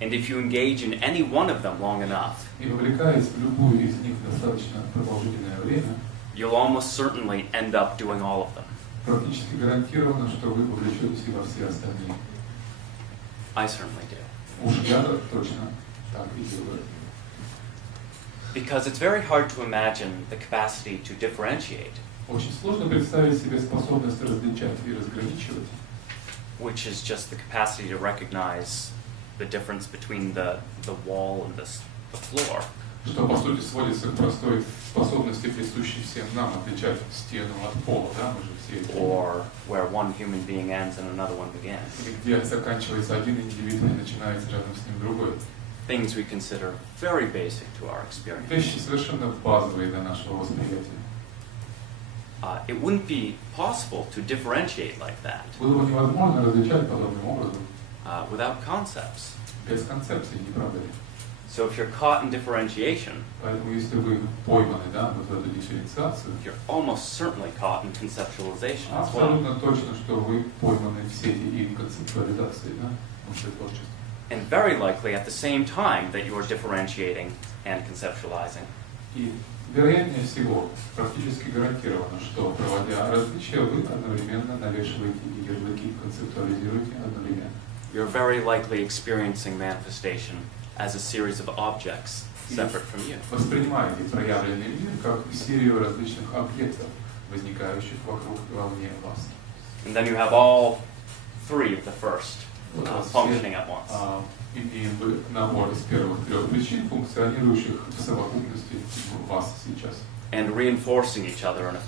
And if you engage in any one of them long enough, И вовлекаясь в любую из них достаточно продолжительное время, you'll almost certainly end up doing all of them. практически гарантированно, что вы вовлечетесь и во все остальные. I certainly do. Уж я точно так и делаю. Because it's very hard to imagine the capacity to differentiate, Очень сложно представить себе способность различать и разграничивать, which is just the capacity to recognize the difference between the wall and the floor, что по сути сводится к простой способности, присущей всем нам, отличать стену от пола, да, мы же все or where one human being ends and another one begins. где заканчивается один индивид и начинается рядом с ним другой. Things we consider very basic to our experience. Вещи совершенно базовые для нашего восприятия. It wouldn't be possible to differentiate like that Было бы невозможно различать подобным образом without concepts. без концепции, не правда ли? So if you're caught in differentiation, Поэтому если вы пойманы, да, вот в эту дифференциацию, you're almost certainly caught in conceptualization as well. абсолютно точно, что вы пойманы в сети и концептуализации, да, мыслетворчества. And very likely at the same time that you're differentiating and conceptualizing, И вероятнее всего, практически гарантировано, что, проводя различия, вы одновременно навешиваете и ярлыки, концептуализируете одновременно. you're very likely experiencing manifestation as a series of objects separate from you. Воспринимаете проявленный мир как серию различных объектов, возникающих вокруг и вовне вас. And then you have all 3 of the first Вот functioning at once. Имеем вы набор из первых 3 причин, функционирующих в совокупности в вас сейчас. And reinforcing each other in a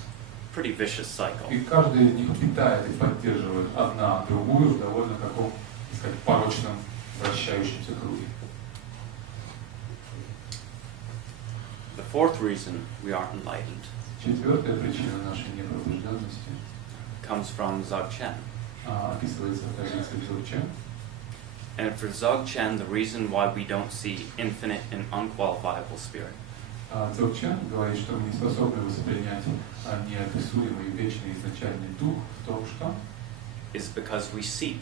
pretty vicious cycle. И каждая из них питает и поддерживает одна другую в довольно таком, так сказать, порочном вращающемся круге. The 4th reason we aren't enlightened 4-я причина нашей непробужденности comes from Dzogchen. Описывается в традиции Dzogchen. And for Dzogchen, the reason why we don't see infinite and unqualifiable spirit Dzogchen говорит, что мы не способны воспринять неописуемый вечный изначальный дух в том, что is because we seek,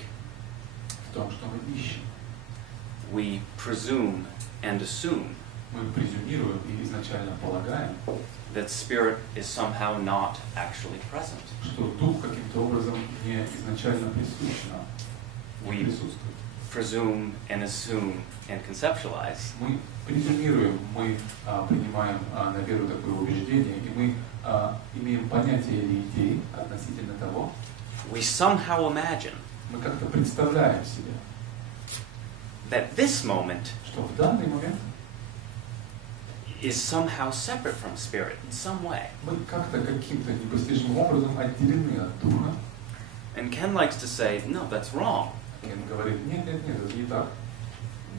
мы ищем. we presume and assume Мы презюмируем и изначально полагаем, that spirit is somehow not actually present. что дух каким-то образом не изначально присущ нам, We присутствует. presume and assume and conceptualize Мы презюмируем, мы принимаем на веру такое убеждение, и мы имеем понятие или идеи относительно того, we somehow imagine мы как-то представляем себе, that this moment что в данный момент is somehow separate from spirit in some way. мы как-то каким-то непостижимым образом отделены от духа. And Ken likes to say, no, that's wrong. Кен говорит, нет, это не так.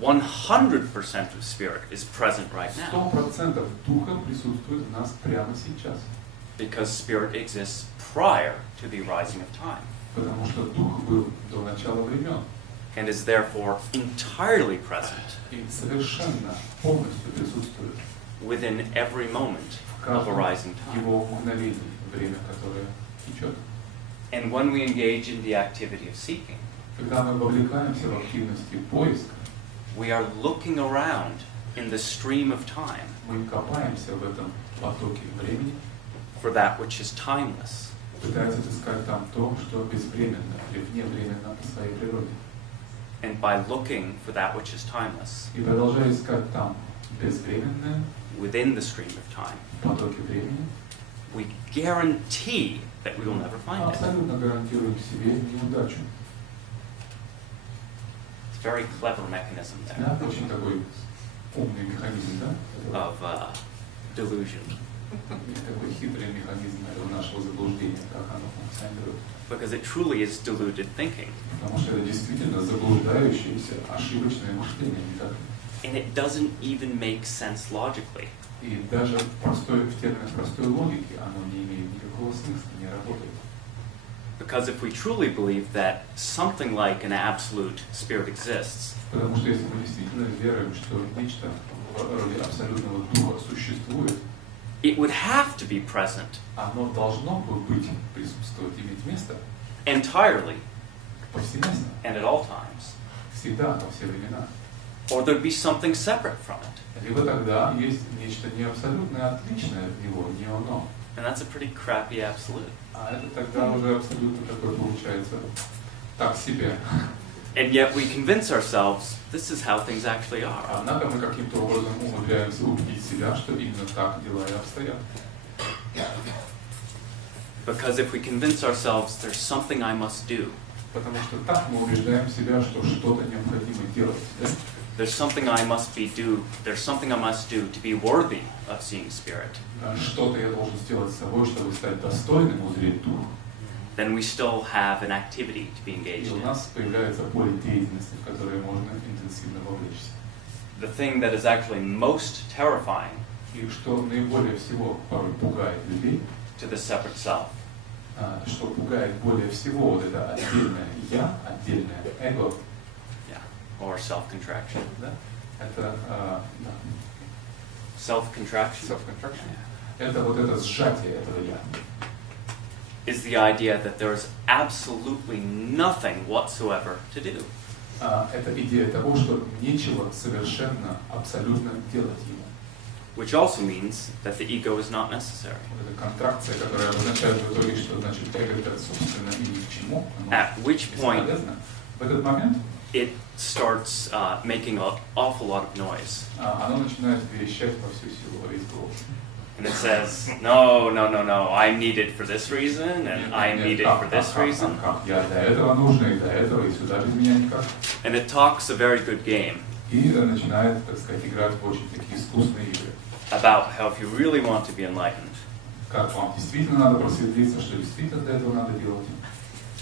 100% of spirit is present right now. 100% духа присутствует в нас прямо сейчас. Because spirit exists prior to the arising of time. Потому что дух был до начала времен. And is therefore entirely present И совершенно, полностью присутствует within every moment в of каждом arising time. его мгновении, время, которое течет. And when we engage in the activity of seeking, Когда мы вовлекаемся в активности поиска, we are looking around in the stream of time мы копаемся в этом потоке времени, for that which is timeless. пытаемся отыскать там то, что безвременно или вневременно по своей природе. And by looking for that which is timeless И продолжая искать там безвременное within the stream of time, в потоке времени, we guarantee that we will never find it. абсолютно гарантируем себе неудачу. It's a very clever mechanism there Да, очень такой умный механизм, да? of delusion. Такой хитрый механизм этого нашего заблуждения, как оно функционирует. Because it truly is deluded thinking. Потому что это действительно заблуждающееся, ошибочное мышление, не так ли? And it doesn't even make sense logically. И даже в терминах простой логики оно не имеет никакого смысла, не работает. Because if we truly believe that something like an absolute spirit exists, Потому что если мы действительно веруем, что нечто вроде абсолютного духа существует, it would have to be present оно должно бы быть, присутствовать, иметь место entirely повсеместно, and at all times. всегда, во все времена. Or there'd be something separate from it. Либо тогда есть нечто не абсолютно отличное от него, не оно. And that's a pretty crappy absolute. А это тогда уже абсолютно такое получается так себе. And yet we convince ourselves this is how things actually are. Однако мы каким-то образом умудряемся убедить себя, что именно так дела и обстоят. Because if we convince ourselves there's something I must do, Потому что так мы убеждаем себя, что что-то необходимо делать. Да? there's something I must do to be worthy of seeing spirit, Что-то я должен сделать с собой, чтобы стать достойным узреть дух. then we still have an activity to be И engaged у in. нас появляется поле деятельности, в которое можно интенсивно вовлечься. The thing that is actually most terrifying И что наиболее всего порой пугает людей, to the separate self что пугает более всего вот это отдельное я, отдельное эго, or self-contraction. да? Это Self-contraction self-contraction. Это вот это сжатие этого я. is the idea that there is absolutely nothing whatsoever to do. Это идея того, что нечего совершенно, абсолютно делать ему. Which also means that the ego is not necessary. Вот эта контракция, которая означает в итоге, что значит эго это собственно и ни к чему. At which point В этот момент it starts making an awful lot of noise. оно начинает верещать во всю силу, во весь голос. And it says, no, I'm needed for this reason, and I'm needed for this reason. Я для этого нужен, и для этого, и сюда без меня никак. And it talks a very good game И начинает, так сказать, играть в очень такие искусные игры. about how if you really want to be enlightened, Как вам действительно надо просветлиться, что действительно для этого надо делать.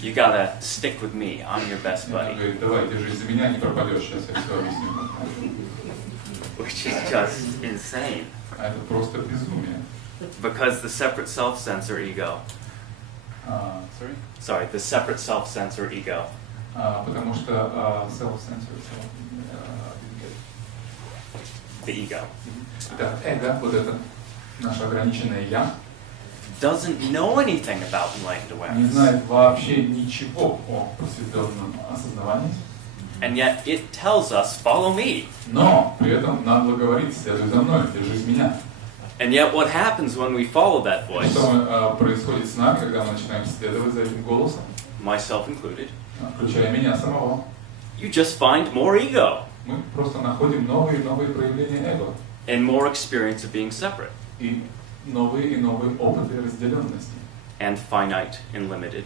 you gotta stick with me. I'm your best Она buddy. говорит, давай, держись за меня, не пропадешь, сейчас я все объясню. Which is just insane. А это просто безумие. Because the separate self-censor ego, the separate self-censor ego Потому что self-censor, the ego, да, эго, вот это наше ограниченное я, doesn't know anything about enlightened не awareness. знает вообще ничего о просветленном осознавании, And yet it tells us, follow me. но при этом нагло говорит, следуй за мной, держись меня. And yet what happens when we follow that voice, Что происходит с нами, когда мы начинаем следовать за этим голосом, myself included, включая меня самого? you just find more ego Мы просто находим новые и новые проявления эго and more experience of being separate и новые опыты разделенности, and finite and limited.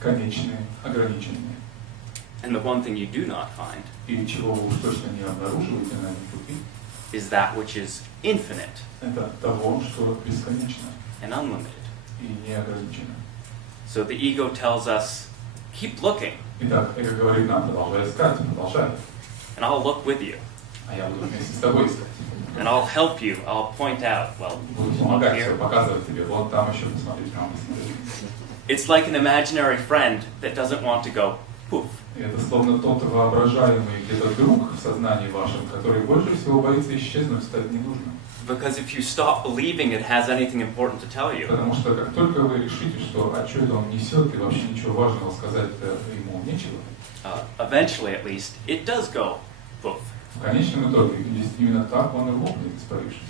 конечные, ограниченные. And the one thing you do not find И чего вы уж точно не обнаруживаете на этом пути, is that which is infinite это того, что бесконечно and unlimited. и неограниченно. So the ego tells us, keep looking, Итак, эго говорит нам, продолжай искать, продолжай, and I'll look with you, а я буду вместе с тобой искать. and I'll help you, I'll point out, well, Буду помогать тебе, показывать тебе, вот там еще посмотри, там посмотри. it's like an imaginary friend that doesn't want to go poof. И это словно тот воображаемый где-то друг в сознании вашем, который больше всего боится исчезнуть, стать ненужным. Because if you stop believing it has anything important to tell you, Потому что как только вы решите, что что это он несет, и вообще ничего важного сказать ему нечего, eventually at least, it does go poof. в конечном итоге именно так он и лопнет, испарившись.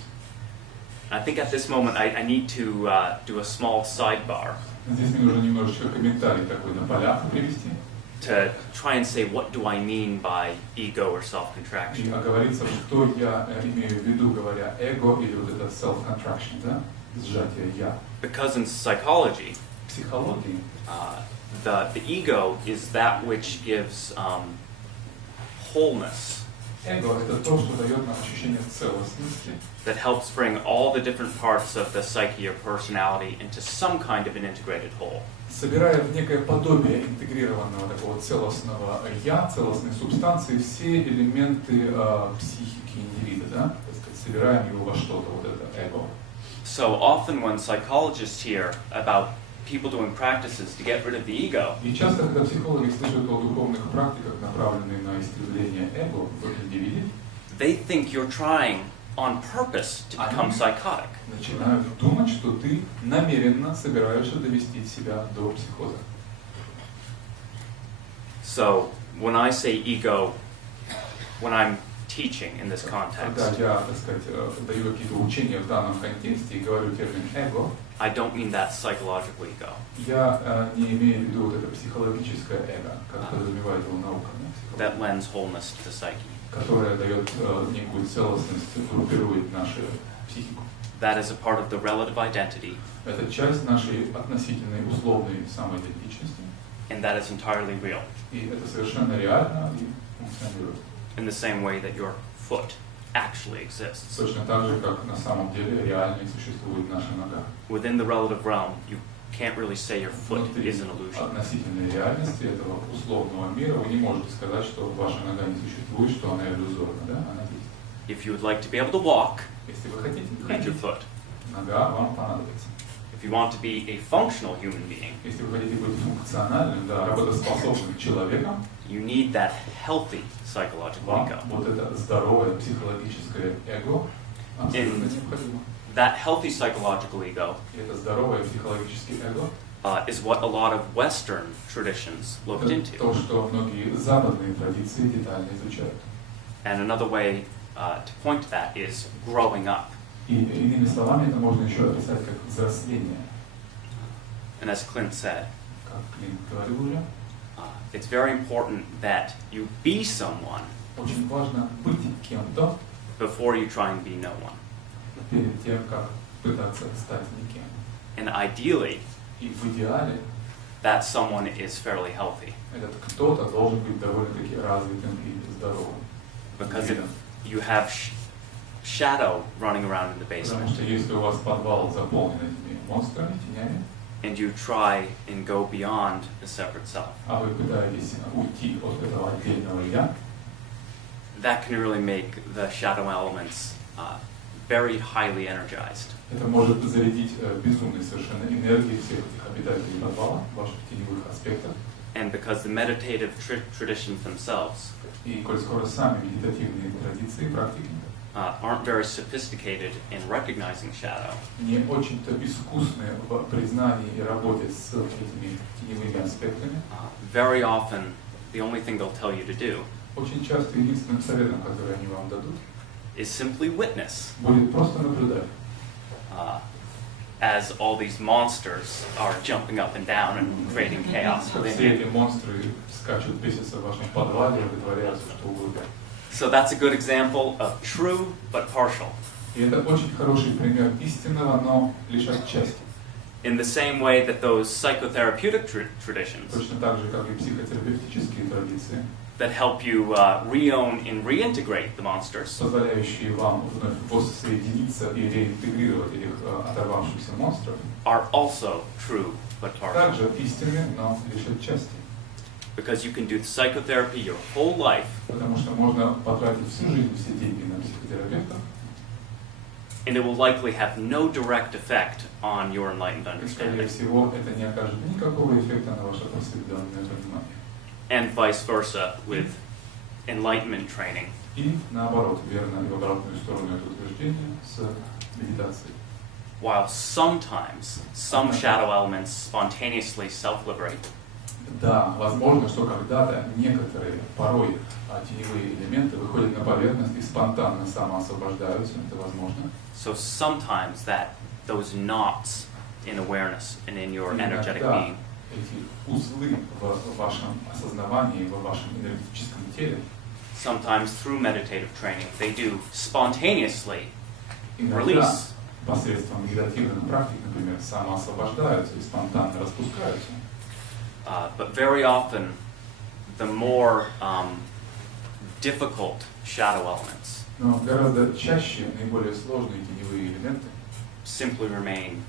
I think at this moment I need to do a small sidebar Здесь мне нужно немножечко комментарий такой на полях привести. to try and say what do I mean by ego or И self-contraction. оговориться, что я имею в виду, говоря эго или вот это self-contraction, да? Сжатие я. Because in psychology, Психологии the ego is that which gives wholeness Эго — это то, что дает нам ощущение целостности, that helps bring all the different parts of the psyche or personality into some kind of an integrated whole. собирая в некое подобие интегрированного такого целостного «я», целостной субстанции, все элементы психики индивида, да? Так сказать, собираем его во что-то, вот это эго. So often when psychologists hear about people doing practices to get rid of the ego, И часто, когда психологи слышат о духовных практиках, направленных на истребление эго в индивиде, they think you're trying on purpose to become psychotic. начинают думать, что ты намеренно собираешься довести себя до психоза. So when I say ego, when I'm teaching in this Когда context, я, так сказать, даю какие-то учения в данном контексте и говорю термин эго, I don't mean that psychological ego. я не имею в виду вот это психологическое эго, как подразумевает его наука, да, That lends wholeness to the psyche. которое дает некую целостность, группирует нашу психику. That is a part of the relative identity, Это часть нашей относительной условной самоидентичности, and that is entirely real. и это совершенно реально и функционирует. In the same way that your foot actually exists. Точно так же, как на самом деле реально существует наша нога. Within the relative realm, you can't really say your foot is an illusion. Относительной реальности этого условного мира вы не можете сказать, что ваша нога не существует, что она иллюзорна, да? Она есть. If you would like to be able to walk, Если вы хотите, need your foot. нога вам понадобится. If you want to be a functional human being, Если вы хотите быть функциональным, да, работоспособным человеком, you need that healthy psychological вам ego. вот это здоровое психологическое эго абсолютно In- необходимо. That healthy psychological ego И это здоровое психологическое эго is what a lot of Western traditions looked это into. то, что многие западные традиции детально изучают. And another way to point to that is growing up. И иными словами, это можно еще описать как взросление. And as Clint said, Как Клинт говорил уже, it's very important that you be someone очень важно быть кем-то before you try and be no one. перед тем, как пытаться стать никем. And ideally, И в идеале that someone is fairly healthy. этот кто-то должен быть довольно-таки развитым и здоровым. Because if you have shadow running around in the Потому basement, что если у вас подвал заполнен этими монстрами, тенями, and you try and go beyond the separate self, а вы пытаетесь уйти от этого отдельного «я», that can really make the shadow elements very highly energized. это может зарядить безумной совершенно энергией всех этих обитателей подвала, ваших теневых аспектов. And because the meditative traditions themselves И коль скоро сами медитативные традиции, практики aren't very sophisticated in recognizing shadow, не очень-то искусны в признании и работе с этими теневыми аспектами, very often the only thing they'll tell you to do очень часто единственным советом, который они вам дадут, is simply witness будет просто наблюдать, as all these monsters are jumping up and down and creating chaos как within все you. эти монстры скачут, бесятся в вашем подвале, вытворяются что угодно. So that's a good example of true but partial. И это очень хороший пример истинного, но лишь отчасти. In the same way that those psychotherapeutic traditions Точно так же, как и психотерапевтические традиции, that help you re-own and reintegrate the monsters позволяющие вам вновь воссоединиться и реинтегрировать этих оторвавшихся монстров, are also true but partial. также истинны, но лишь отчасти. Because you can do psychotherapy your whole life Потому что можно потратить всю жизнь, все деньги на психотерапевта, and it will likely have no direct effect on your enlightened и, скорее understanding. всего, это не окажет никакого эффекта на ваше просветленное понимание. And vice versa with enlightenment training. И наоборот, верно, и в обратную сторону это утверждение с медитацией. While sometimes some shadow elements spontaneously self-liberate, Да, возможно, что когда-то некоторые, порой, теневые элементы выходят на поверхность и спонтанно самоосвобождаются, это возможно. so sometimes those knots in awareness and in your energetic Иногда being эти узлы в вашем осознавании, в вашем энергетическом теле, sometimes through meditative training, they do spontaneously иногда release. посредством медитативных практик, например, самоосвобождаются и спонтанно распускаются. But very often, the more difficult shadow elements Но гораздо чаще наиболее сложные теневые элементы simply remain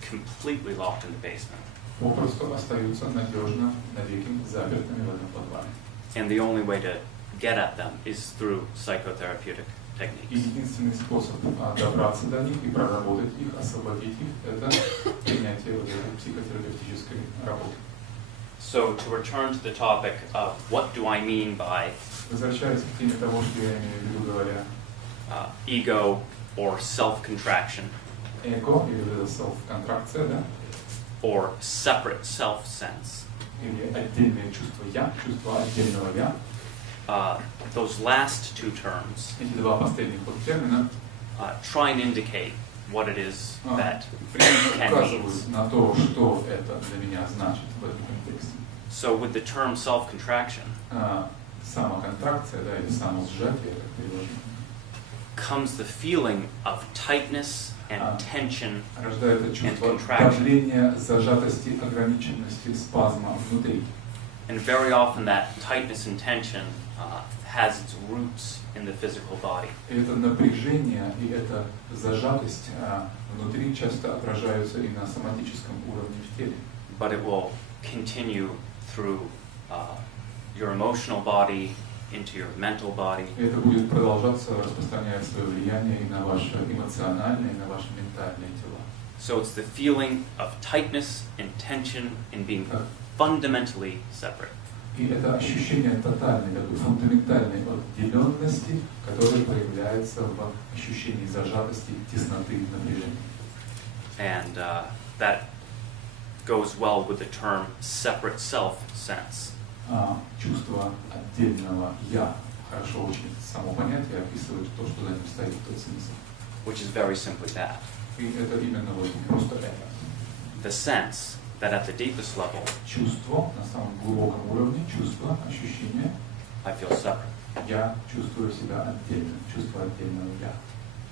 completely locked in the basement. попросту остаются надежно навеки запертыми в этом подвале. And the only way to get at them is through psychotherapeutic И techniques. единственный способ добраться до них и проработать их, освободить их, это принятие вот этой психотерапевтической работы. So to return to the topic of what do I mean by Возвращаясь к теме того, что я имею в виду, говоря ego or self-contraction эго или вот эта self-контракция, да? or separate self-sense, Или отдельное чувство я, чувство отдельного я. those last two terms Эти два последних вот термина try and indicate what it is that can указывают means. на то, что это для меня значит в этом контексте. So with the term self-contraction Самоконтракция, да, или самосжатие, как переводим, comes the feeling of tightness and tension рождает это and чувство contraction. давления, зажатости, ограниченности, спазма внутри. And very often that tightness and tension has its roots in the physical body. И это напряжение и эта зажатость внутри часто отражаются и на соматическом уровне в теле. But it will continue through your emotional body into your mental body. И это будет продолжаться, распространять свое влияние и на ваше эмоциональное, и на ваши ментальные тела. So it's the feeling of tightness and tension and being fundamentally separate. И это ощущение тотальной, такой фундаментальной отделенности, которое проявляется в ощущении зажатости, тесноты, напряжения. And that goes well with the term separate self sense. Чувство отдельного «я» хорошо очень само понятие описывает то, что за ним стоит, тот смысл. Which is very simply that. И это именно вот просто это. The sense that at the deepest level, Чувство на самом глубоком уровне, чувство, ощущение. I feel separate. Я чувствую себя отдельно, чувство отдельного «я».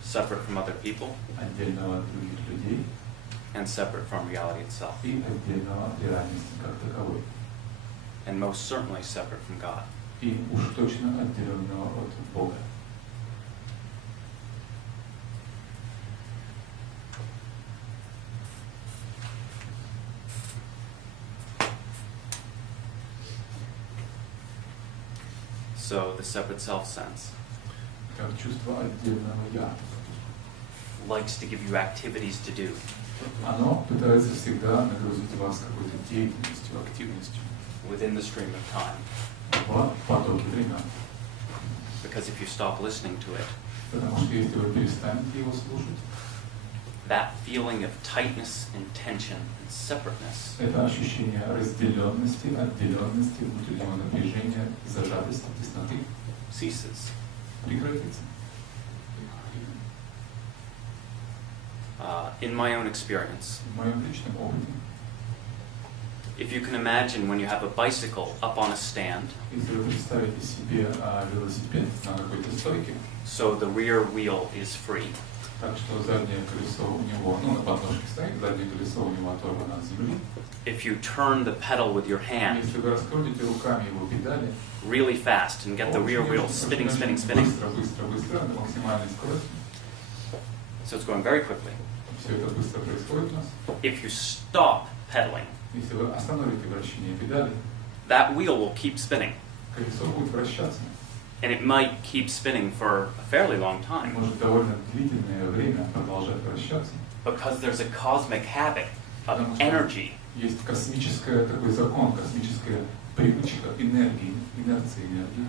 Separate from other people. Отдельного от других людей. And separate from reality itself. И отдельного от реальности как таковой. And most certainly separate from God. И уж точно отделенного от Бога. So the separate self sense Как чувство отдельного «я». likes to give you activities to do. Оно пытается всегда нагрузить вас какой-то деятельностью, активностью. Within the stream of time. В потоке времен. Because if you stop listening to it, Потому что если вы перестанете его слушать, that feeling of tightness and tension and separateness это ощущение разделенности, отделенности, внутреннего напряжения, зажатости, тесноты ceases. прекратится. In my own experience, В моем личном опыте, if you can imagine when you have a bicycle up on a stand, если вы представите себе велосипед на какой-то стойке, so the rear wheel is free, так что заднее колесо у него, на подножке стоит, заднее колесо у него оторвано от земли. if you turn the pedal with your hand Если вы раскрутите руками его педали, really fast and get the rear wheel spinning, spinning, spinning, быстро, на максимальной скорости, so it's going very quickly. все это быстро происходит у нас. If you stop pedaling, Если вы остановите вращение педали, that wheel will keep spinning. колесо будет вращаться. And it might keep spinning for a fairly long time. Может довольно длительное время продолжать вращаться. Because there's a cosmic habit of energy. Есть космический такой закон, космическая привычка энергии, инерции энергии,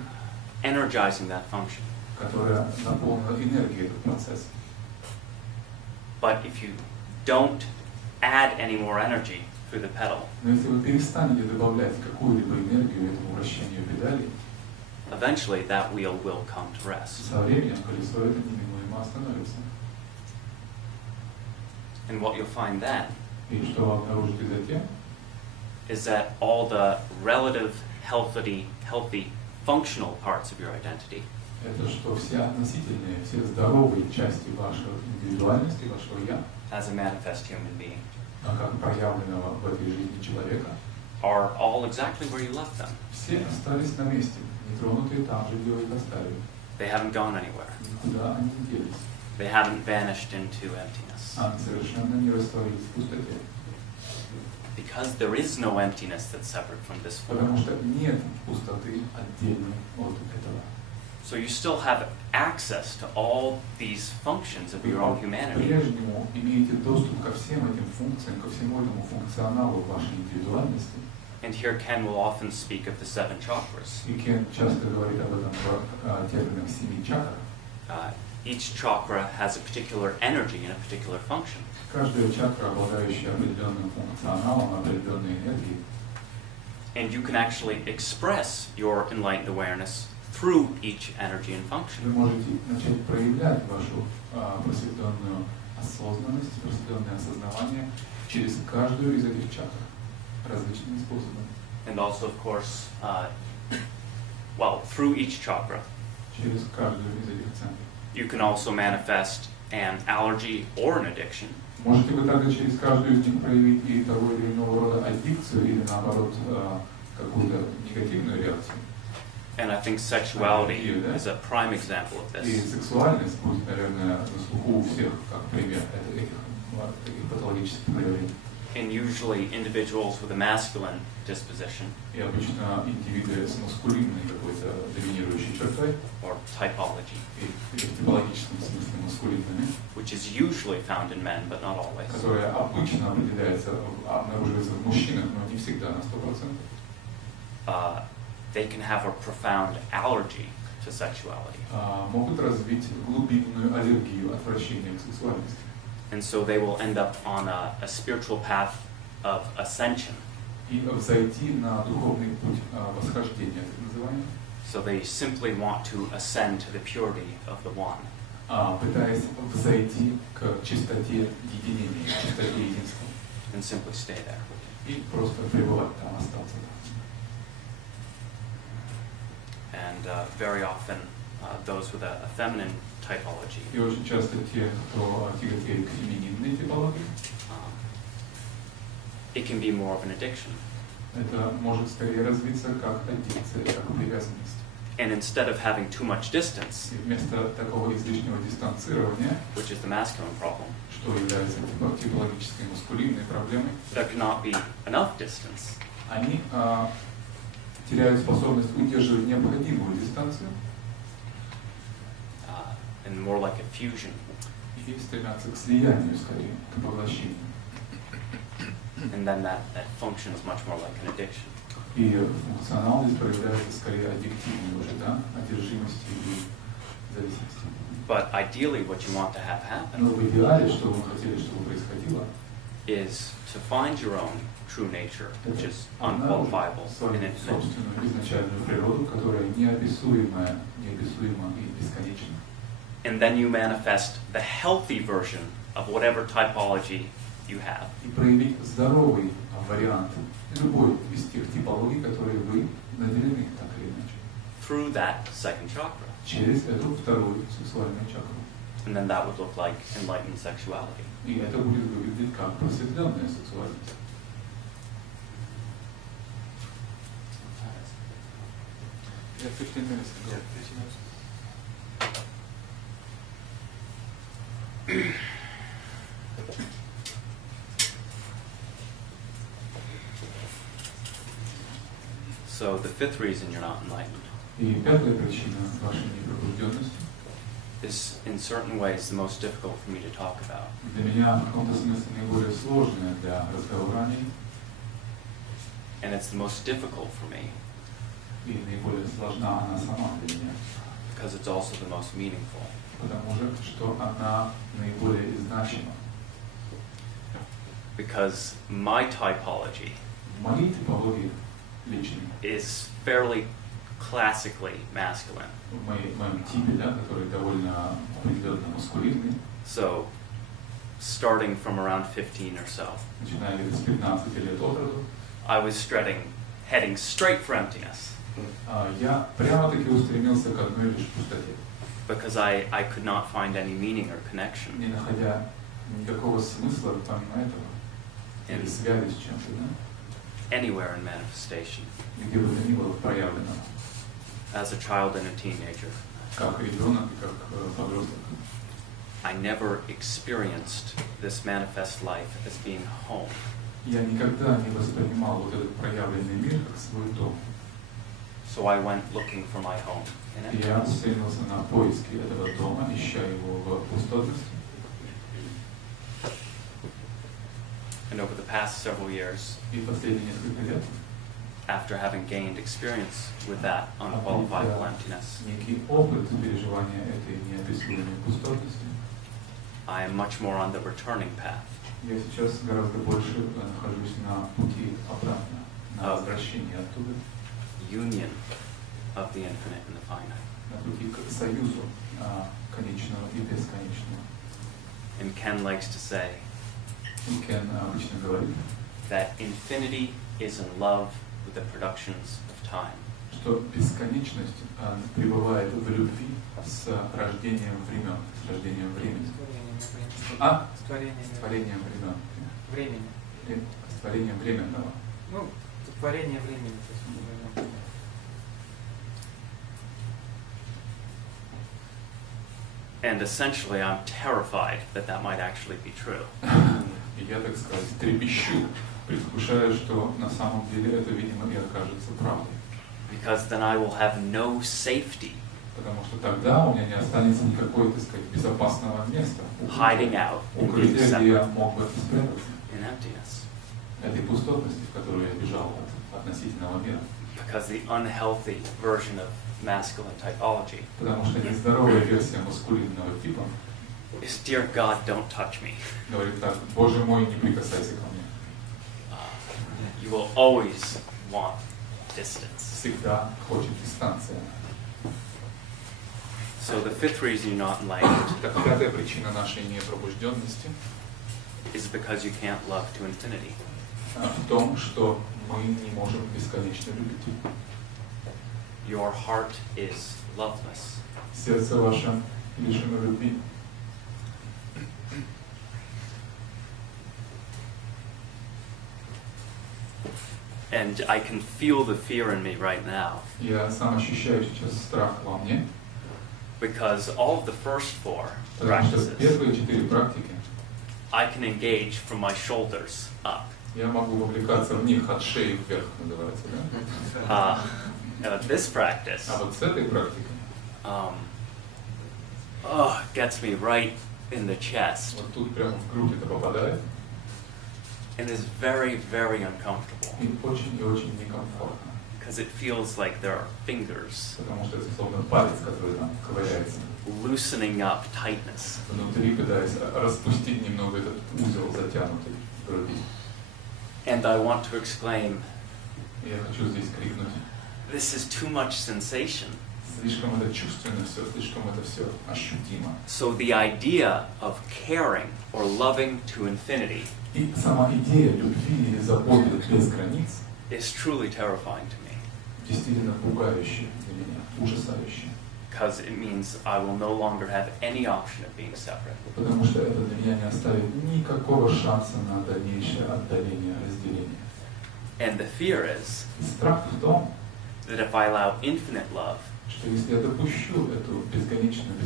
Energizing that function. которая наполнила энергией этот процесс. But if you don't add any more energy through the pedal, Но если вы перестанете добавлять какую-либо энергию этому вращению педали, eventually that wheel will come to rest. со временем колесо это неминуемо остановится. And what you'll find then И что вы обнаружите затем, is that all the relative healthy functional parts of your identity это что все относительные, все здоровые части вашей индивидуальности, вашего «я», as a manifest human being как проявленного в этой жизни человека, are all exactly where you left them. все остались на месте, Нетронутые там же, где вы их оставили. They haven't gone anywhere. Никуда они не делись. They haven't vanished into emptiness. Они совершенно не растворились в пустоте. Because there is no emptiness that's separate from this Потому form. что нет пустоты отдельной от этого. So you still have access to all these functions of your own humanity. По-прежнему имеете доступ ко всем этим функциям, ко всему этому функционалу вашей индивидуальности. And here Ken will often speak of the 7 chakras. И Кен часто говорит об этом в терминах 7 чакр. Each chakra has a particular energy and a particular function. Каждая чакра, обладающая определенным функционалом, определенной энергией. And you can actually express your enlightened awareness through each energy and function. Вы можете начать проявлять вашу просветленную осознанность, просветленное осознавание через каждую из этих чакр различными способами. And also, of course, through each chakra, Через каждую из этих центров. you can also manifest an allergy or an addiction. Можете вы также через каждую из них проявить и того или иного рода аддикцию или наоборот какую-то негативную реакцию. And I think sexuality is a prime example of И this. сексуальность будет, наверное, на слуху у всех как пример этих патологических проявлений. And usually individuals with a masculine disposition И обычно индивиды с маскулинной какой-то доминирующей чертой, or typology, и в типологическом смысле маскулинными, which is usually found in men, but not always. которая обычно определяется, обнаруживается в мужчинах, но не всегда на 100%. They can have a profound allergy to sexuality. Могут развить глубинную аллергию, отвращение к сексуальности. And so they will end up on a spiritual path of ascension. И взойти на духовный путь восхождения, так называемый. So they simply want to ascend to the purity of the One. Пытаясь взойти к чистоте единения, к чистоте единства. And simply stay there. И просто пребывать там, остаться там. And very often those with a feminine typology И очень часто те, кто тяготеет к фемининной типологии, it can be more of an addiction. это может скорее развиться как аддикция, как привязанность. And instead of having too much distance, И вместо такого излишнего дистанцирования, which is the masculine problem, что является типологической маскулинной проблемой, there cannot be enough distance. они теряют способность удерживать необходимую дистанцию And more like a fusion. и стремятся к слиянию, скорее, к поглощению. And then that functions much more like an addiction. И функционал здесь проявляется скорее аддиктивной уже, да, одержимостью и зависимостью. But ideally what you want to have happen Но в идеале, что вы хотели, чтобы происходило, is to find your own true nature, which is unqualifiable and свою infinite. собственную изначальную природу, которая неописуемая, неописуема и бесконечна. And then you manifest the healthy version of whatever typology you have. И проявить здоровый вариант любой из тех типологий, которые вы наделены так или иначе. Through that second chakra. Через эту вторую сексуальную чакру. And then that would look like enlightened sexuality. И это будет выглядеть как просветленная сексуальность. Yeah, 15 minutes ago. So the fifth reason you're not enlightened И пятая причина вашей непробужденности is in certain ways the most difficult for me to talk about. для меня в каком-то смысле наиболее сложная для разговора о ней. And it's the most difficult for me И наиболее сложна она сама для меня. because it's also the most meaningful. Потому что она наиболее значима. Because my typology Мои типологии личные, is fairly classically masculine. в моем типе, да, который довольно определенно маскулинный, So, starting from around 15 or so, начиная где-то с 15 лет от роду, I was heading straight for emptiness я прямо-таки устремился к одной лишь пустоте, because I could not find any meaning or connection не находя никакого смысла помимо этого, или связи с чем-то, да, anywhere in manifestation. где бы то ни было проявлено. as a child and a teenager, как ребенок и как подросток. I never experienced this manifest life as being home. Я никогда не воспринимал вот этот проявленный мир как свой дом. So I went looking for my home in it. Я устремился на поиски этого дома, ища его в пустотности. And over the past several years, И последние несколько лет, after having gained experience with that unqualifiable emptiness, некий опыт переживания этой неописуемой пустотности, I am much more on the returning path. я сейчас гораздо больше нахожусь на пути обратно, на возвращение оттуда. Union of the infinite and the finite. На пути к союзу конечного и бесконечного. And Ken likes to say И Кен обычно говорит, that infinity is in love with the productions of time. Что бесконечность пребывает в любви с рождением времен, с рождением времени. С творением времен. Времени. С творением временного. Ну, творение времени. And essentially, I'm terrified that that might actually be true. И я, так сказать, трепещу, предвкушая, что на самом деле это, видимо, и окажется правдой. Because then I will have no safety. Потому что тогда у меня не останется никакой, так сказать, безопасного места. Hiding out and being Укрытия, где я separate мог бы спрятаться. in emptiness. Этой пустотности, в которую я бежал от относительного мира. Because the unhealthy version of masculine typology Потому что нездоровая версия маскулинного типа is, dear God, don't touch me. говорит так: Боже мой, не прикасайся ко мне. You will always want distance. Всегда хочет дистанция. So the fifth reason you're not enlightened Так, пятая причина нашей непробужденности is because you can't love to infinity. В том, что мы не можем бесконечно любить. Your heart is loveless. Сердце ваше лишено любви. And I can feel the fear in me right now. Я сам ощущаю сейчас страх во мне. Because all of the first four Потому что practices первые 4 практики I can engage from my shoulders up. я могу вовлекаться в них от шеи вверх, называется, да? This practice А вот с этой практикой gets me right in the chest. вот тут прямо в грудь это попадает. And is very, very uncomfortable. И очень некомфортно. Because it feels like there are fingers Потому что это словно палец, который там ковыряется. loosening up tightness. Внутри пытаясь распустить немного этот узел затянутый в груди. And I want to exclaim, Я хочу здесь крикнуть: this is too much sensation. слишком это чувственно все, слишком это все ощутимо. So the idea of caring or loving to infinity И сама идея любви или заботы без границ is truly terrifying to me. действительно пугающая для меня, ужасающая. Because it means I will no longer have any option of being separate. Потому что это для меня не оставит никакого шанса на дальнейшее отдаление, разделение. And the fear is И страх в том, that if I allow infinite love что если я допущу эту безграничную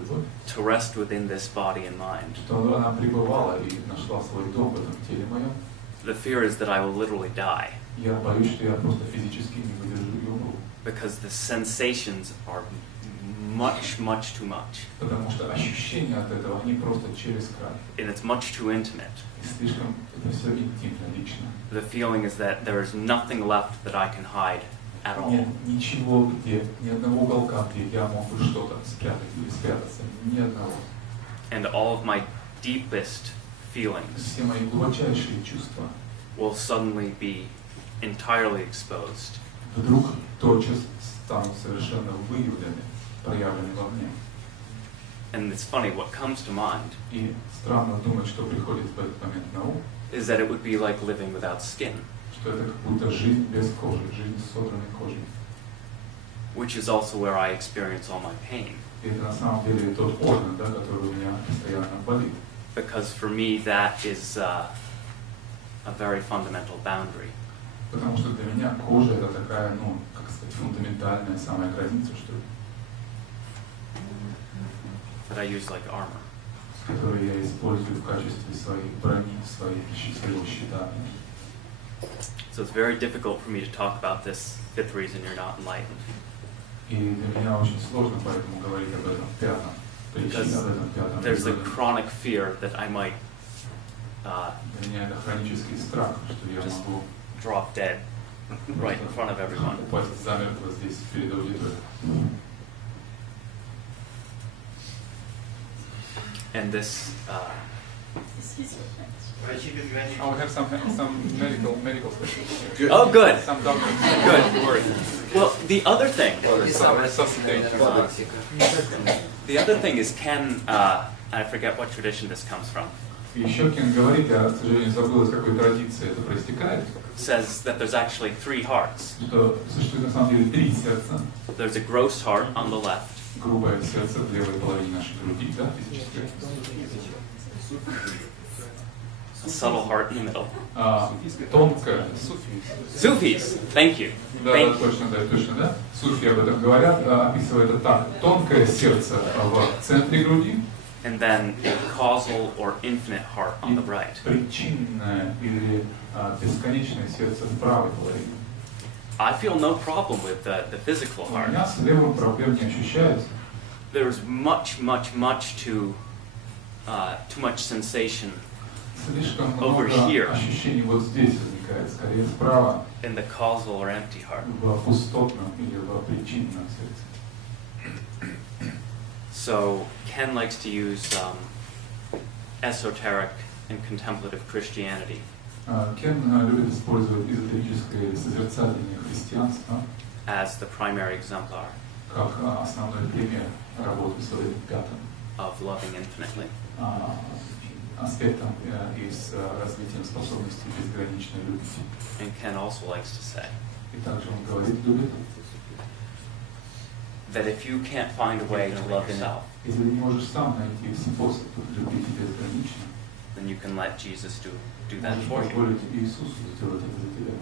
любовь, to rest within this body and mind, что она пребывала и нашла свой дом в этом теле моем, the fear is that I will literally die. я боюсь, что я просто физически не выдержу и умру. Because the sensations are much, much too much. Потому что ощущения от этого, они просто через край. And it's much too intimate. И слишком это все интимно, лично. The feeling is that there is nothing left that I can hide at all. Нет ничего, где, ни одного уголка, где я мог бы что-то спрятать или спрятаться. Ни одного. And all of my deepest feelings Все мои глубочайшие чувства will suddenly be entirely exposed. вдруг тотчас станут совершенно выявлены, проявлены во мне. And it's funny, what comes to mind И странно думать, что приходит в этот момент на ум, is that it would be like living without skin, что это как будто жизнь без кожи, жизнь с содранной кожей. which is also where I experience all my pain. И это на самом деле тот орган, да, который у меня постоянно болит. Because for me that is a very fundamental boundary. Потому что для меня кожа это такая, ну, как сказать, фундаментальная самая граница, что ли. That I use like armor. Которые я использую в качестве своей брони, своего щита. So it's very difficult for me to talk about this fifth reason you're not enlightened. И для меня очень сложно поэтому говорить об этом пятом. Причине об этом пятом. There's a chronic fear that I might для меня это хронический страх, что я могу drop dead right in front of everyone. Упасть замертво здесь перед аудиторией. And this. Oh, we have some medical specialists here. Good. Oh, good. Some doctors. Good. Well, the other thing. The other thing is Ken. I forget what tradition this comes from. Еще Кен говорит, я, к сожалению, забыл, из какой традиции это проистекает. Says that there's actually 3 hearts. Что существует на самом деле 3 сердца. There's a gross heart on the left. Грубое сердце в левой половине нашей груди, да, физическое. A subtle heart in the middle. Тонкое. Sufis. Thank you. Да, точно, да. Суфи об этом говорят, описывают это так. Тонкое сердце в центре груди. And then a causal or infinite heart on the right. Причинное или бесконечное сердце в правой половине. I feel no problem with the physical heart. У меня с левым проблем не ощущается. There's much too much sensation Слишком over много here ощущений вот здесь возникает, скорее справа. in the causal or empty heart. В пустотном или в причинном сердце. So Ken likes to use esoteric and contemplative Christianity. Кен любит использовать эзотерическое или созерцательное христианство as the primary exemplar как основной пример работы с этим пятым of loving infinitely. Аспектом и с развитием способностей безграничной любви. And Ken also likes to say И также он говорит, любит, that if you can't find a way to love yourself, если ты не можешь сам найти способ любить безгранично, then you can let Jesus do that for you. позволить Иисусу сделать это за тебя.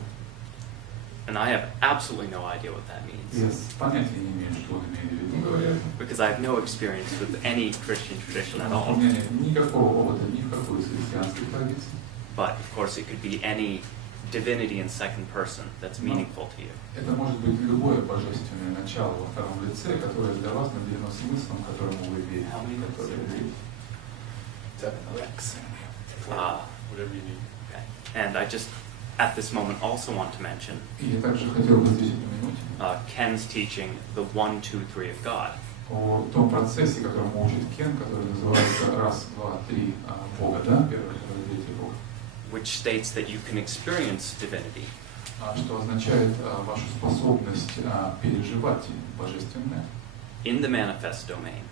And I have absolutely no idea what that means. Я понятия не имею, что он имеет в виду, говоря. Because I have no experience with any Christian tradition at all. У меня нет никакого опыта ни в какой из христианской традиции. But of course it could be any divinity in second person that's meaningful to you. Это может быть любое божественное начало во втором лице, которое для вас наделено смыслом, которому вы верите. Которое верите. Whatever you need. Okay. And I just, at this moment, also want to mention И я также хотел бы здесь упомянуть Ken's teaching, the 1, 2, 3 of God. о том процессе, которому учит Кен, который называется раз, два, три Бога, да? Первый, второй, третий Бог. Which states that you can experience divinity Что означает вашу способность переживать божественное in the manifest domain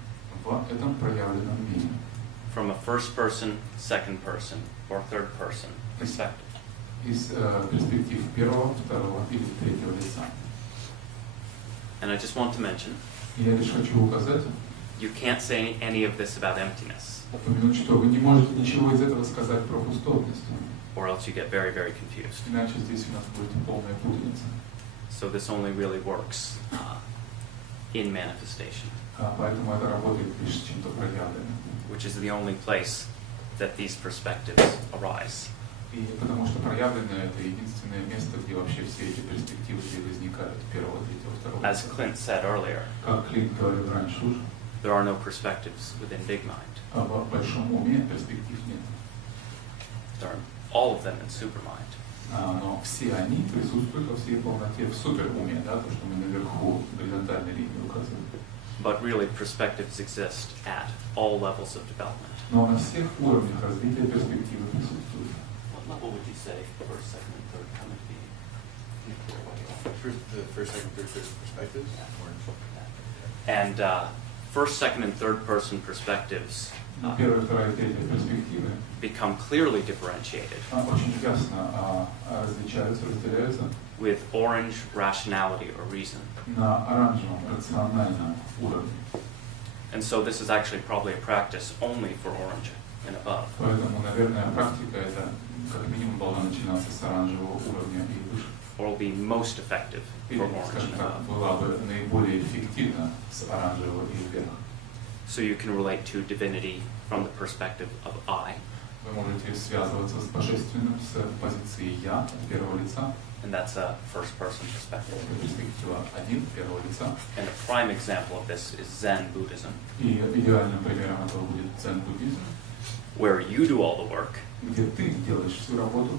в этом проявленном мире. from a first person, second person, or third person perspective. Из перспектив первого, второго или третьего лица. And I just want to mention, Я лишь хочу указать, you can't say any of this about emptiness, упомянуть, что вы не можете ничего из этого сказать про пустотность. or else you get very, very confused. Иначе здесь у нас будет полная путаница. So this only really works in manifestation, Поэтому это работает лишь с чем-то проявленным. which is the only place that these perspectives arise. И потому что проявленное это единственное место, где вообще все эти перспективы возникают первого, третьего, второго. As Clint said earlier, Как Клинт говорил раньше уже, there are no perspectives within big mind. в большом уме перспектив нет. There are all of them in supermind. Но все они присутствуют во всей полноте в суперуме, да, то, что мы наверху горизонтальной линии указываем. But really, perspectives exist at all levels of development. Но на всех уровнях развития перспективы присутствуют. What level would you say first, second, and third come to be? The first, second, third perspectives? And first, second, and third person perspectives Первая, вторая, третья перспективы become clearly differentiated очень ясно различаются, разделяются with orange rationality or reason. на оранжевом рациональном уровне. And so this is actually probably a practice only for orange and above. Поэтому, наверное, практика это как минимум должна начинаться с оранжевого уровня и выше. be most effective for Или, orange скажем and так, above. была бы наиболее эффективна с оранжевого и вверх. So you can relate to divinity from the perspective of I, Вы можете связываться с божественным с позиции «я» от первого лица. and that's a first-person perspective. Это перспектива один первого лица. And a prime example of this is Zen Buddhism, И идеальным примером этого будет дзен-буддизм, where you do all the work. где ты делаешь всю работу.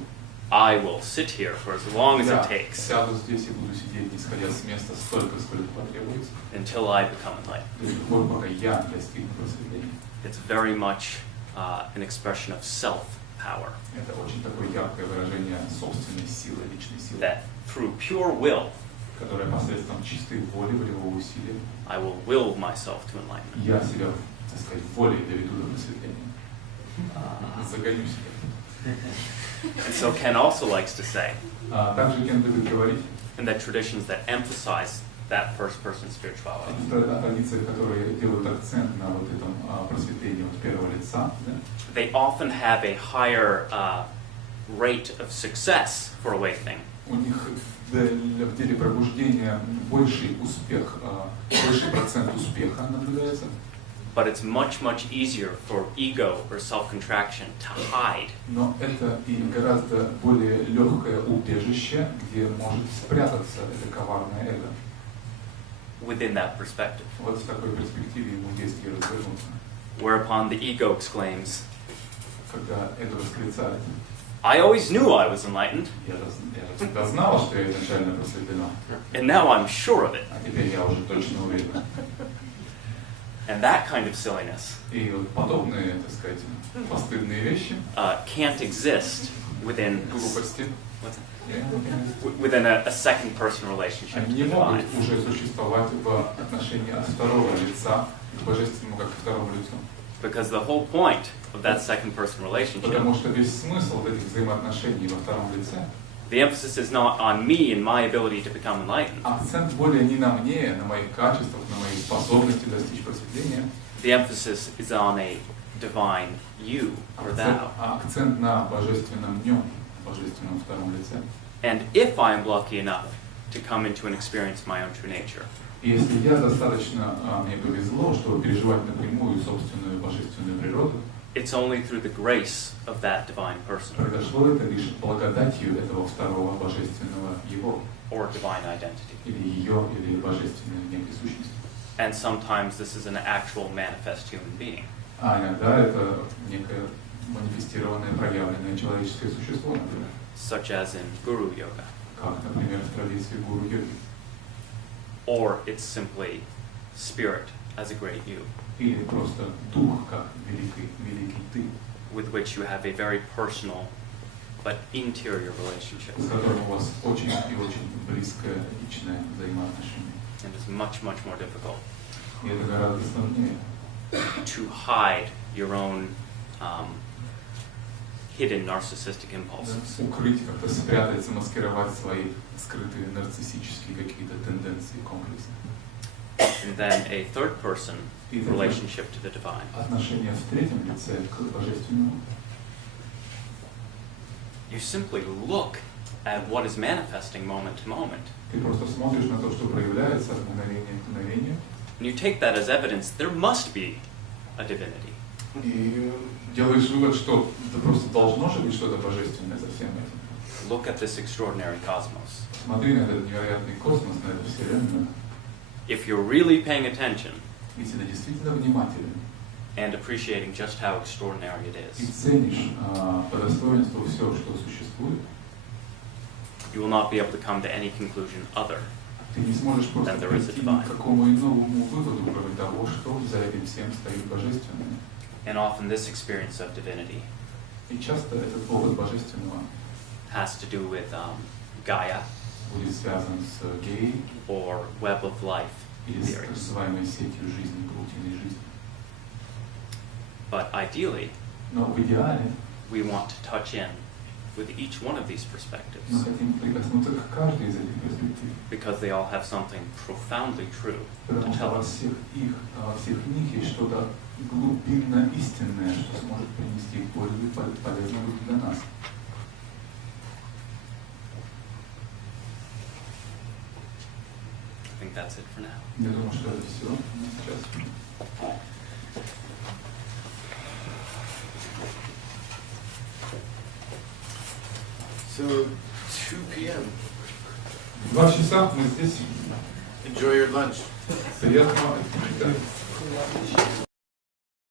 I will sit here for as long as Я it takes сяду здесь и буду сидеть, не сходя с места, столько, сколько потребуется, until I become enlightened. до тех пор, пока я достигну просветления. It's very much an expression of self-power. Это очень такое яркое выражение собственной силы, личной силы, That through pure will, которая посредством чистой воли, волевого усилия, I will will myself to enlightenment. я себя, так сказать, волей доведу до просветления. Загоню себя. And so Ken also likes to say, Также Кен любит говорить, in the traditions that emphasize that first-person spirituality, это традиции, которые делают акцент на вот этом просветлении от первого лица, да? they often have a higher rate of success for awakening. У них в деле пробуждения больший успех, больший процент успеха наблюдается. But it's much, much easier for ego or self-contraction to hide. Но это и гораздо более легкое убежище, где может спрятаться это коварное эго. Within that perspective. Вот в такой перспективе ему есть где развернуться. Whereupon the ego exclaims, Когда эго восклицает, I always knew I was enlightened, я всегда знала, что я изначально просветлена, and now I'm sure of it. а теперь я уже точно уверена. And that kind of silliness И вот подобные, так сказать, постыдные вещи can't exist within глупости, within a second-person relationship to они the не могут divine. уже существовать в отношении от второго лица к божественному как к второму лицу. Because the whole point of that second-person relationship, Потому что весь смысл вот этих взаимоотношений во втором лице, the emphasis is not on me and my ability to become enlightened. акцент более не на мне, на моих качествах, на моей способности достичь просветления. The emphasis is on a divine you or thou. Акцент на божественном нем, божественном втором лице. And if I am lucky enough to come into and experience my own true nature, И если я достаточно, мне повезло, чтобы переживать напрямую собственную божественную природу, it's only through the grace of that divine person произошло это лишь благодатью этого второго божественного его, or divine identity. или ее, или божественной некой сущности. And sometimes this is an actual manifest human being. А иногда это некое манифестированное, проявленное человеческое существо, например. Such as in Guru Yoga. Как, например, в традиции гуру-йоги. Or it's simply spirit as a great you. Или просто дух, как великий ты. With which you have a very personal but interior relationship. С которым у вас очень и очень близкое личное взаимоотношение. And it's much, much more difficult И это гораздо сложнее. to hide your own hidden narcissistic impulses. Укрыть, как-то спрятать, замаскировать свои скрытые нарциссические какие-то тенденции, комплексы. And then a third person relationship to the divine. Отношение в третьем лице к божественному. You simply look at what is manifesting moment to moment. Ты просто смотришь на то, что проявляется от мгновения к мгновению. And you take that as evidence there must be a divinity. И делаешь вывод, что это просто должно же быть что-то божественное за всем этим. Look at this extraordinary cosmos. Смотри на этот невероятный космос, на эту вселенную. If you're really paying attention Если ты действительно внимателен and appreciating just how extraordinary it и is, ценишь по достоинству все, что существует, you will not be able to come to any conclusion other ты не сможешь просто than there is a прийти ни divine. к какому иному выводу, кроме того, что за этим всем стоит божественное. And often this experience of divinity И часто этот опыт божественного has to do with Gaia будет связан с геей or web of life или с так theories. называемой сетью жизни, паутиной жизни. But ideally, Но в идеале we want to touch in with each one of these мы perspectives хотим прикоснуться к каждой из этих перспектив, because they all have something profoundly true to потому что tell во us. всех них есть что-то глубинно истинное, что сможет принести пользу и полезно будет для нас. think that's it for now. Я думаю, что это все сейчас. So, 2 p.m. 2 часа мы здесь. Enjoy your lunch. Приятного аппетита.